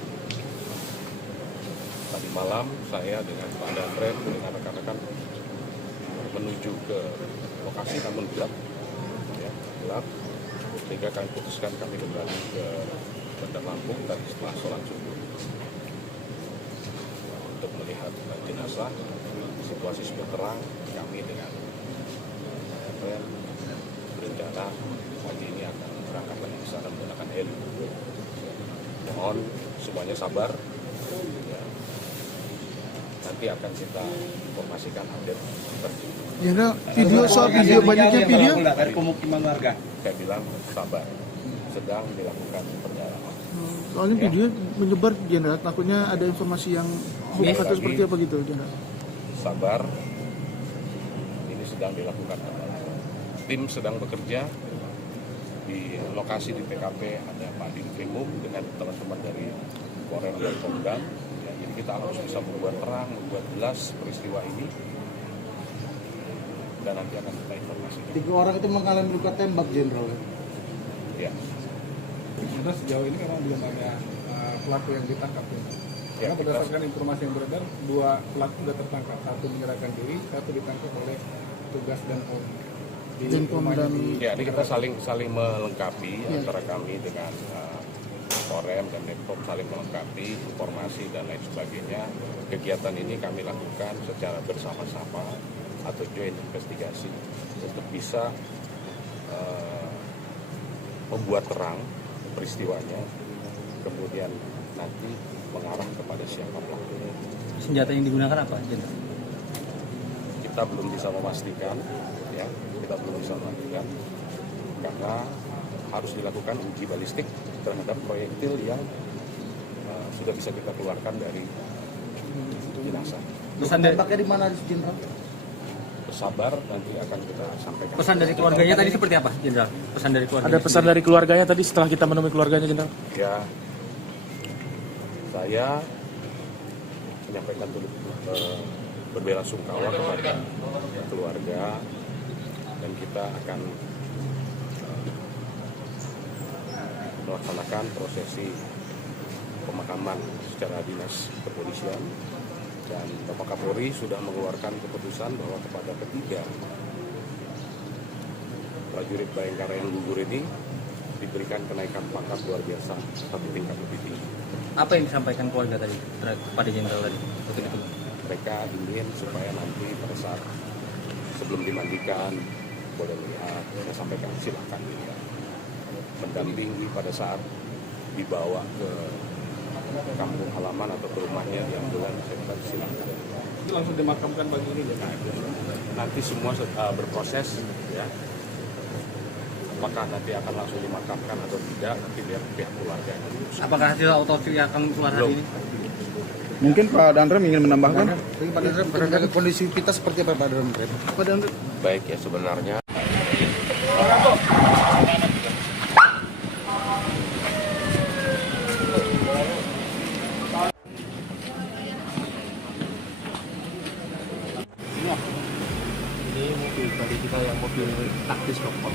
Tadi malam saya dengan Pak Danrem dengan rekan-rekan menuju ke lokasi namun gelap, ya, gelap. Sehingga kami putuskan kami kembali ke Bandar Lampung tadi setelah sholat subuh untuk melihat jenazah. Situasi sudah terang, kami dengan berencana pagi ini akan berangkat lagi ke sana menggunakan heli. Mohon semuanya sabar. Ya. Nanti akan kita informasikan update terkini. Jenderal, video soal video banyaknya video. Dari pemukiman warga. Saya bilang sabar, sedang dilakukan pendalaman. Soalnya video menyebar, Jenderal, takutnya ada informasi yang hoax atau seperti apa gitu, Jenderal. Sabar, ini sedang dilakukan pendalaman. Tim sedang bekerja di lokasi di TKP, ada Pak Dinkrimum dengan teman-teman dari Polres dan Pomdam. Ya, jadi kita harus bisa membuat terang, membuat jelas peristiwa ini. Dan nanti akan kita informasikan. 3 orang itu mengalami luka tembak, Jenderal. Ya. Karena sejauh ini memang belum ada pelaku yang ditangkap. Ya. Karena berdasarkan informasi yang beredar, 2 pelaku sudah tertangkap. 1 menyerahkan diri, 1 ditangkap oleh tugas dan Ya, ini kita saling melengkapi antara kami dengan Korem dan Depok, saling melengkapi informasi dan lain sebagainya. Kegiatan ini kami lakukan secara bersama-sama atau joint investigasi untuk bisa membuat terang peristiwanya, kemudian nanti mengarah kepada siapa pelakunya. senjata yang digunakan apa, Jenderal? Kita belum bisa memastikan, ya, kita belum bisa memastikan karena harus dilakukan uji balistik terhadap proyektil yang sudah bisa kita keluarkan dari jenazah. Pesan tembaknya di mana, Jenderal? Sabar, nanti akan kita sampaikan. Pesan dari keluarganya tadi seperti apa, Jenderal? Pesan dari keluarganya. Ada pesan dari keluarganya tadi setelah kita menemui keluarganya, Jenderal? Ya, saya menyampaikan berbela sungkawa kepada keluarga dan kita akan melaksanakan prosesi pemakaman secara dinas kepolisian, dan Bapak Kapolri sudah mengeluarkan keputusan bahwa kepada ketiga prajurit Bayangkara yang gugur ini diberikan kenaikan pangkat luar biasa satu tingkat lebih tinggi. Apa yang disampaikan keluarga tadi kepada jenderal tadi? Mereka ingin supaya nanti pada saat sebelum dimandikan boleh lihat, saya sampaikan silakan lihat. Mendampingi pada saat dibawa ke kampung halaman atau ke rumahnya di ambulan, saya bilang silakan. Itu langsung dimakamkan pagi ini ya? Nanti semua berproses ya. Apakah nanti akan langsung dimakamkan atau tidak, nanti biar pihak keluarga. Apakah hasil autopsi akan keluar hari ini? Mungkin Pak Dandrem ingin menambahkan? Pak Dandrem, barangkali kondisi kita seperti apa Pak Dandrem? Pak Dandrem. Baik ya, sebenarnya Ini mobil dari kita yang mobil taktis dokter.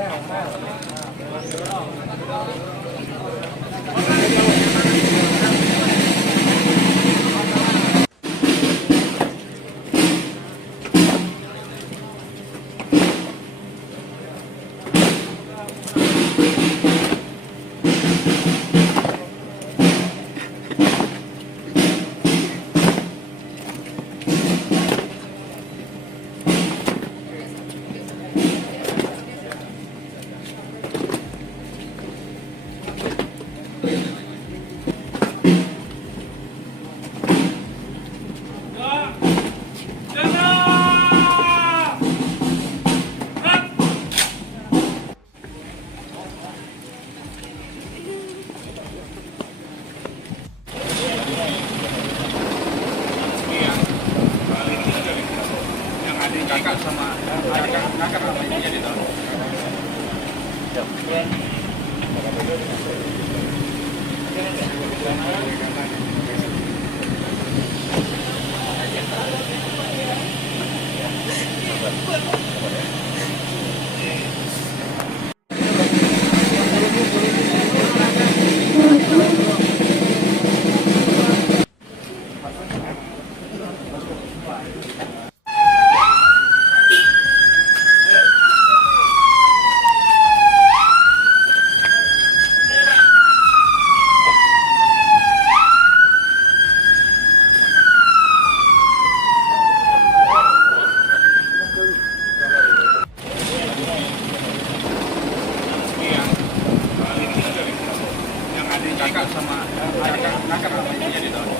Kakak. Kakak sama kakak namanya di dalam.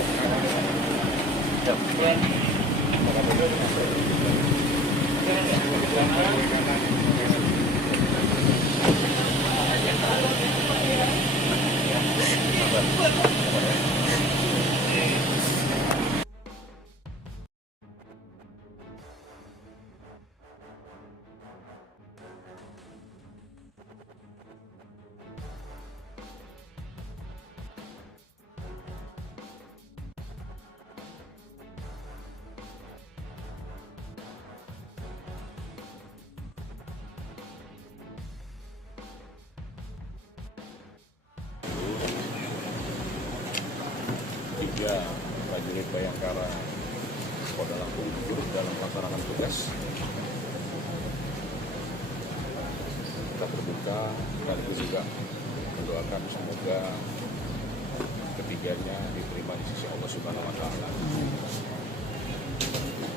Tiga prajurit Bayangkara Polda Lampung gugur dalam pelaksanaan tugas. Kita berduka sekaligus juga mendoakan semoga ketiganya diterima di sisi Allah Subhanahu Wa Taala.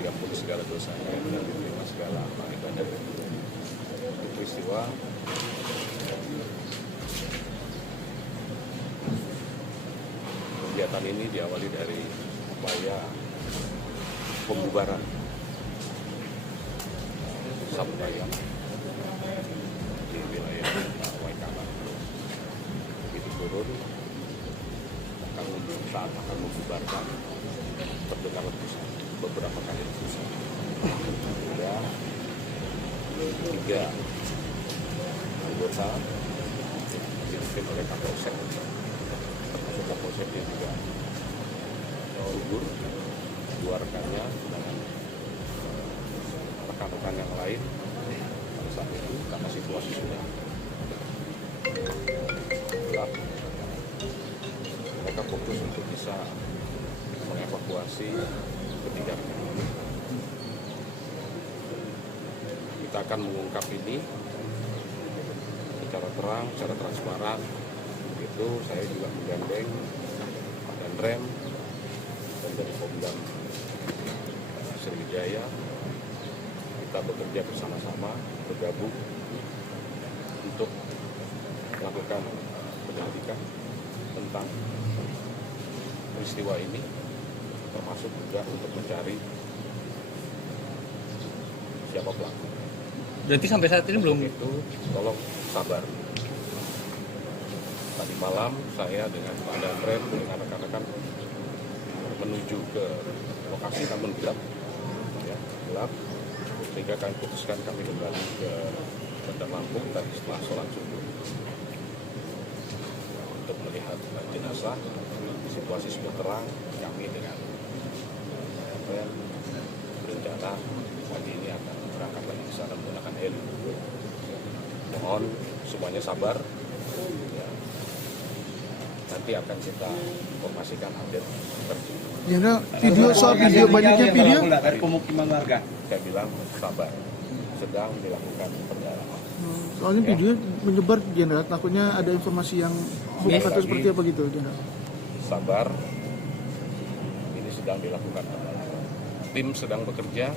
Diampuni segala dosanya dan diterima segala amal ibadah. Peristiwa kegiatan ini diawali dari upaya pembubaran Sabudayan di wilayah Waikaban. Itu turun saat akan membubarkan terdengar letusan, beberapa kali letusan. Hingga 3 anggota dipimpin oleh Kapolsek. Termasuk Kapolseknya juga gugur, 2 rekannya dengan rekan-rekan yang lain pada saat itu karena situasi sudah gelap. Mereka fokus untuk bisa mengevakuasi ketiga rekan ini. Kita akan mengungkap ini secara terang, secara transparan. Itu saya juga menggandeng Pak Danrem dan dari Pomdam Sriwijaya. Kita bekerja bersama-sama, bergabung untuk melakukan penyelidikan tentang peristiwa ini, termasuk juga untuk mencari siapa pelaku. Berarti sampai saat ini belum? Itu tolong sabar. Tadi malam saya dengan Pak Danrem dengan rekan-rekan menuju ke lokasi namun gelap, ya, gelap. Sehingga kami putuskan kami kembali ke Bandar Lampung tadi setelah sholat subuh untuk melihat jenazah. Situasi sudah terang, kami dengan berencana pagi ini akan berangkat lagi ke sana menggunakan heli. Mohon semuanya sabar. Ya. Nanti akan kita informasikan update terkini. Jenderal, video soal video banyaknya video. Dari pemukiman warga. Saya bilang sabar, sedang dilakukan pendalaman. Soalnya video menyebar, Jenderal, takutnya ada informasi yang hoax atau seperti apa gitu, Jenderal. Sabar, ini sedang dilakukan pendalaman. Tim sedang bekerja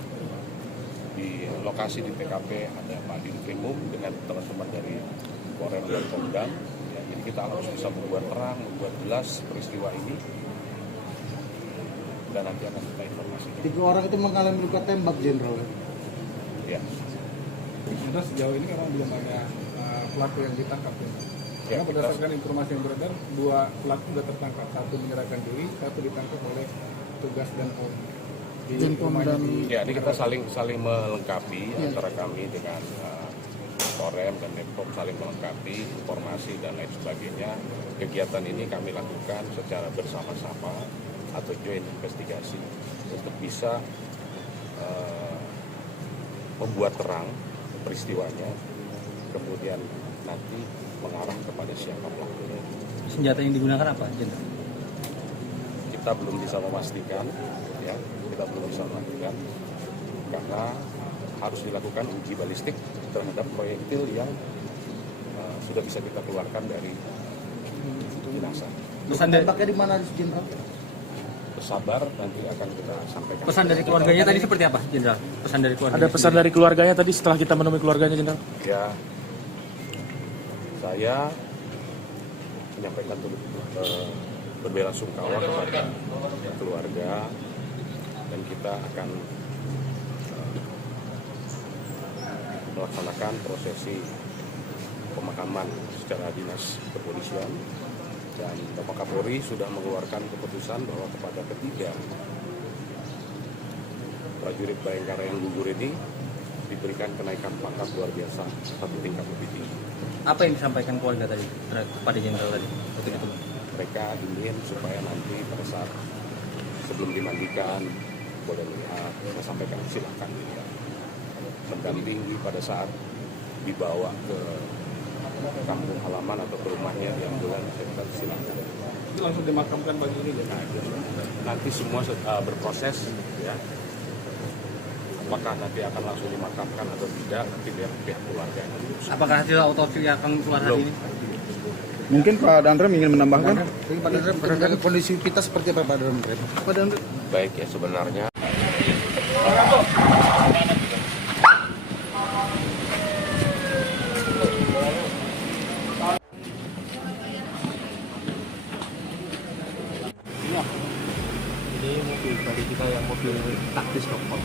di lokasi di TKP, ada Pak Dinkrimum dengan teman-teman dari Polres dan Pomdam. Ya, jadi kita harus bisa membuat terang, membuat jelas peristiwa ini, dan nanti akan kita informasikan. 3 orang itu mengalami luka tembak, Jenderal. Ya. Sudah sejauh ini memang belum ada pelaku yang ditangkap. Karena berdasarkan informasi yang beredar, 2 pelaku sudah tertangkap. 1 menyerahkan diri, 1 ditangkap oleh tugas dan dan Ya, ini kita saling melengkapi antara kami dengan Korem dan Depok, saling melengkapi informasi dan lain sebagainya. Kegiatan ini kami lakukan secara bersama-sama atau joint investigasi untuk bisa membuat terang peristiwanya, kemudian nanti mengarah kepada siapa pelakunya. Senjata yang digunakan apa, Jenderal? Kita belum bisa memastikan, ya, kita belum bisa memastikan karena harus dilakukan uji balistik terhadap proyektil yang sudah bisa kita keluarkan dari jenazah. Pesan tembaknya di mana, Jenderal? Bersabar, nanti akan kita sampaikan. Pesan dari keluarganya tadi seperti apa, Jenderal? Pesan dari keluarganya. Ada pesan dari keluarganya tadi setelah kita menemui keluarganya, Jenderal? Ya, saya menyampaikan berbela sungkawa kepada keluarga dan kita akan melaksanakan prosesi pemakaman secara dinas kepolisian, dan Bapak Kapolri sudah mengeluarkan keputusan bahwa kepada ketiga prajurit Bayangkara yang gugur ini diberikan kenaikan pangkat luar biasa satu tingkat lebih tinggi. Apa yang disampaikan keluarga tadi kepada jenderal tadi waktu itu? Mereka ingin supaya nanti pada saat sebelum dimandikan boleh melihat, saya sampaikan silakan dilihat. Mendampingi pada saat dibawa ke kampung halaman atau ke rumahnya di ambulans, silakan. Itu langsung dimakamkan pagi ini ya? Nanti semua berproses ya. Apakah nanti akan langsung dimakamkan atau tidak, nanti biar pihak keluarga. Apakah hasil autopsi akan keluar hari ini? Mungkin Pak Dandrem ingin menambahkan. Pak Dandrem, kondisi kita seperti apa Pak Dandrem? Pak Dandrem. Baik ya, sebenarnya Ini mobil dari kita yang mobil taktis dokter.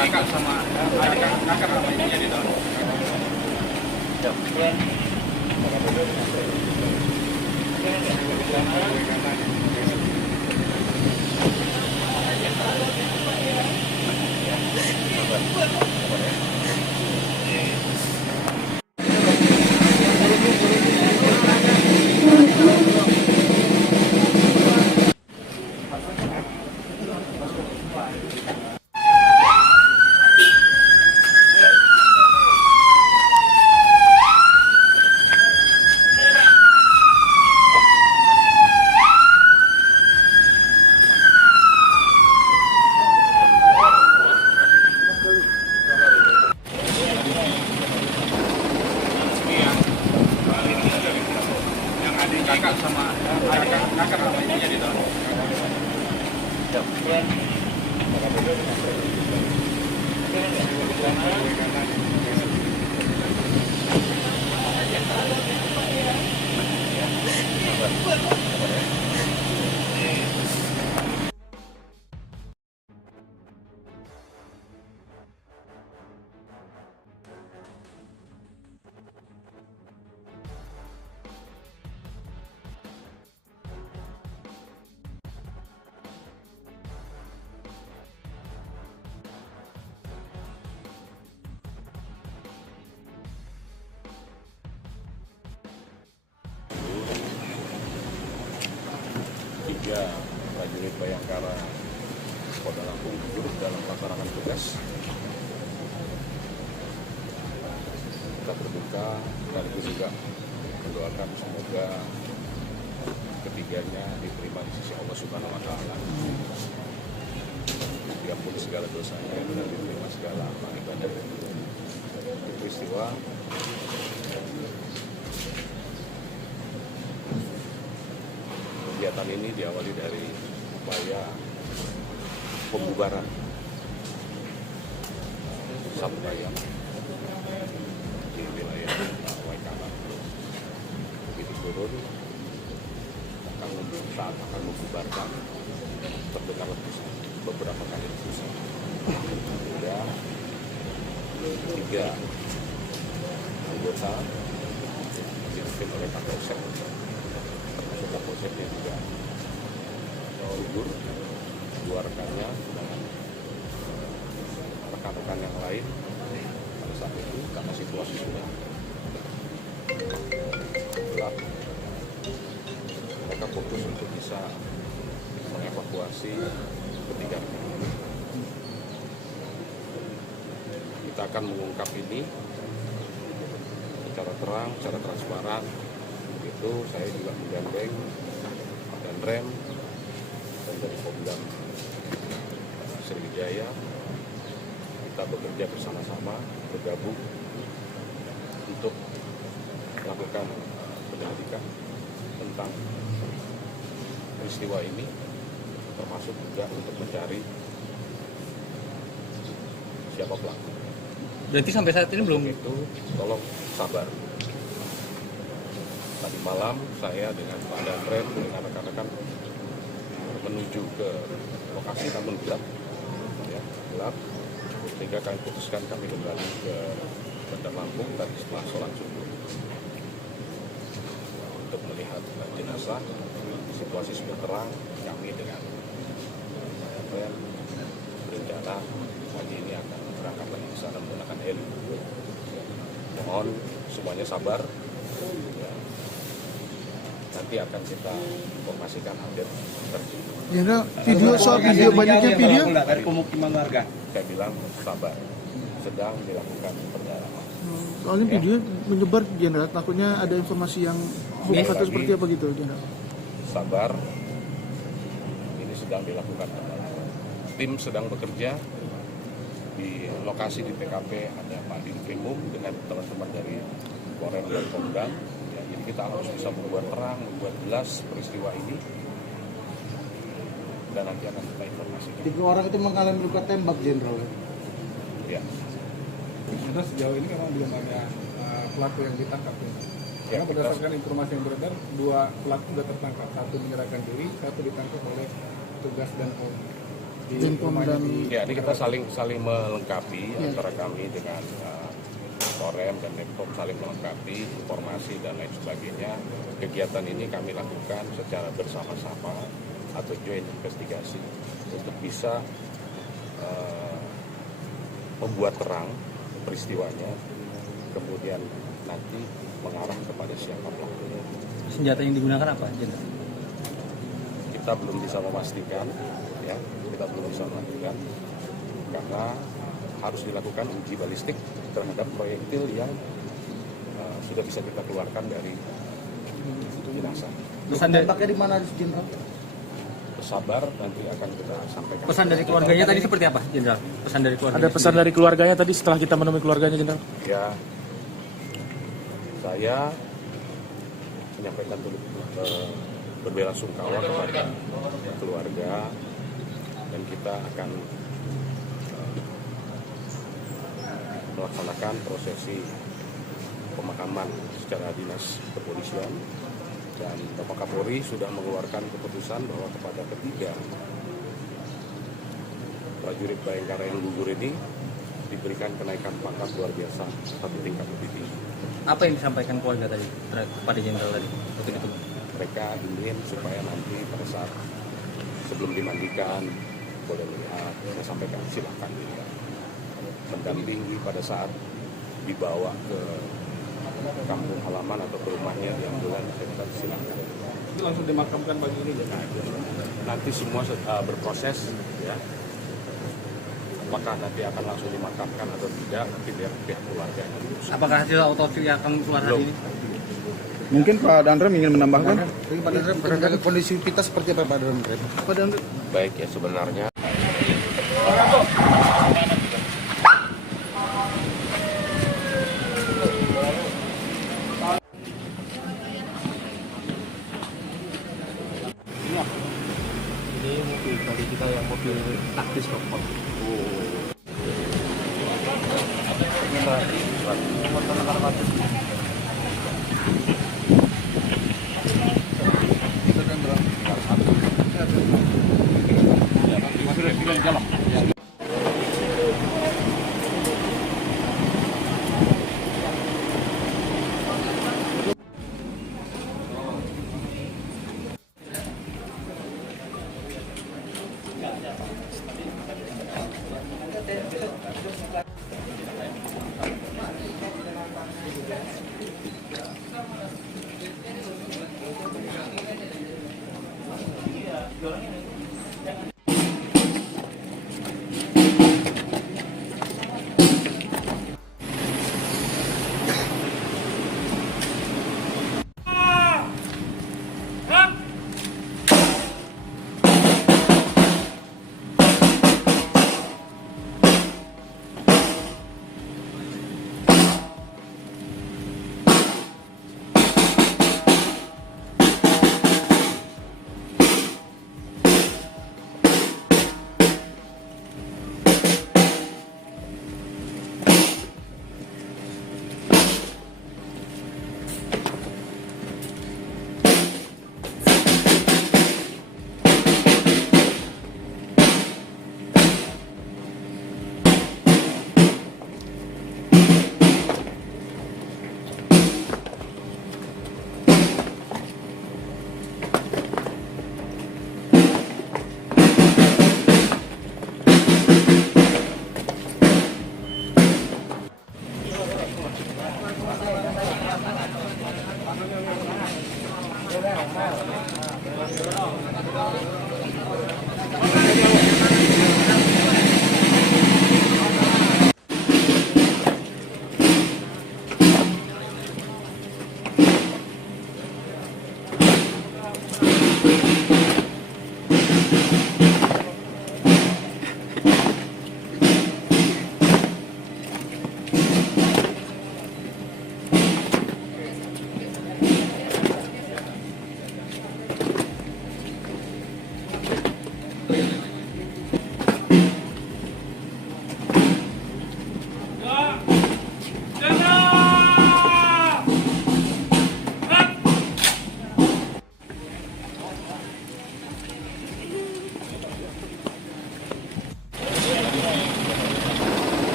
kakak sama kakak sama ibunya di dalam. Kakak sama ibunya di dalam. menggunakan heli dengan tiga prajurit Bayangkara Polda Lampung turut dalam melaksanakan tugas. Kita berduka sekaligus juga mendoakan semoga ketiganya diterima di sisi Allah Subhanahu Wa Taala. Diampuni segala dosanya dan diterima segala amal ibadah. Peristiwa kegiatan ini diawali dari upaya pembubaran sabu ayam di wilayah Waikanan. Begitu turun, saat akan membubarkan, terdengar letusan, beberapa kali letusan. Hingga tiga anggota dipimpin oleh Kapolsek, termasuk Kapolseknya juga gugur, dua rekannya dengan rekan-rekan yang lain. Pada saat itu karena situasi sudah gelap, mereka fokus untuk bisa mengevakuasi ketiga rekan. Kita akan mengungkap ini secara terang, secara transparan. Begitu saya juga menggandeng Pak Danrem dan dari Pemdam Sriwijaya. Kita bekerja bersama-sama, bergabung untuk melakukan penyelidikan tentang peristiwa ini, termasuk juga untuk mencari siapa pelaku. Berarti sampai saat ini belum. Itu tolong sabar. Tadi malam saya dengan Pak Danrem dengan rekan-rekan menuju ke lokasi, namun gelap, ya, gelap, sehingga kami putuskan kami kembali ke Bandar Lampung tadi setelah sholat subuh untuk melihat jenazah. Situasi sudah terang, kami dengan Danrem berencana pagi ini akan berangkat lagi ke sana menggunakan heli. Mohon semuanya sabar. Ya. Nanti akan kita informasikan update terkini. Jenderal, video soal video banyaknya video. dari pemukiman warga. Saya bilang sabar, sedang dilakukan pendalaman. Soalnya video menyebar, Jenderal, takutnya ada informasi yang hoax atau seperti apa gitu, Jenderal. Sabar, ini sedang dilakukan pendalaman. Tim sedang bekerja di lokasi di TKP, ada Pak Dinkrimum dengan teman-teman dari Polres dan Pemdam. Ya, jadi kita harus bisa membuat terang, membuat jelas peristiwa ini, dan nanti akan kita informasikan. 3 orang itu mengalami luka tembak, Jenderal. Ya. Karena sejauh ini memang belum ada pelaku yang ditangkap. Karena berdasarkan informasi yang beredar, 2 pelaku sudah tertangkap. 1 menyerahkan diri, 1 ditangkap oleh tugas dan Ya, ini kita saling melengkapi antara kami dengan Korem dan Denpom, saling melengkapi informasi dan lain sebagainya. Kegiatan ini kami lakukan secara bersama-sama atau joint investigasi untuk bisa membuat terang peristiwanya, kemudian nanti mengarah kepada siapa pelakunya. Senjata yang digunakan apa, Jenderal? Kita belum bisa memastikan, ya, kita belum bisa melakukan karena harus dilakukan uji balistik terhadap proyektil yang sudah bisa kita keluarkan dari jenazah. Pesan tembaknya di mana, Jenderal? Sabar, nanti akan kita sampaikan. Pesan dari keluarganya tadi seperti apa, Jenderal? Pesan dari keluarganya. Ada pesan dari keluarganya tadi setelah kita menemui keluarganya, Jenderal? Ya, saya menyampaikan berbela sungkawa kepada keluarga, dan kita akan melaksanakan prosesi pemakaman secara dinas kepolisian, dan Bapak Kapolri sudah mengeluarkan keputusan bahwa kepada ketiga prajurit Bayangkara yang gugur ini diberikan kenaikan pangkat luar biasa 1 tingkat lebih tinggi. Apa yang disampaikan keluarga tadi kepada jenderal tadi waktu itu? Mereka ingin supaya nanti pada saat sebelum dimandikan boleh melihat, saya sampaikan silakan dilihat. Mendampingi pada saat dibawa ke kampung halaman atau ke rumahnya di ambulan, saya minta silakan. Itu langsung dimakamkan pagi ini ya? Nanti semua berproses ya. Apakah nanti akan langsung dimakamkan atau tidak, nanti biar pihak keluarga. Apakah hasil otopsi akan keluar hari ini? Mungkin Pak Dandrem ingin menambahkan. Pak Dandrem, kondisi kita seperti apa Pak Dandrem? Pak Dandrem. Baik ya, sebenarnya Ini mobil dari kita yang mobil taktis robot.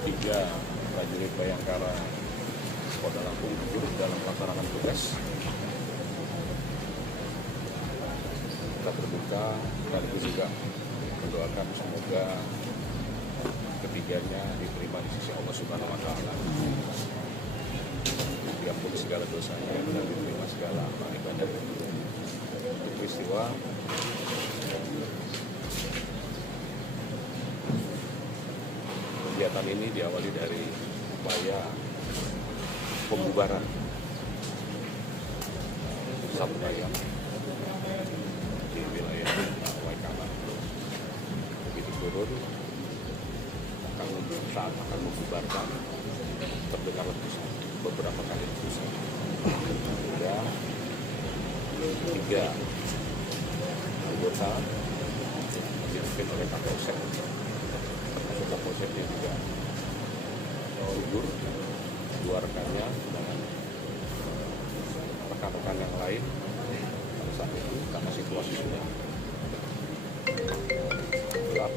Tiga prajurit Bayangkara Polda Lampung gugur dalam melaksanakan tugas. Kita berduka sekaligus juga mendoakan semoga ketiganya diterima di sisi Allah Subhanahu Wa Taala. Diampuni segala dosanya dan diterima segala amal ibadah. Peristiwa kegiatan ini diawali dari upaya pembubaran Sabu Ayam di wilayah Waikana. Begitu turun, saat akan membubarkan, terdengar letusan, beberapa kali letusan. Hingga tiga anggota dipimpin oleh Kapolsek. Kapolseknya juga gugur, dua rekannya dengan rekan-rekan yang lain pada saat itu karena situasi sudah gelap.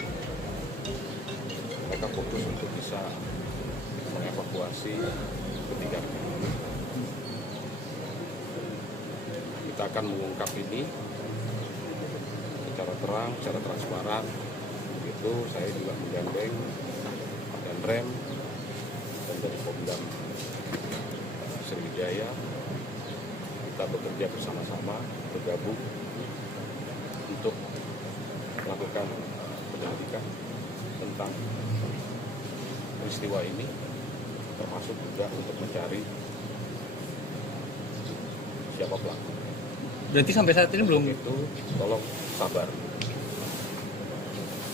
Mereka fokus untuk bisa mengevakuasi ketiga. Kita akan mengungkap ini secara terang, secara transparan. Itu saya juga menggandeng dan rem dan dari Pomdam Sriwijaya. Kita bekerja bersama-sama, bergabung untuk melakukan penyelidikan tentang peristiwa ini, termasuk juga untuk mencari siapa pelaku. Berarti sampai saat ini belum? Itu tolong sabar.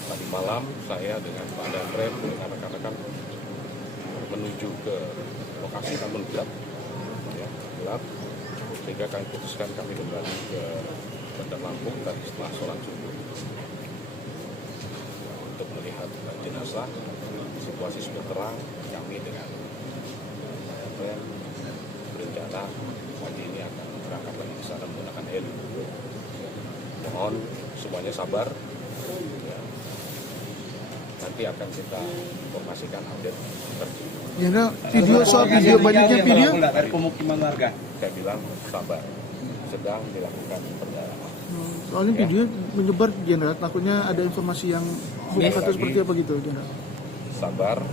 Tadi malam saya dengan Pak Danrem dengan rekan-rekan menuju ke lokasi namun gelap, ya, gelap, sehingga kami putuskan kami kembali ke Bandar Lampung tadi setelah sholat subuh untuk melihat jenazah. Situasi sudah terang, kami dengan Danrem berencana pagi ini akan berangkat lagi ke sana menggunakan heli. Mohon semuanya sabar. Ya. Nanti akan kita informasikan update terkini. Jenderal, video soal video banyaknya video. Dari pemukiman warga. Saya bilang sabar, sedang dilakukan pendalaman. Soalnya video menyebar Jenderal, takutnya ada informasi yang hoax atau seperti apa gitu Jenderal. Sabar,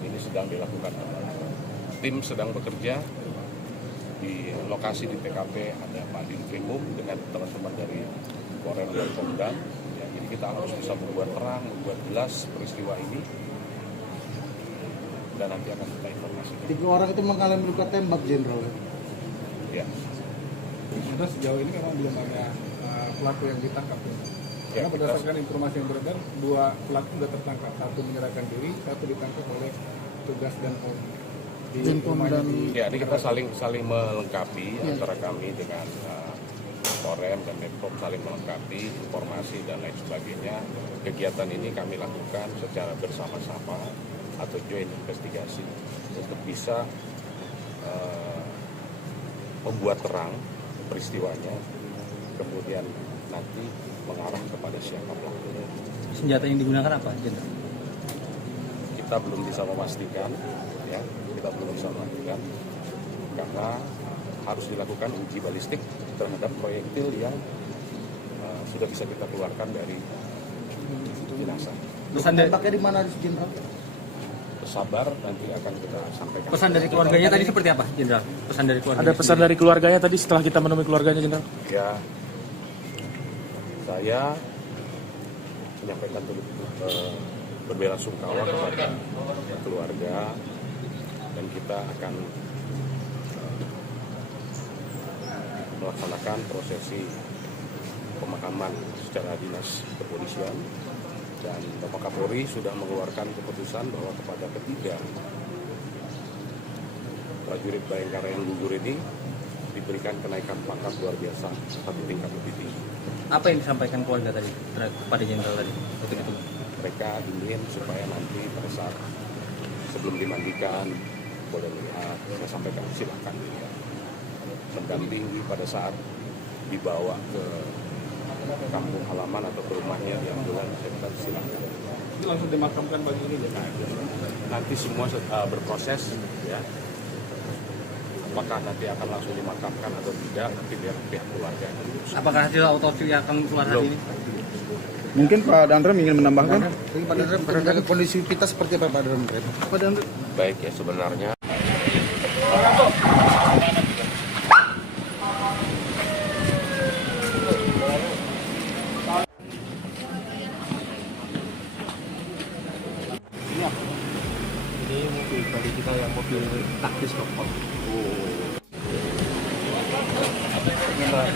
ini sedang dilakukan pendalaman. Tim sedang bekerja di lokasi di TKP, ada Pak Dinfimum dengan teman-teman dari Korem dan Pomdam. Ya, jadi kita harus bisa membuat terang, membuat jelas peristiwa ini, dan nanti akan kita informasikan. 3 orang itu mengalami luka tembak, Jenderal. Ya. Karena sejauh ini memang belum ada pelaku yang ditangkap. Karena berdasarkan informasi yang beredar, 2 pelaku sudah tertangkap. 1 menyerahkan diri, 1 ditangkap oleh tugas dan Denpom dan Ya, ini kita saling melengkapi antara kami dengan Korem dan Denpom, saling melengkapi informasi dan lain sebagainya. Kegiatan ini kami lakukan secara bersama-sama atau joint investigasi untuk bisa membuat terang peristiwanya, kemudian nanti mengarah kepada siapa pelakunya. Senjata yang digunakan apa, Jenderal? Kita belum bisa memastikan, ya, kita belum bisa memastikan karena harus dilakukan uji balistik terhadap proyektil yang sudah bisa kita keluarkan dari jenazah. Pesan dari, Tembaknya di mana, Jenderal? Sabar, nanti akan kita sampaikan. pesan dari keluarganya tadi seperti apa, Jenderal? Pesan dari keluarganya. Ada pesan dari keluarganya tadi setelah kita menemui keluarganya, Jenderal? Ya, saya menyampaikan berbelasungkawa kepada keluarga dan kita akan melaksanakan prosesi pemakaman secara dinas kepolisian, dan Bapak Kapolri sudah mengeluarkan keputusan bahwa kepada ketiga prajurit Bayangkara yang gugur ini diberikan kenaikan pangkat luar biasa, satu tingkat lebih tinggi. Apa yang disampaikan keluarga tadi kepada jenderal tadi? Itu. Mereka ingin supaya nanti pada saat sebelum dimandikan boleh melihat, saya sampaikan silakan dilihat, mendampingi pada saat dibawa ke kampung halaman atau ke rumahnya di ambulan, saya kata silakan. Itu langsung dimakamkan pagi ini ya? Nanti semua berproses ya. Apakah nanti akan langsung dimakamkan atau tidak, nanti biar pihak keluarga. Apakah hasil otopsi akan keluar hari ini? Mungkin Pak Dandrem ingin menambahkan. Pak Dandrem, kondisi kita seperti apa Pak Dandrem? Pak Dandrem. Baik ya, sebenarnya Ini mobil dari kita yang mobil taktis Dokpol. General